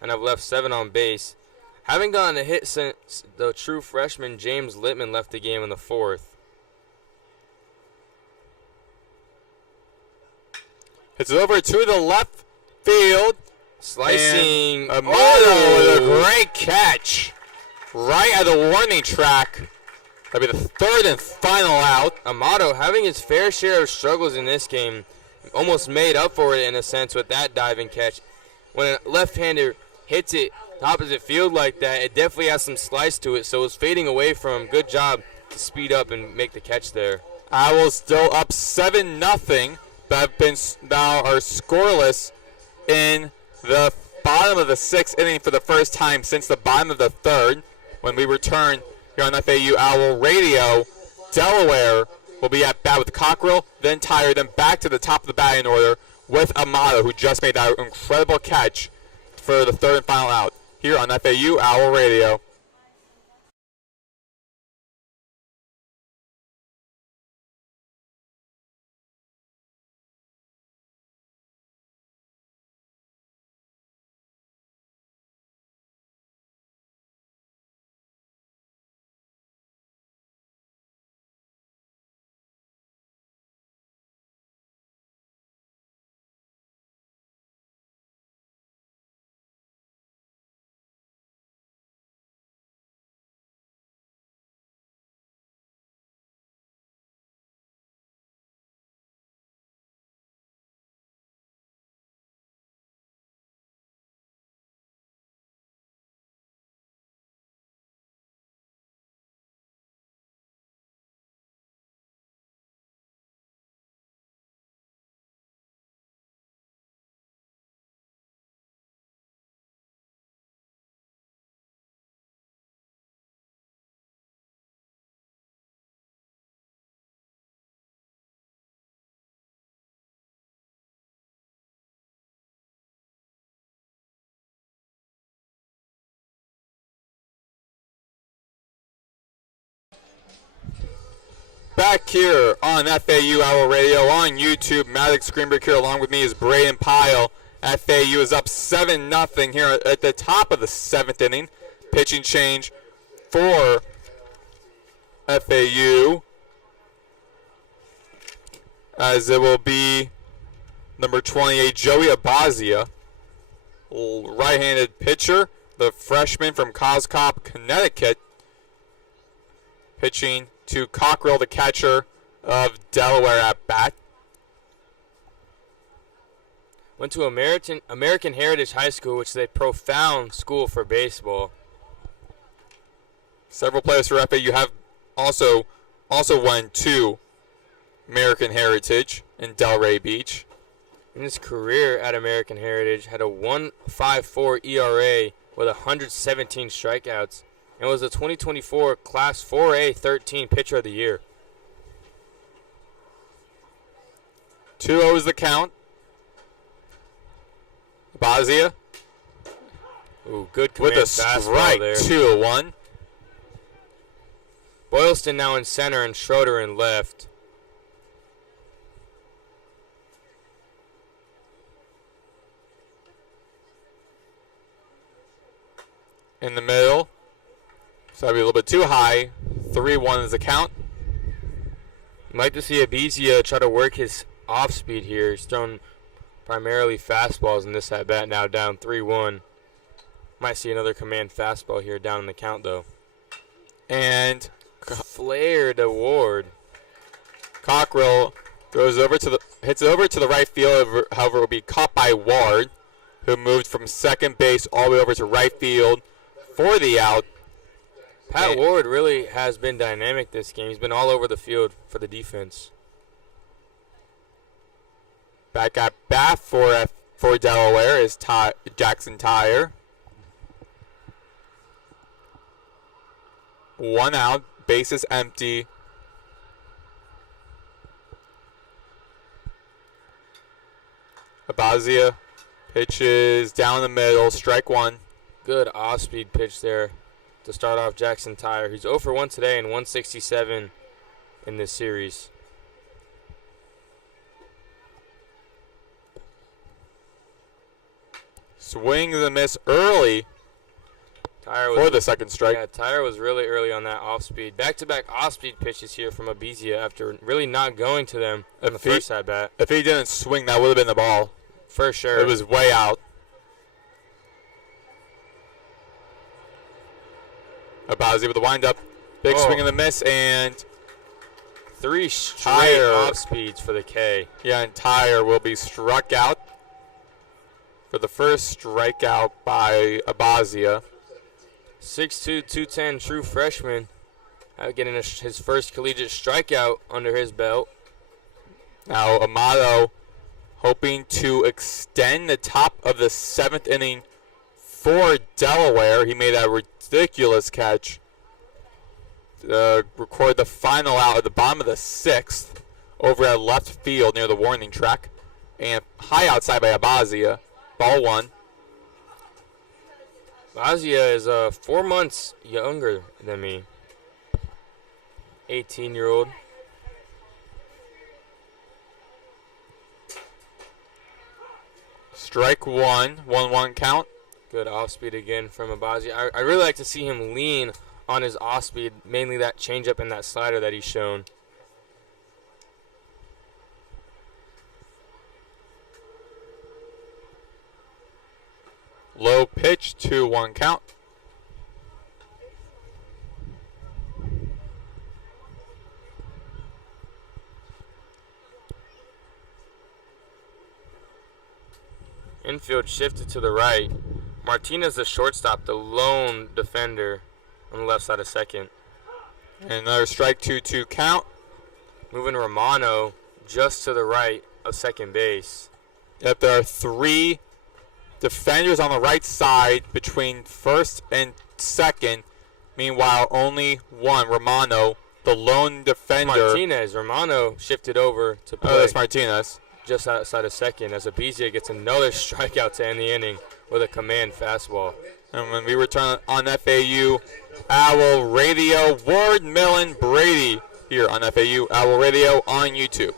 and have left 7 on base. Haven't gotten a hit since the true freshman James Littman left the game in the 4th. It's over to the left field. Slicing. Amato with a great catch. Right at the warning track. That'll be the 3rd and final out. Amato having his fair share of struggles in this game. Almost made up for it in a sense with that diving catch. When a left-hander hits it the opposite field like that, it definitely has some slice to it, so it's fading away from him. Good job to speed up and make the catch there. Owls still up 7-0, but have been now are scoreless in the bottom of the 6th inning for the first time since the bottom of the 3rd, when we return here on FAU Owl Radio. Delaware will be at bat with Cockrell, then Tyre, then back to the top of the batting order with Amato, who just made that incredible catch for the third and final out here on FAU Owl Radio. Back here on FAU Owl Radio on YouTube, Maddox, Greenberg here along with me is Brayden, Pyle. FAU is up 7-0 here at the top of the 7th inning. Pitching change for FAU, as it will be number 28, Joey Abazia, right-handed pitcher, the freshman from Coscop, Connecticut, pitching to Cockrell, the catcher of Delaware at bat. Went to American Heritage High School, which is a profound school for baseball. Several players for FAU have also went to American Heritage in Delray Beach. In his career at American Heritage, had a 1.54 ERA with 117 strikeouts, and was the 2024 Class 4A 13 Pitcher of the Year. 2-0 is the count. Abazia Ooh, good with command a fastball strike, there. 2-1. Boylston now in center and Schroeder in left. In the middle. So that'd be a little bit too high. 3-1 is the count. I'd like to see Abizia try to work his off speed here. He's thrown primarily fastballs in this at bat, now down 3-1. Might see another command fastball here down in the count though. And Flare to Ward. Cockrell hits it over to the right field. However, it will be caught by Ward, who moved from second base all the way over to right field for the out. Pat Ward really has been dynamic this game. He's been all over the field for the defense. Back at bat for Delaware is Jackson Tyre. 1 out, bases empty. Abazia pitches down the middle, strike 1. Good off-speed pitch there to start off Jackson Tyre. He's 0 for 1 today and 167 in this series. Swing and a miss early for the second strike. Yeah, Tyre was really early on that off-speed. Back-to-back off-speed pitches here from Abizia after really not going to them in the first at-bat. If he didn't swing, that would have been the ball. For sure. It was way out. Abazia with the windup. Big swing and a miss, and 3 straight off-speeds for the K. Yeah, and Tyre will be struck out for the first strikeout by Abazia. 6'2", 210 true freshman. Getting his first collegiate strikeout under his belt. Now Amato hoping to extend the top of the 7th inning for Delaware. He made that ridiculous catch record the final out at the bottom of the 6th over at left field near the warning track. And high outside by Abazia. Ball 1. Abazia is 4 months younger than me. 18-year-old. Strike 1. 1-1 count. Good off-speed again from Abazia. I really like to see him lean on his off-speed, mainly that changeup and that slider that he's shown. Low pitch, 2-1 count. Infield shifted to the right. Martinez, the shortstop, the lone defender on the left side of second. And another strike, 2-2 count. Moving Romano just to the right of second base. Yep, there are 3 defenders on the right side between first and second. Meanwhile, only one, Romano, the lone defender. Martinez, Romano shifted over to play. Oh, that's Martinez. Just outside of second as Abizia gets another strikeout to end the inning with a command fastball. And when we return on FAU Owl Radio, Ward, Millen, Brady here on FAU Owl Radio on YouTube.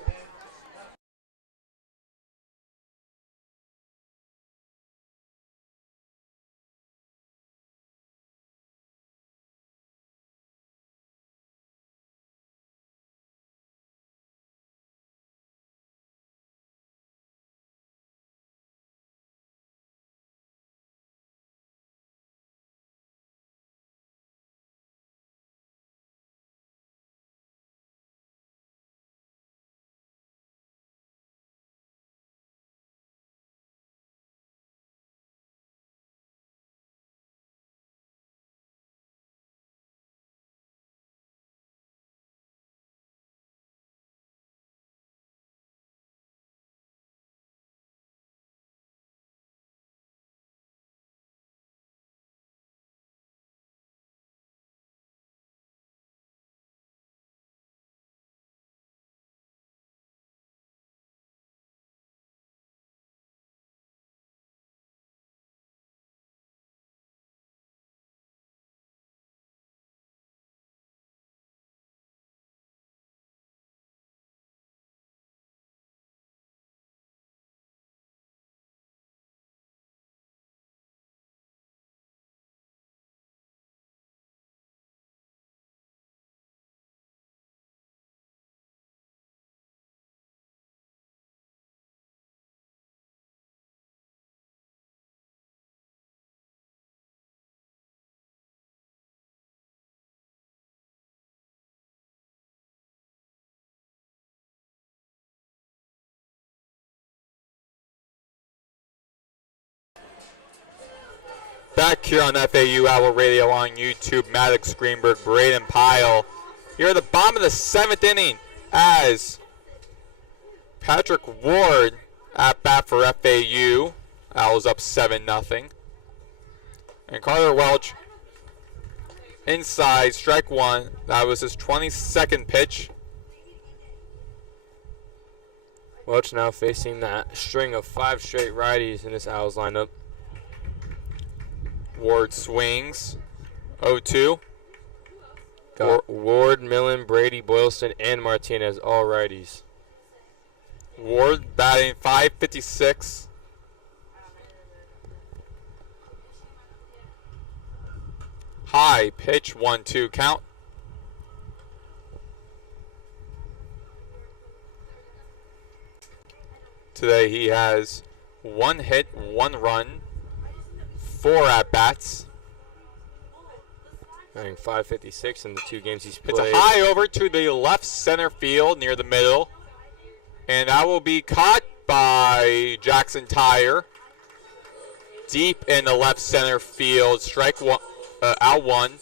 Back here on FAU Owl Radio on YouTube, Maddox, Greenberg, Brayden, Pyle. Here at the bottom of the 7th inning as Patrick Ward at bat for FAU. Owls up 7-0. And Carter Welch inside, strike 1. That was his 22nd pitch. Welch now facing that string of 5 straight righties in this Owls lineup. Ward swings, 0-2. Ward, Millen, Brady, Boylston, and Martinez, all righties. Ward batting .556. High pitch, 1-2 count. Today he has 1 hit, 1 run, 4 at-bats. Batting .556 in the 2 games he's It's played. a high over to the left center field near the middle. And that will be caught by Jackson Tyre. Deep in the left center field. Strike 1, out 1.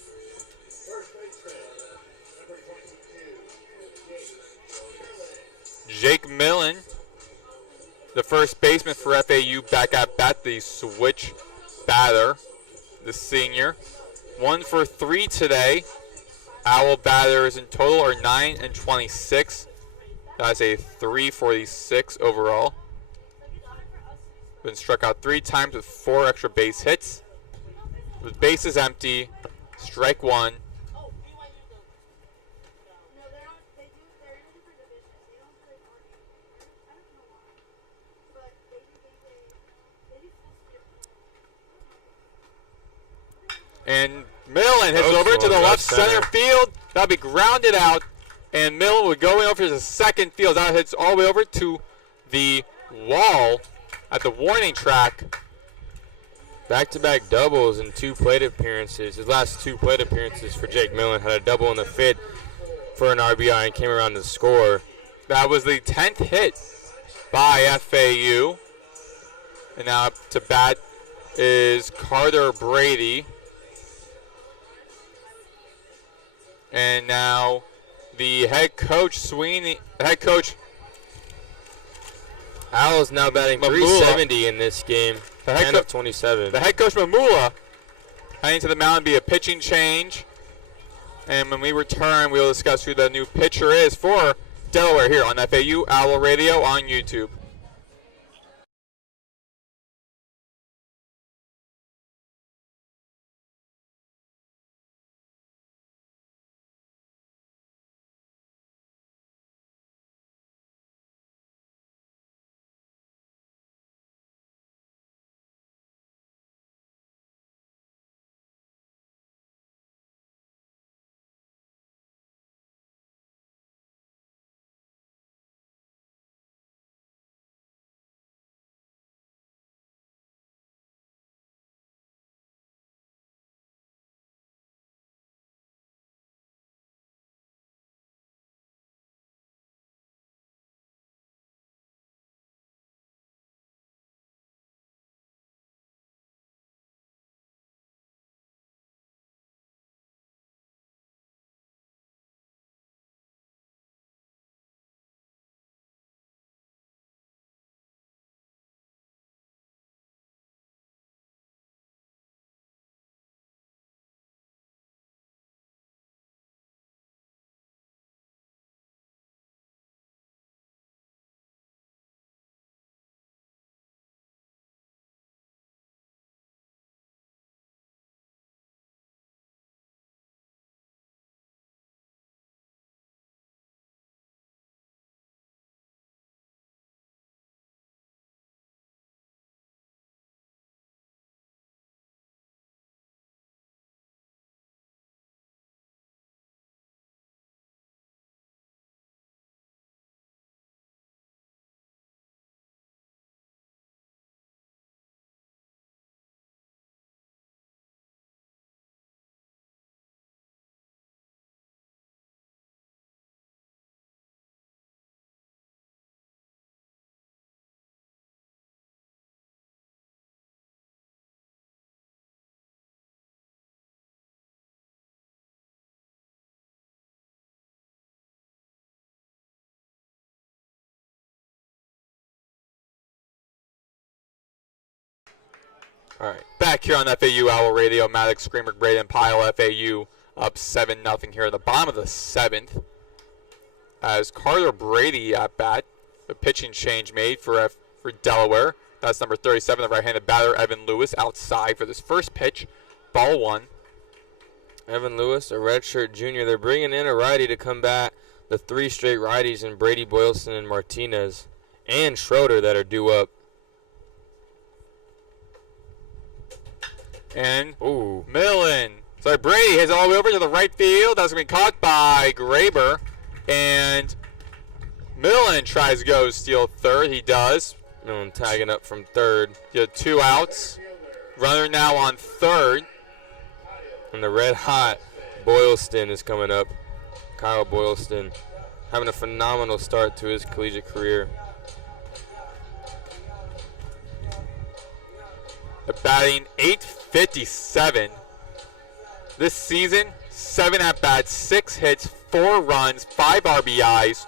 Jake Millen, the first baseman for FAU, back at bat, the switch batter, the senior. 1 for 3 today Owl batters in total are 9 and 26. That's a 346 overall. Been struck out 3 times with 4 extra base hits. With bases empty, strike 1. And Millen hits it over to the left center field. That'll be grounded out. And Millen would go over to the second field. That hits all the way over to the wall at the warning track. Back-to-back doubles in 2 plate appearances. His last 2 plate appearances for Jake Millen. Had a double in the 5th for an RBI and came around to score. That was the 10th hit by FAU. And now up to bat is Carter Brady. And now the head coach Al is now batting Mamula. 370 in this game. 10 of 27. The head coach Mamula heading to the mound be a pitching change. And when we return, we'll discuss who the new pitcher is for Delaware here on FAU Owl Radio on YouTube. All right, back here on FAU Owl Radio, Maddox, Greenberg, Brayden, Pyle, FAU up 7-0 here in the bottom of the 7th. As Carter Brady at bat, the pitching change made for Delaware. That's number 37, the right-handed batter, Evan Lewis, outside for this first pitch. Ball 1. Evan Lewis, a redshirt junior. They're bringing in a righty to combat the 3 straight righties in Brady, Boylston, and Martinez, and Schroeder that are due up. And Millen. So Brady hits all the way over to the right field. That's going to be caught by Graber. And Millen tries to go steal third. He does. Millen tagging up from third. He had 2 outs. Runner now on third. And the red hot Boylston is coming up. Kyle Boylston having a phenomenal start to his collegiate career. Batting .857 this season. 7 at-bats, 6 hits, 4 runs, 5 RBIs.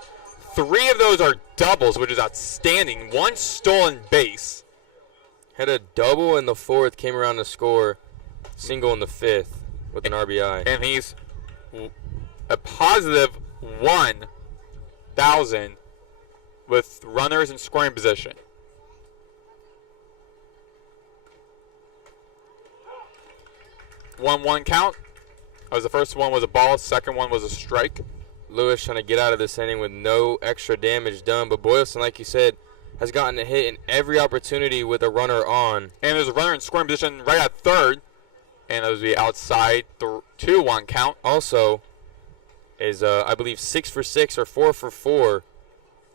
3 of those are doubles, which is outstanding. 1 stolen base. Had a double in the 4th, came around to score. Single in the 5th with an RBI. And he's a positive 1,000 with runners in scoring position. One count. That was the first one was a ball. Second one was a strike. Lewis trying to get out of this inning with no extra damage done. But Boylston, like you said, has gotten a hit in every opportunity with a runner on. And there's a runner in scoring position right at third. And that was the outside 2-1 count. Also is, I believe, 6 for 6 or 4 for 4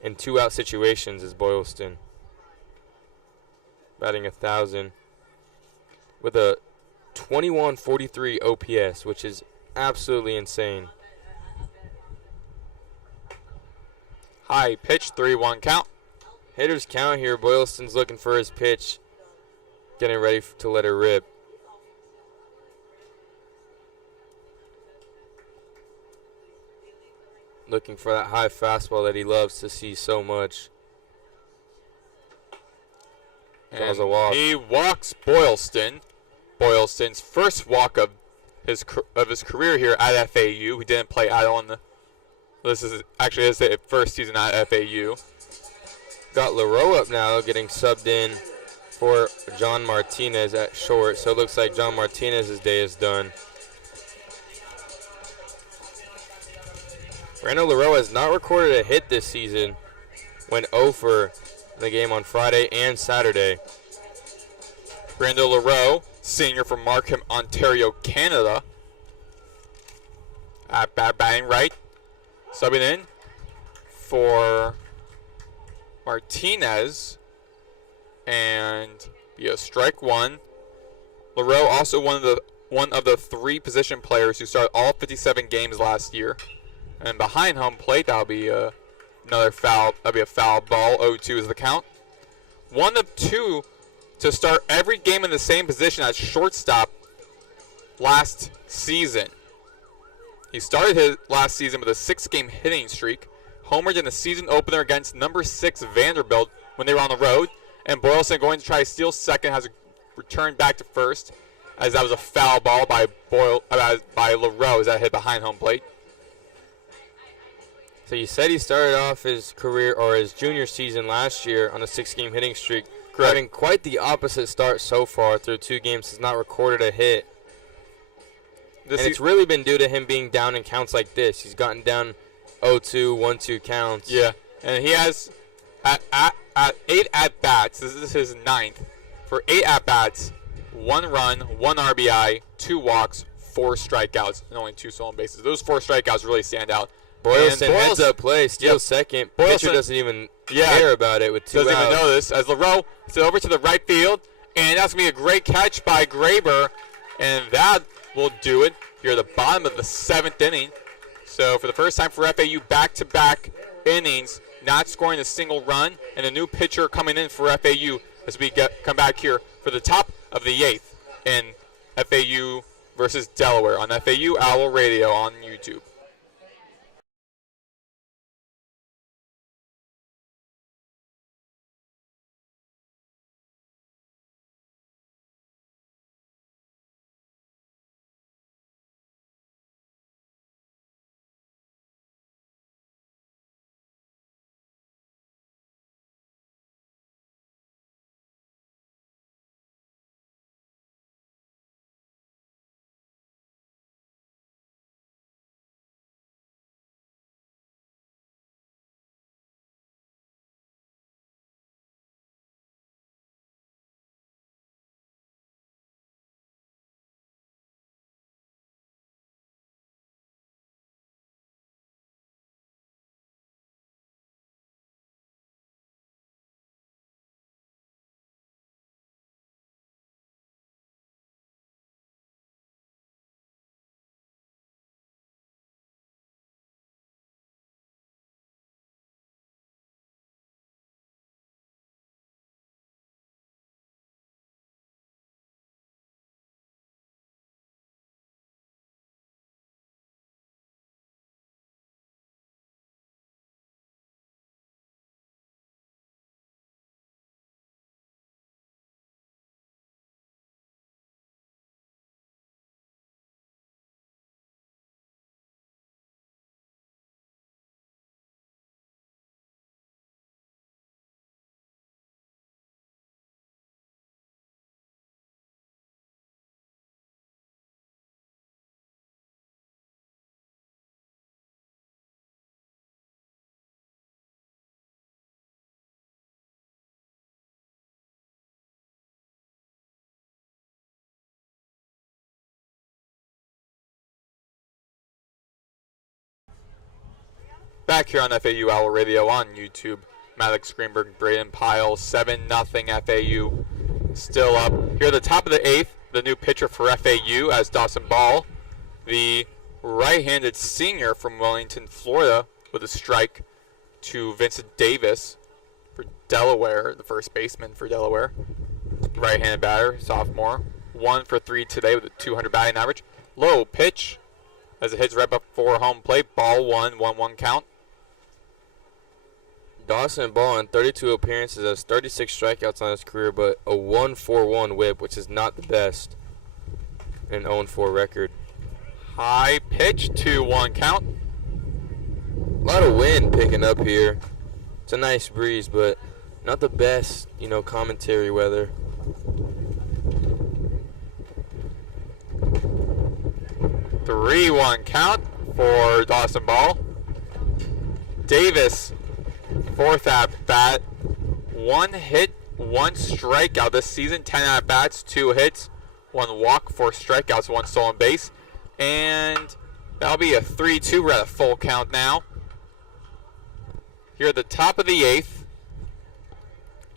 in 2-out situations is Boylston. Batting 1,000 with a 2143 OPS, which is absolutely insane. High pitch, 3-1 count. Hitters count here. Boylston's looking for his pitch, getting ready to let it rip. Looking for that high fastball that he loves to see so much. Draws a walk. He walks Boylston. Boylston's first walk of his career here at FAU. He didn't play at all in the. This is actually his first season at FAU. Got LaRoe up now, getting subbed in for John Martinez at short. So it looks like John Martinez's day is done. Randall LaRoe has not recorded a hit this season. Went 0 for in the game on Friday and Saturday. Randall LaRoe, senior from Markham, Ontario, Canada. At batting right. Subbing in for Martinez. And be a strike one. LaRoe also one of the 3 position players who started all 57 games last year. And behind home plate, that'll be another foul. That'll be a foul ball. 0-2 is the count. 1 of 2 to start every game in the same position as shortstop last season. He started his last season with a 6-game hitting streak. Homered in the season opener against number 6 Vanderbilt when they were on the road. And Boylston going to try to steal second, has a return back to first, as that was a foul ball by LaRoe as that hit behind home plate. So you said he started off his career or his junior season last year on a 6-game hitting streak. Correct. Having quite the opposite start so far through 2 games, has not recorded a hit. And it's really been due to him being down in counts like this. He's gotten down 0-2, 1-2 counts. Yeah, and he has at 8 at-bats, this is his 9th, for 8 at-bats, 1 run, 1 RBI, 2 walks, 4 strikeouts, and only 2 stolen bases. Those 4 strikeouts really stand out. Boylston heads up play, steals second. Pitcher doesn't even care about it with 2 outs. Doesn't even know this. As LaRoe is over to the right field, and that's going to be a great catch by Greenberg, and that will do it here at the bottom of the 7th inning. So for the first time for FAU, back-to-back innings, not scoring a single run, and a new pitcher coming in for FAU as we come back here for the top of the 8th in FAU versus Delaware on FAU Owl Radio on YouTube. Back here on FAU Owl Radio on YouTube. Maddox, Greenberg, Brayden, Pyle, 7-0 FAU. Still up. Here at the top of the 8th, the new pitcher for FAU as Dawson Ball, the right-handed senior from Wellington, Florida, with a strike to Vincent Davis for Delaware, the first baseman for Delaware. Right-handed batter, sophomore. 1 for 3 today with a 200 batting average. Low pitch as it hits right before home plate. Ball 1-1 count. Dawson Ball in 32 appearances has 36 strikeouts on his career, but a 1.41 whip, which is not the best. An 0-4 record. High pitch, 2-1 count. A lot of wind picking up here. It's a nice breeze, but not the best, commentary weather. Three 1 count for Dawson Ball. Davis, 4th at bat. 1 hit, 1 strikeout this season. 10 at bats, 2 hits, 1 walk, 4 strikeouts, 1 stolen base. And that'll be a 3-2. We're at a full count now. Here at the top of the 8th,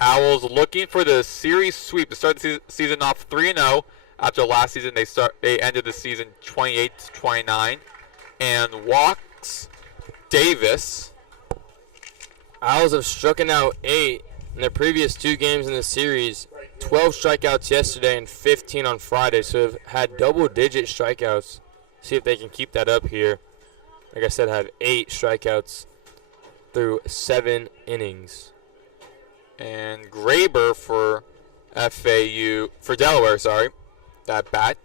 Owls looking for the series sweep to start the season off 3-0. After last season, they ended the season 28-29, and walks Davis. Owls have struck out 8 in their previous 2 games in the series. 12 strikeouts yesterday and 15 on Friday, so have had double-digit strikeouts. See if they can keep that up here. Like I said, have 8 strikeouts through 7 innings. And Graber for Delaware, that bat.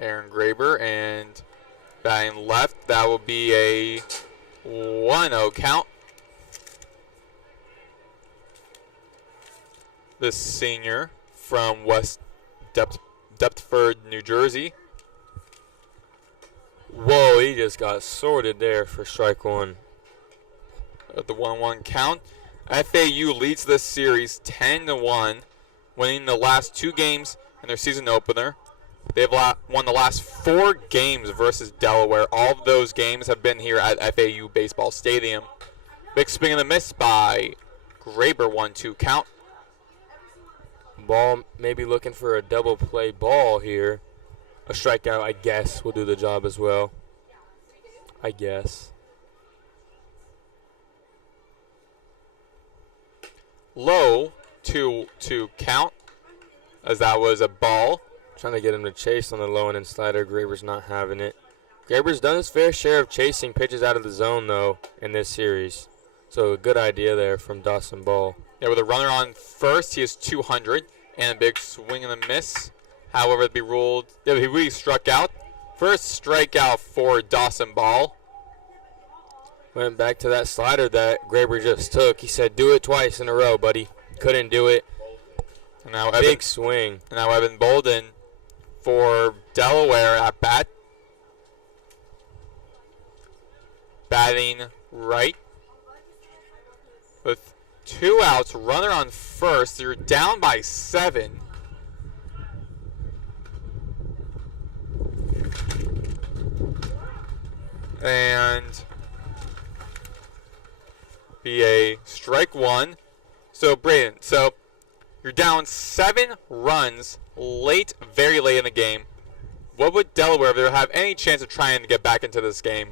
Aaron Graber, and batting left, that will be a 1-0 count. The senior from West Deptford, New Jersey. Whoa, he just got sorted there for strike 1. At the 1-1 count. FAU leads this series 10-1, winning the last 2 games in their season opener. They've won the last 4 games versus Delaware. All of those games have been here at FAU Baseball Stadium. Big swing and a miss by Graber, 1-2 count. Ball maybe looking for a double play ball here. A strikeout, I guess, will do the job as well. I guess. Low, 2-2 count, as that was a ball. Trying to get him to chase on the low end and slider. Graber's not having it. Graber's done his fair share of chasing pitches out of the zone, though, in this series. So a good idea there from Dawson Ball. Yeah, with a runner on first, he is 200, and a big swing and a miss. However, he really struck out. First strikeout for Dawson Ball. Went back to that slider that Graber just took. He said, do it twice in a row, buddy. Couldn't do it. And now big swing. And now Evan Bolden for Delaware at bat. Batting right. With 2 outs, runner on first. You're down by 7. And be a strike 1. So Brayden, you're down 7 runs very late in the game. What would Delaware, if they have any chance of trying to get back into this game?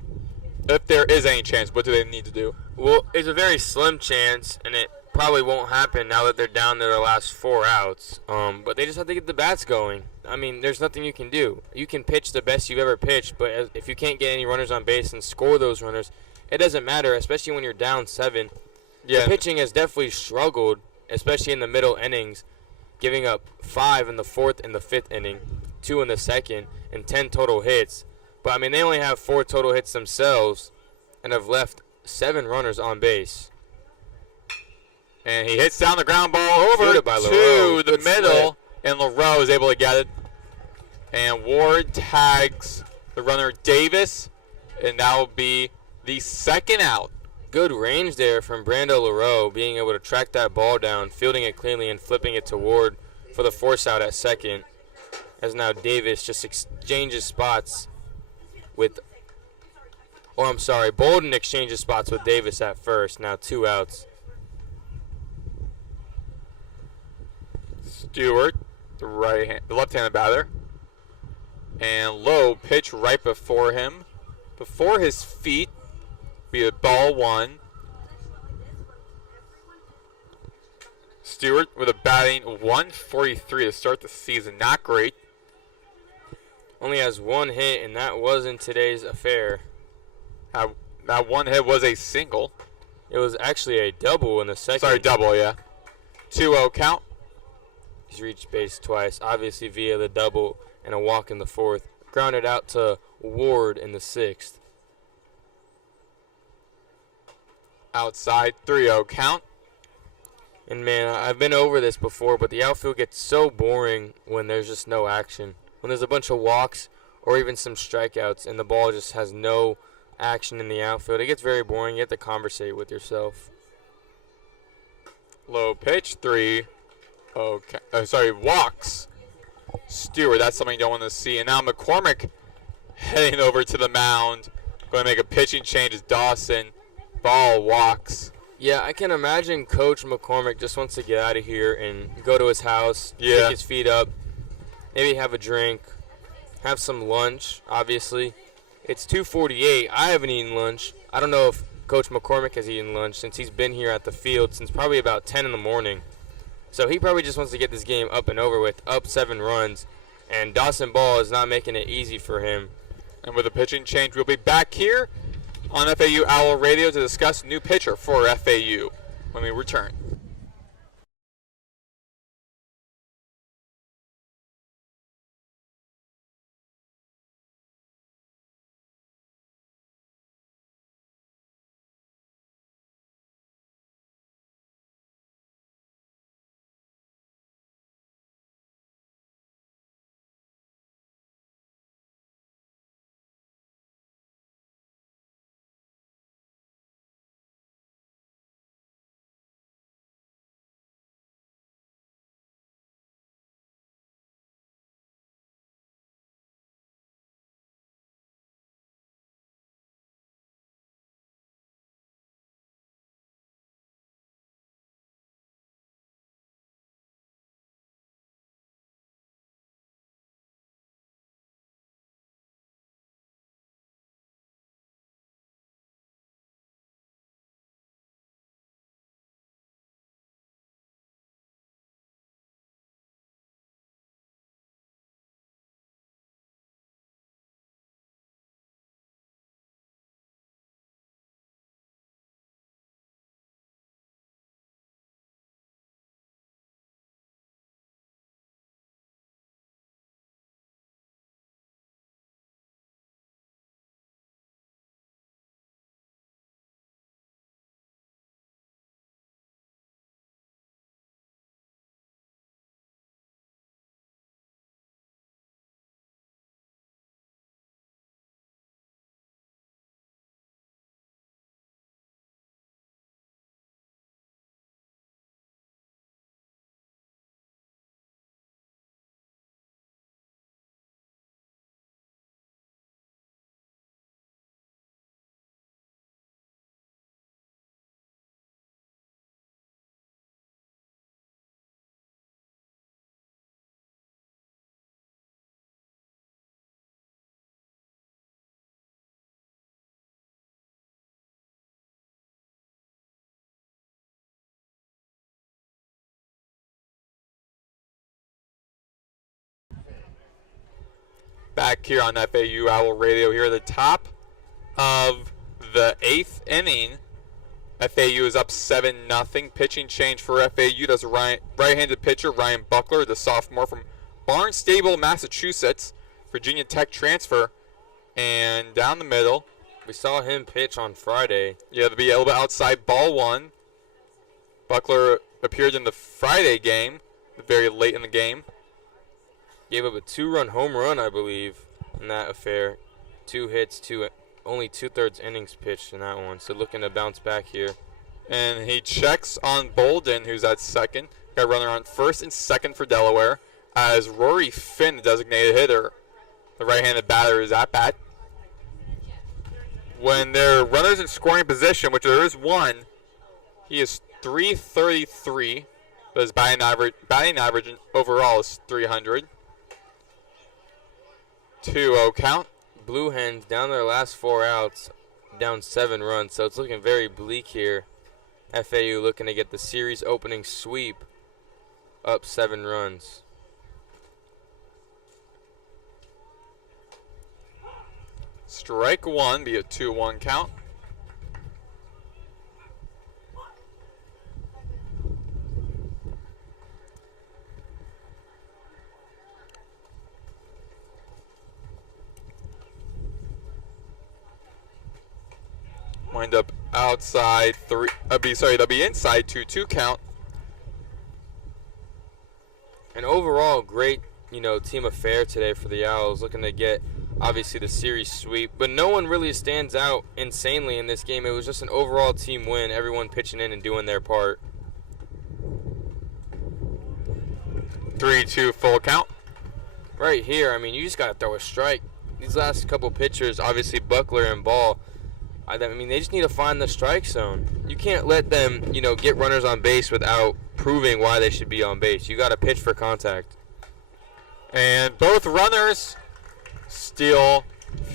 If there is any chance, what do they need to do? Well, it's a very slim chance, and it probably won't happen now that they're down to their last 4 outs. But they just have to get the bats going. I mean, there's nothing you can do. You can pitch the best you've ever pitched, but if you can't get any runners on base and score those runners, it doesn't matter, especially when you're down 7. Yeah. The pitching has definitely struggled, especially in the middle innings, giving up 5 in the 4th and the 5th inning, 2 in the 2nd, and 10 total hits. But, I mean, they only have 4 total hits themselves and have left 7 runners on base. And he hits down the ground ball over by to the Good middle, and LaRoe is able to get it. And Ward tags the runner Davis, and that will be the 2nd out. Good range there from Brando LaRoe, being able to track that ball down, fielding it cleanly, and flipping it to Ward for the force out at 2nd. As now Davis just exchanges spots with Or I'm sorry, Bolden exchanges spots with Davis at first. Now 2 outs. Stewart, the left-handed batter. And low pitch right before him. Before his feet, be a ball 1. Stewart with a batting 143 to start the season. Not great. Only has 1 hit, and that was in today's affair. That 1 hit was a single. It was actually a double in the second. Sorry, double, yeah. 2-0 count. He's reached base twice, obviously via the double and a walk in the 4th. Grounded out to Ward in the 6th. Outside, 3-0 count. And man, I've been over this before, but the outfield gets so boring when there's just no action. When there's a bunch of walks or even some strikeouts and the ball just has no action in the outfield, it gets very boring. You have to conversate with yourself. Low pitch, 3. Okay. Walks. Stewart, that's something you don't want to see. And now McCormick heading over to the mound. Going to make a pitching change as Dawson. Ball walks. Yeah, I can imagine Coach McCormick just wants to get out of here and go to his house, Yeah. pick his feet up, maybe have a drink, have some lunch, obviously. It's 2:48. I haven't eaten lunch. I don't know if Coach McCormick has eaten lunch since he's been here at the field since probably about 10 in the morning. So he probably just wants to get this game up and over with, up 7 runs. And Dawson Ball is not making it easy for him. And with a pitching change, we'll be back here on FAU Owl Radio to discuss new pitcher for FAU when we return. Back here on FAU Owl Radio here at the top of the 8th inning. FAU is up 7-0. Pitching change for FAU. That's right-handed pitcher Ryan Buckler, the sophomore from Barnstable, Massachusetts. Virginia Tech transfer. And down the middle. We saw him pitch on Friday. Yeah, there'll be a little bit outside, ball 1. Buckler appeared in the Friday game, very late in the game. Gave up a 2-run home run, I believe, in that affair. 2 hits, only 2/3 innings pitched in that one. So looking to bounce back here. And he checks on Bolden, who's at second. Got a runner on first and second for Delaware. As Rory Finn, the designated hitter, the right-handed batter, is at bat. when there are runners in scoring position, which there is one, he is 333, but his batting average overall is 300. 2-0 count. Blue Hens down their last 4 outs, down 7 runs, so it's looking very bleak here. FAU looking to get the series opening sweep, up 7 runs. Strike one, be a 2-1 count. Wind up outside they'll be inside 2-2 count. An overall great, team affair today for the Owls, looking to get obviously the series sweep, but no one really stands out insanely in this game. It was just an overall team win, everyone pitching in and doing their part. 3-2 full count. Right here, you just got to throw a strike. These last couple pitchers, obviously Buckler and Ball, they just need to find the strike zone. You can't let them, get runners on base without proving why they should be on base. You got to pitch for contact. And both runners steal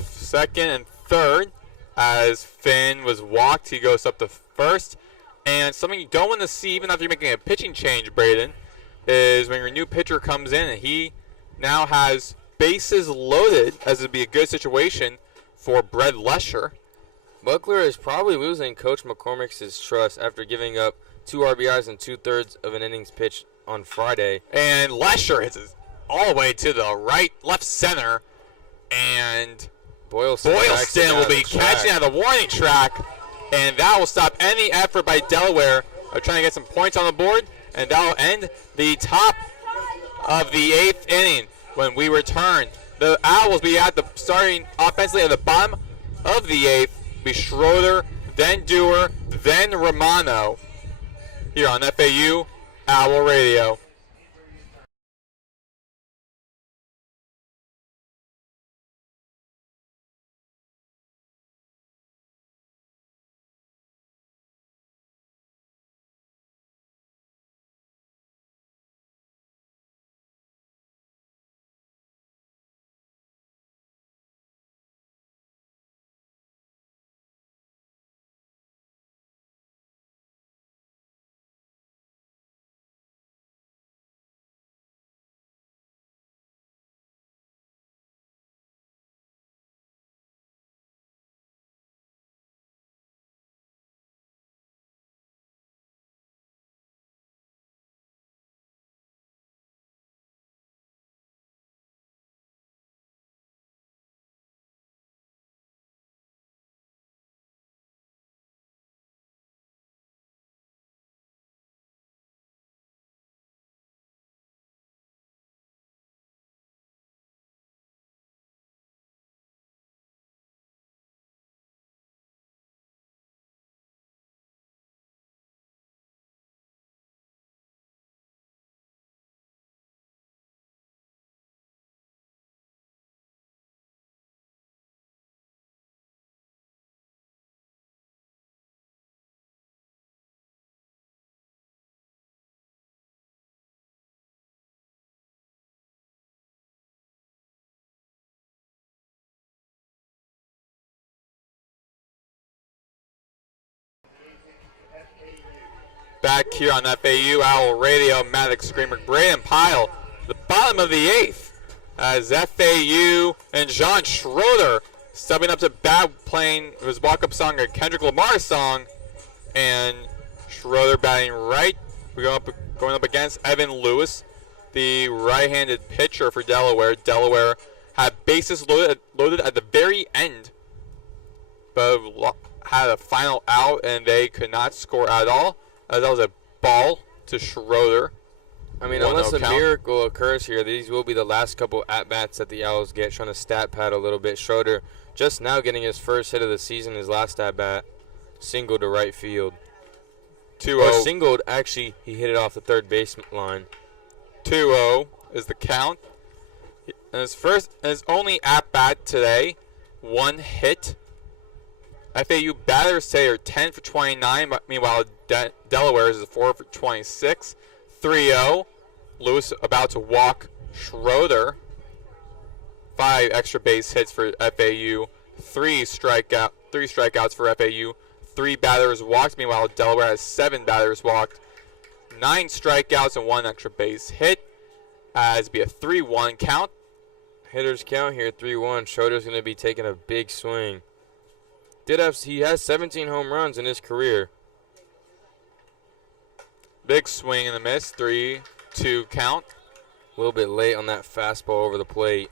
second and third. As Finn was walked, he goes up to first. And something you don't want to see, even after you're making a pitching change, Brayden, is when your new pitcher comes in and he now has bases loaded, as would be a good situation for Brett Lesher. Buckler is probably losing Coach McCormick's trust after giving up 2 RBIs and 2/3 of an innings pitched on Friday. And Lesher hits it all the way to the left center. And Boylston will be catching out of the warning track. And that will stop any effort by Delaware of trying to get some points on the board. And that will end the top of the 8th inning. When we return, the Owls will be starting offensively at the bottom of the 8th. Be Schroeder, then Dewar, then Romano. Here on FAU Owl Radio. Back here on FAU Owl Radio, Maddox, Greenberg, Brayden, Pyle, the bottom of the 8th, as FAU and John Schroeder stepping up to bat, playing his walk-up song, a Kendrick Lamar song, and Schroeder batting right. We're going up against Evan Lewis, the right-handed pitcher for Delaware. Delaware had bases loaded at the very end, but had a final out, and they could not score at all. That was a ball to Schroeder. Unless a miracle occurs here, these will be the last couple at-bats that the Owls get, trying to stat pad a little bit. Schroeder just now getting his first hit of the season, his last at-bat, singled to right field. 2-0. Or singled, actually, he hit it off the third base line. 2-0 is the count. And his only at-bat today, 1 hit. FAU batters today are 10 for 29. Meanwhile, Delaware is 4 for 26. 3-0. Lewis about to walk Schroeder. 5 extra base hits for FAU. 3 strikeouts for FAU. 3 batters walked. Meanwhile, Delaware has 7 batters walked. 9 strikeouts and 1 extra base hit. As be a 3-1 count. Hitters count here 3-1. Schroeder's going to be taking a big swing. He has 17 home runs in his career. Big swing and a miss. 3-2 count. A little bit late on that fastball over the plate.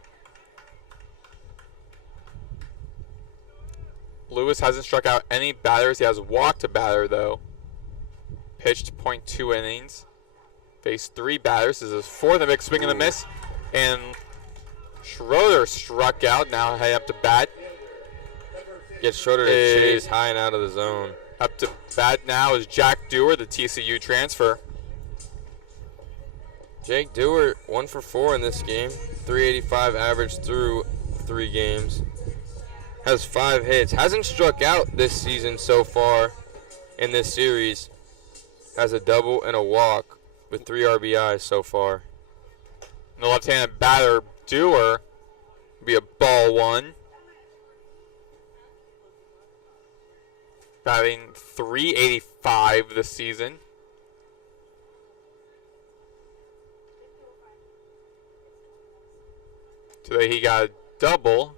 Lewis hasn't struck out any batters. He has walked a batter, though. Pitched .2 innings. Faced 3 batters. This is his 4th. A big swing and a miss. And Schroeder struck out. Now heading up to bat. Gets Schroeder to chase high and out of the zone. Up to bat now is Jack Dewar, the TCU transfer. Jake Dewar, 1 for 4 in this game. 385 average through 3 games. Has 5 hits. Hasn't struck out this season so far in this series. Has a double and a walk with 3 RBIs so far. And the left-handed batter, Dewar, will be a ball 1. Batting .385 this season. Today he got a double.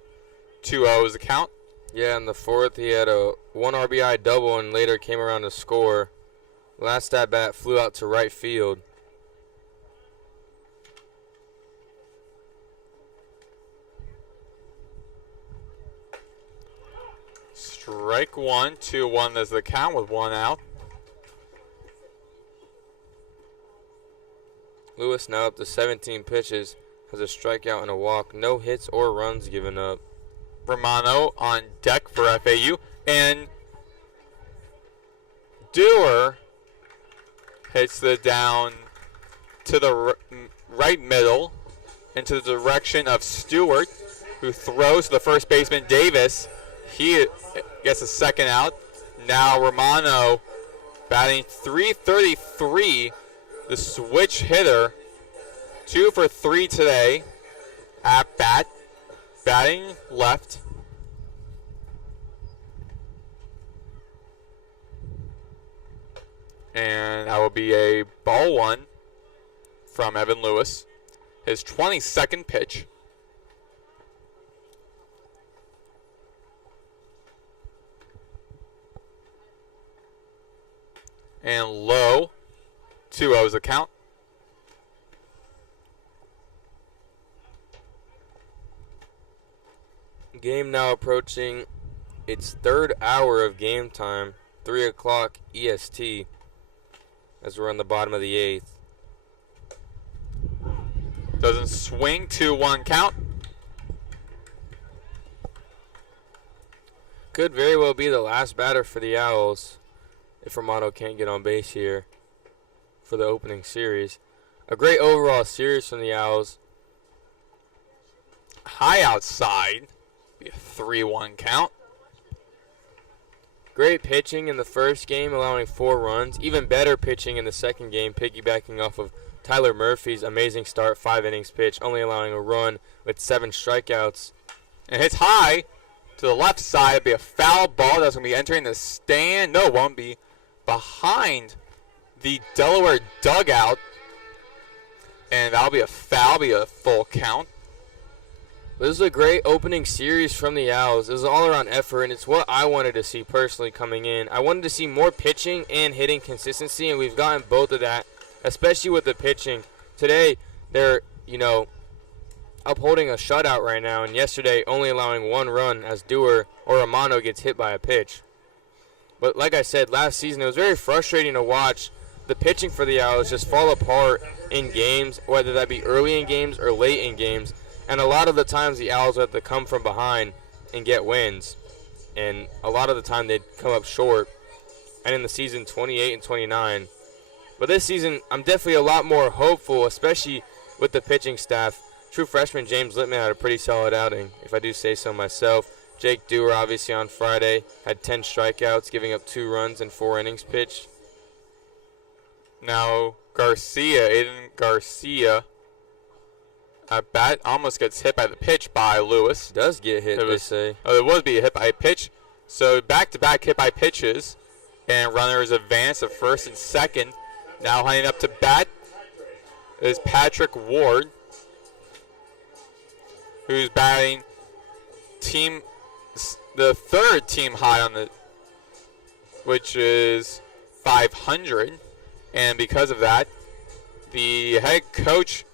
2-0 is the count. Yeah, in the 4th he had a 1 RBI double and later came around to score. Last at bat flew out to right field. Strike 1, 2-1 is the count with 1 out. Lewis now up to 17 pitches, has a strikeout and a walk, no hits or runs given up. Romano on deck for FAU, and Dewar hits the down to the right middle into the direction of Stewart, who throws to the first baseman Davis. He gets a second out. Now Romano batting .333, the switch hitter, 2 for 3 today at bat. Batting left. And that will be a ball 1 from Evan Lewis. His 22nd pitch. And low. 2-0 is the count. Game now approaching its 3rd hour of game time, 3 o'clock EST, as we're on the bottom of the 8th. Doesn't swing, 2-1 count. Could very well be the last batter for the Owls if Romano can't get on base here for the opening series. A great overall series from the Owls. High outside. Be a 3-1 count. Great pitching in the first game, allowing 4 runs. Even better pitching in the second game, piggybacking off of Tyler Murphy's amazing start, 5 innings pitch, only allowing a run with 7 strikeouts. And hits high to the left side. It'll be a foul ball that's going to be entering the stand. No, it won't be. Behind the Delaware dugout. And that'll be a foul, be a full count. This is a great opening series from the Owls. It was an all-around effort, and it's what I wanted to see personally coming in. I wanted to see more pitching and hitting consistency, and we've gotten both of that, especially with the pitching. Today, they're, upholding a shutout right now, and yesterday only allowing 1 run as Dewar or Romano gets hit by a pitch. But like I said, last season it was very frustrating to watch the pitching for the Owls just fall apart in games, whether that be early in games or late in games. And a lot of the times the Owls have to come from behind and get wins. And a lot of the time they'd come up short. And in the season, 28 and 29. But this season, I'm definitely a lot more hopeful, especially with the pitching staff. True freshman James Littman had a pretty solid outing, if I do say so myself. Jake Dewar, obviously, on Friday, had 10 strikeouts, giving up 2 runs in 4 innings pitched. Now Aiden Garcia, at bat, almost gets hit by the pitch by Lewis. Does get hit, they say. Oh, it would be a hit by a pitch. So back-to-back hit by pitches, and runners advance to first and second. Now hunting up to bat is Patrick Ward, who's batting the third team high on the, which is 500, and because of that, the head coach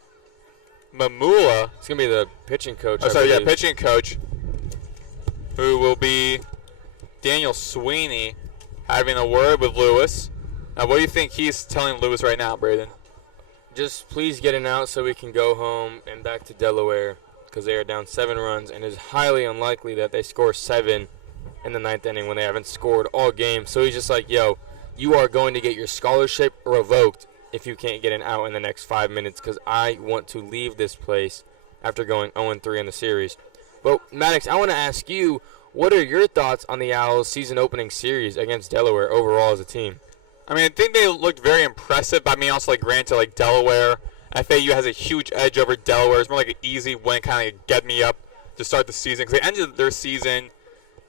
Mamula. It's gonna be the pitching coach. Pitching coach, who will be Daniel Sweeney, having a word with Lewis. Now, what do you think he's telling Lewis right now, Brayden? Just please get an out so we can go home and back to Delaware, because they are down 7 runs, and it's highly unlikely that they score 7 in the 9th inning when they haven't scored all game. So he's just like, yo, you are going to get your scholarship revoked if you can't get an out in the next 5 minutes, because I want to leave this place after going 0-3 in the series. But, Maddox, I want to ask you, what are your thoughts on the Owls' season opening series against Delaware overall as a team? I mean, I think they looked very impressive, but I mean, also, granted, Delaware, FAU has a huge edge over Delaware. It's more like an easy win, kind of get me up to start the season, because they ended their season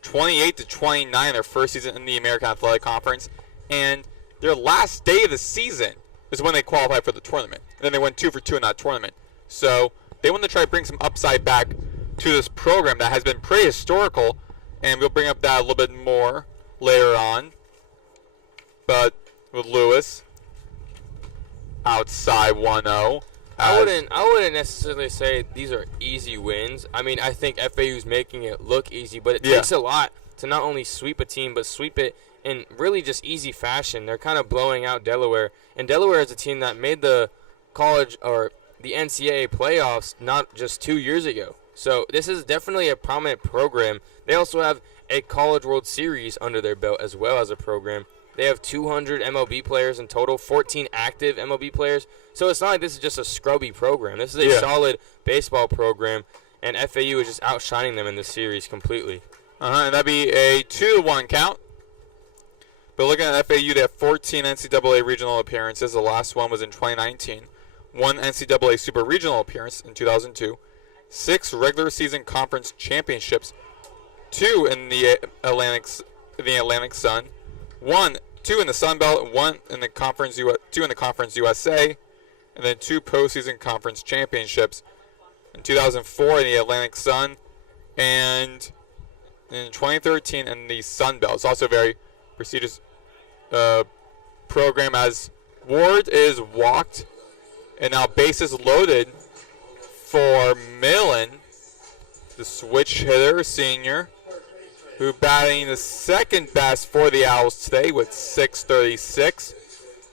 28-29, their first season in the American Athletic Conference, and their last day of the season is when they qualified for the tournament. And then they went 2 for 2 in that tournament. So they want to try to bring some upside back to this program that has been pretty historical, and we'll bring up that a little bit more later on. But with Lewis outside 1-0. I wouldn't necessarily say these are easy wins. I mean, I think FAU's making it look easy, but it takes a lot to not only sweep a team, but sweep it in really just easy fashion. They're kind of blowing out Delaware, and Delaware is a team that made the college or the NCAA playoffs not just 2 years ago. So this is definitely a prominent program. They also have a College World Series under their belt as well as a program. They have 200 MLB players in total, 14 active MLB players. So it's not like this is just a scrubby program. This is a solid baseball program, and FAU is just outshining them in this series completely. And that'd be a 2-1 count. But looking at FAU, they have 14 NCAA regional appearances. The last one was in 2019. 1 NCAA Super Regional appearance in 2002. 6 regular season conference championships. 2 in the Atlantic Sun. 2 in the Sun Belt, 1 in the Conference 2 in the Conference USA, and then 2 postseason conference championships in 2004 in the Atlantic Sun, and in 2013 in the Sun Belt. It's also a very prestigious program, as Ward is walked, and now bases loaded for Millen, the switch hitter, senior, who batting the second best for the Owls today with .636.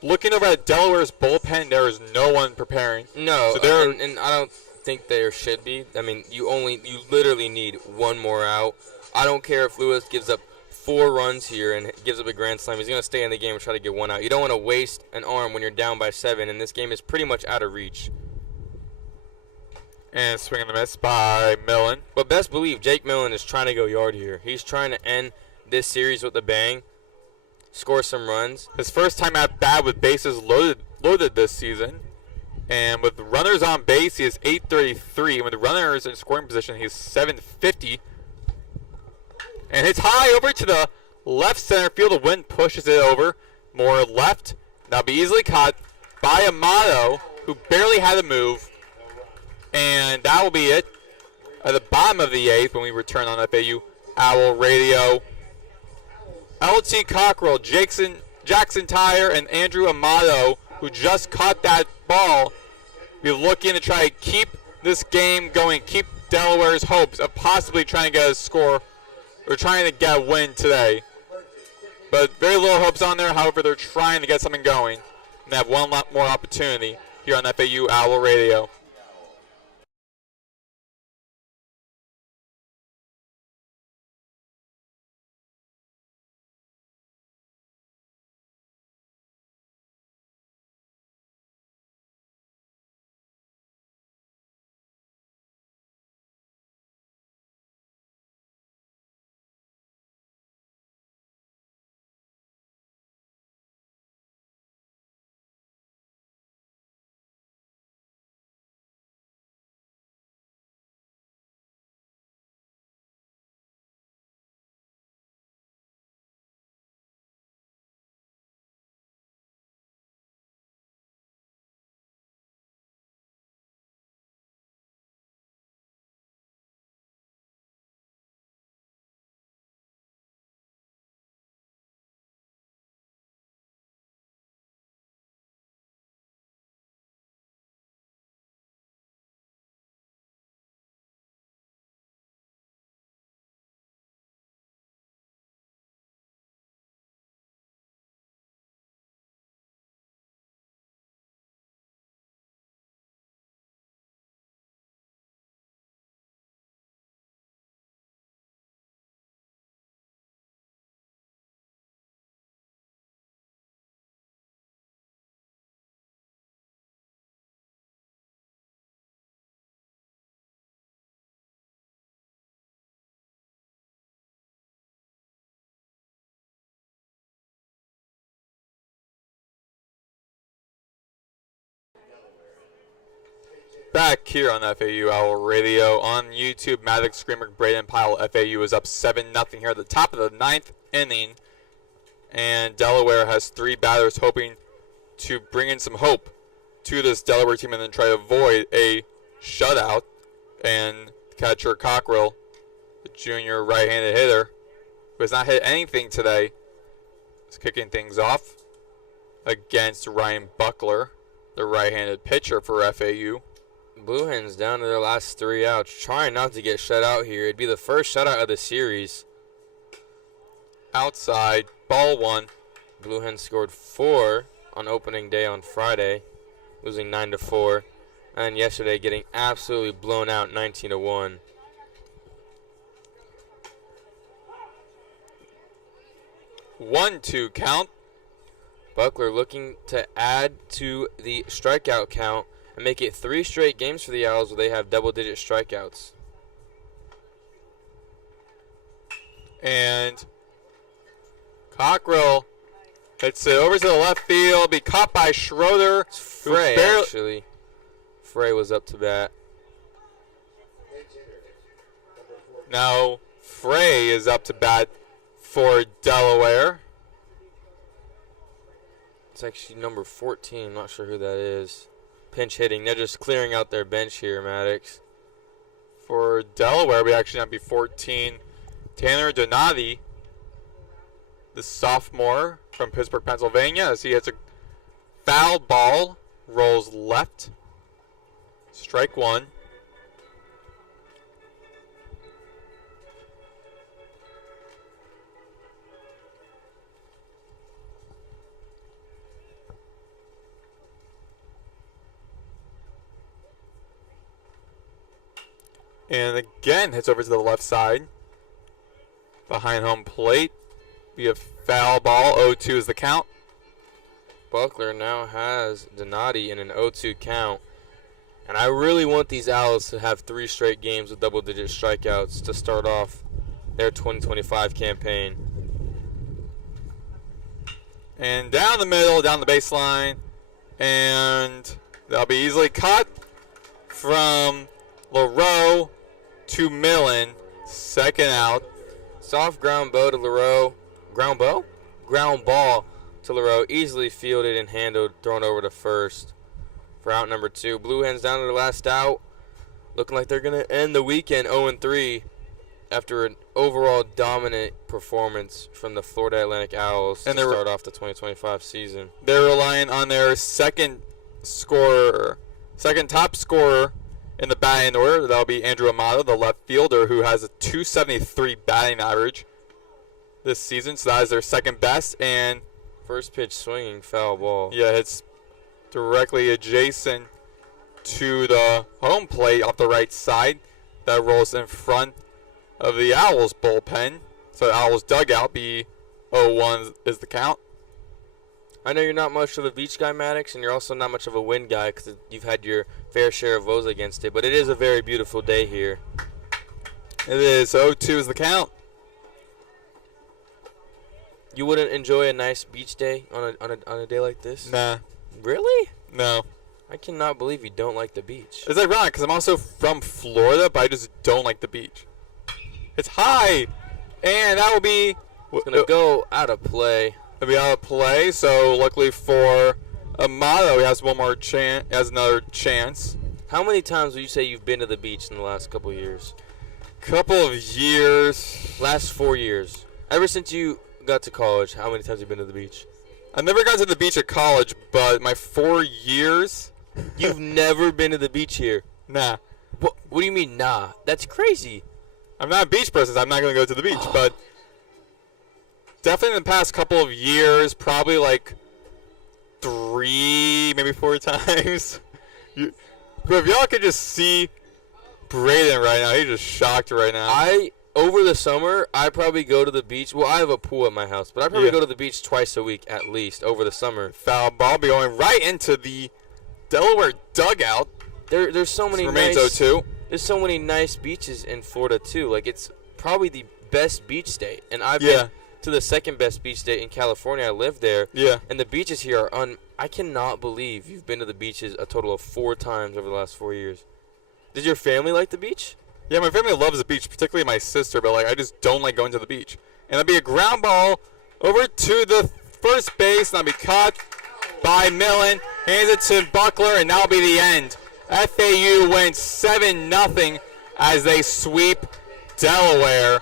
Looking over at Delaware's bullpen, there is no one preparing. No, and I don't think there should be. I mean, you literally need one more out. I don't care if Lewis gives up 4 runs here and gives up a grand slam. He's going to stay in the game and try to get one out. You don't want to waste an arm when you're down by 7, and this game is pretty much out of reach. And swing and a miss by Millen. But best believe Jake Millen is trying to go yard here. He's trying to end this series with a bang, score some runs. His first time at bat with bases loaded this season. And with runners on base, he is .833. And with runners in scoring position, he's .750. And hits high over to the left center field. The wind pushes it over. More left. That'll be easily caught by Amato, who barely had to move. And that will be it at the bottom of the 8th when we return on FAU Owl Radio. LT Cockrell, Jackson Tyre, and Andrew Amato, who just caught that ball, be looking to try to keep this game going, keep Delaware's hopes of possibly trying to get a score or trying to get a win today. But very little hopes on there. However, they're trying to get something going and have one lot more opportunity here on FAU Owl Radio. Back here on FAU Owl Radio on YouTube, Maddox, Greenberg, Brayden, Pyle. FAU is up 7-0 here at the top of the 9th inning. And Delaware has 3 batters hoping to bring in some hope to this Delaware team and then try to avoid a shutout. And catcher Cockrell, the junior right-handed hitter, who has not hit anything today, is kicking things off against Ryan Buckler, the right-handed pitcher for FAU. Blue Hens down to their last 3 outs, trying not to get shut out here. It'd be the first shutout of the series. Outside, ball 1. Blue Hens scored 4 on opening day on Friday, losing 9-4. And yesterday getting absolutely blown out 19-1. One-two count. Buckler looking to add to the strikeout count and make it 3 straight games for the Owls where they have double-digit strikeouts. And Cockrell hits it over to the left field, be caught by Schroeder. Frey, actually. Frey was up to bat. Now Frey is up to bat for Delaware. It's actually number 14. I'm not sure who that is. Pinch hitting. They're just clearing out their bench here, Maddox. For Delaware, we actually have be 14. Tanner Donati, the sophomore from Pittsburgh, Pennsylvania, as he hits a foul ball, rolls left. Strike 1. And again, hits over to the left side. Behind home plate. We have foul ball. 0-2 is the count. Buckler now has Donati in an 0-2 count. And I really want these Owls to have 3 straight games with double-digit strikeouts to start off their 2025 campaign. And down the middle, down the baseline. And that'll be easily caught from LaRoe to Millen. Second out. Soft ground bow to LaRoe. Ground bow? Ground ball to LaRoe. Easily fielded and handled, thrown over to first for out number 2. Blue Hens down to their last out. Looking like they're going to end the weekend 0-3 after an overall dominant performance from the Florida Atlantic Owls to start off the 2025 season. They're relying on their second top scorer in the batting order. That'll be Andrew Amato, the left fielder, who has a .273 batting average this season. So that is their second best. And first pitch swinging, foul ball. Yeah, it's directly adjacent to the home plate off the right side. That rolls in front of the Owls bullpen. So the Owls dugout, be 0-1 is the count. I know you're not much of a beach guy, Maddox, and you're also not much of a wind guy because you've had your fair share of woes against it. But it is a very beautiful day here. It is. 0-2 is the count. You wouldn't enjoy a nice beach day on a day like this? Nah. Really? No. I cannot believe you don't like the beach. It's ironic because I'm also from Florida, but I just don't like the beach. It's high, and that will be... It's going to go out of play. It'll be out of play, so luckily for Amato, he has one more chance. Has another chance. How many times would you say you've been to the beach in the last couple of years? Couple of years. Last 4 years. Ever since you got to college, how many times have you been to the beach? I've never gone to the beach at college, but my 4 years. You've never been to the beach here? Nah. What do you mean, nah? That's crazy. I'm not a beach person, so I'm not going to go to the beach, but definitely in the past couple of years, probably like 3, maybe 4 times. But if y'all could just see Brayden right now, he's just shocked right now. Over the summer, I probably go to the beach. Well, I have a pool at my house, but I probably go to the beach twice a week at least over the summer. Foul ball be going right into the Delaware dugout. There's so many remains 0-2. There's so many nice beaches in Florida too. Like, it's probably the best beach state, and I've to the second best beach state in California. I live there. Yeah. And the beaches here are I cannot believe you've been to the beaches a total of 4 times over the last 4 years. Did your family like the beach? Yeah, my family loves the beach, particularly my sister, but like I just don't like going to the beach. And it'll be a ground ball over to the first base, and that'll be caught by Millen. Hands it to Buckler, and that'll be the end. FAU wins 7-0 as they sweep Delaware.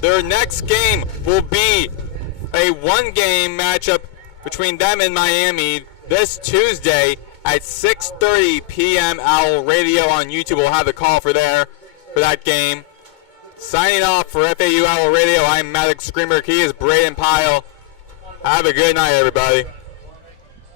Their next game will be a one-game matchup between them and Miami this Tuesday at 6:30 p.m. Owl Radio on YouTube. We'll have the call for that game. Signing off for FAU Owl Radio, I'm Maddox Greenberg. He is Brayden Pyle. Have a good night, everybody.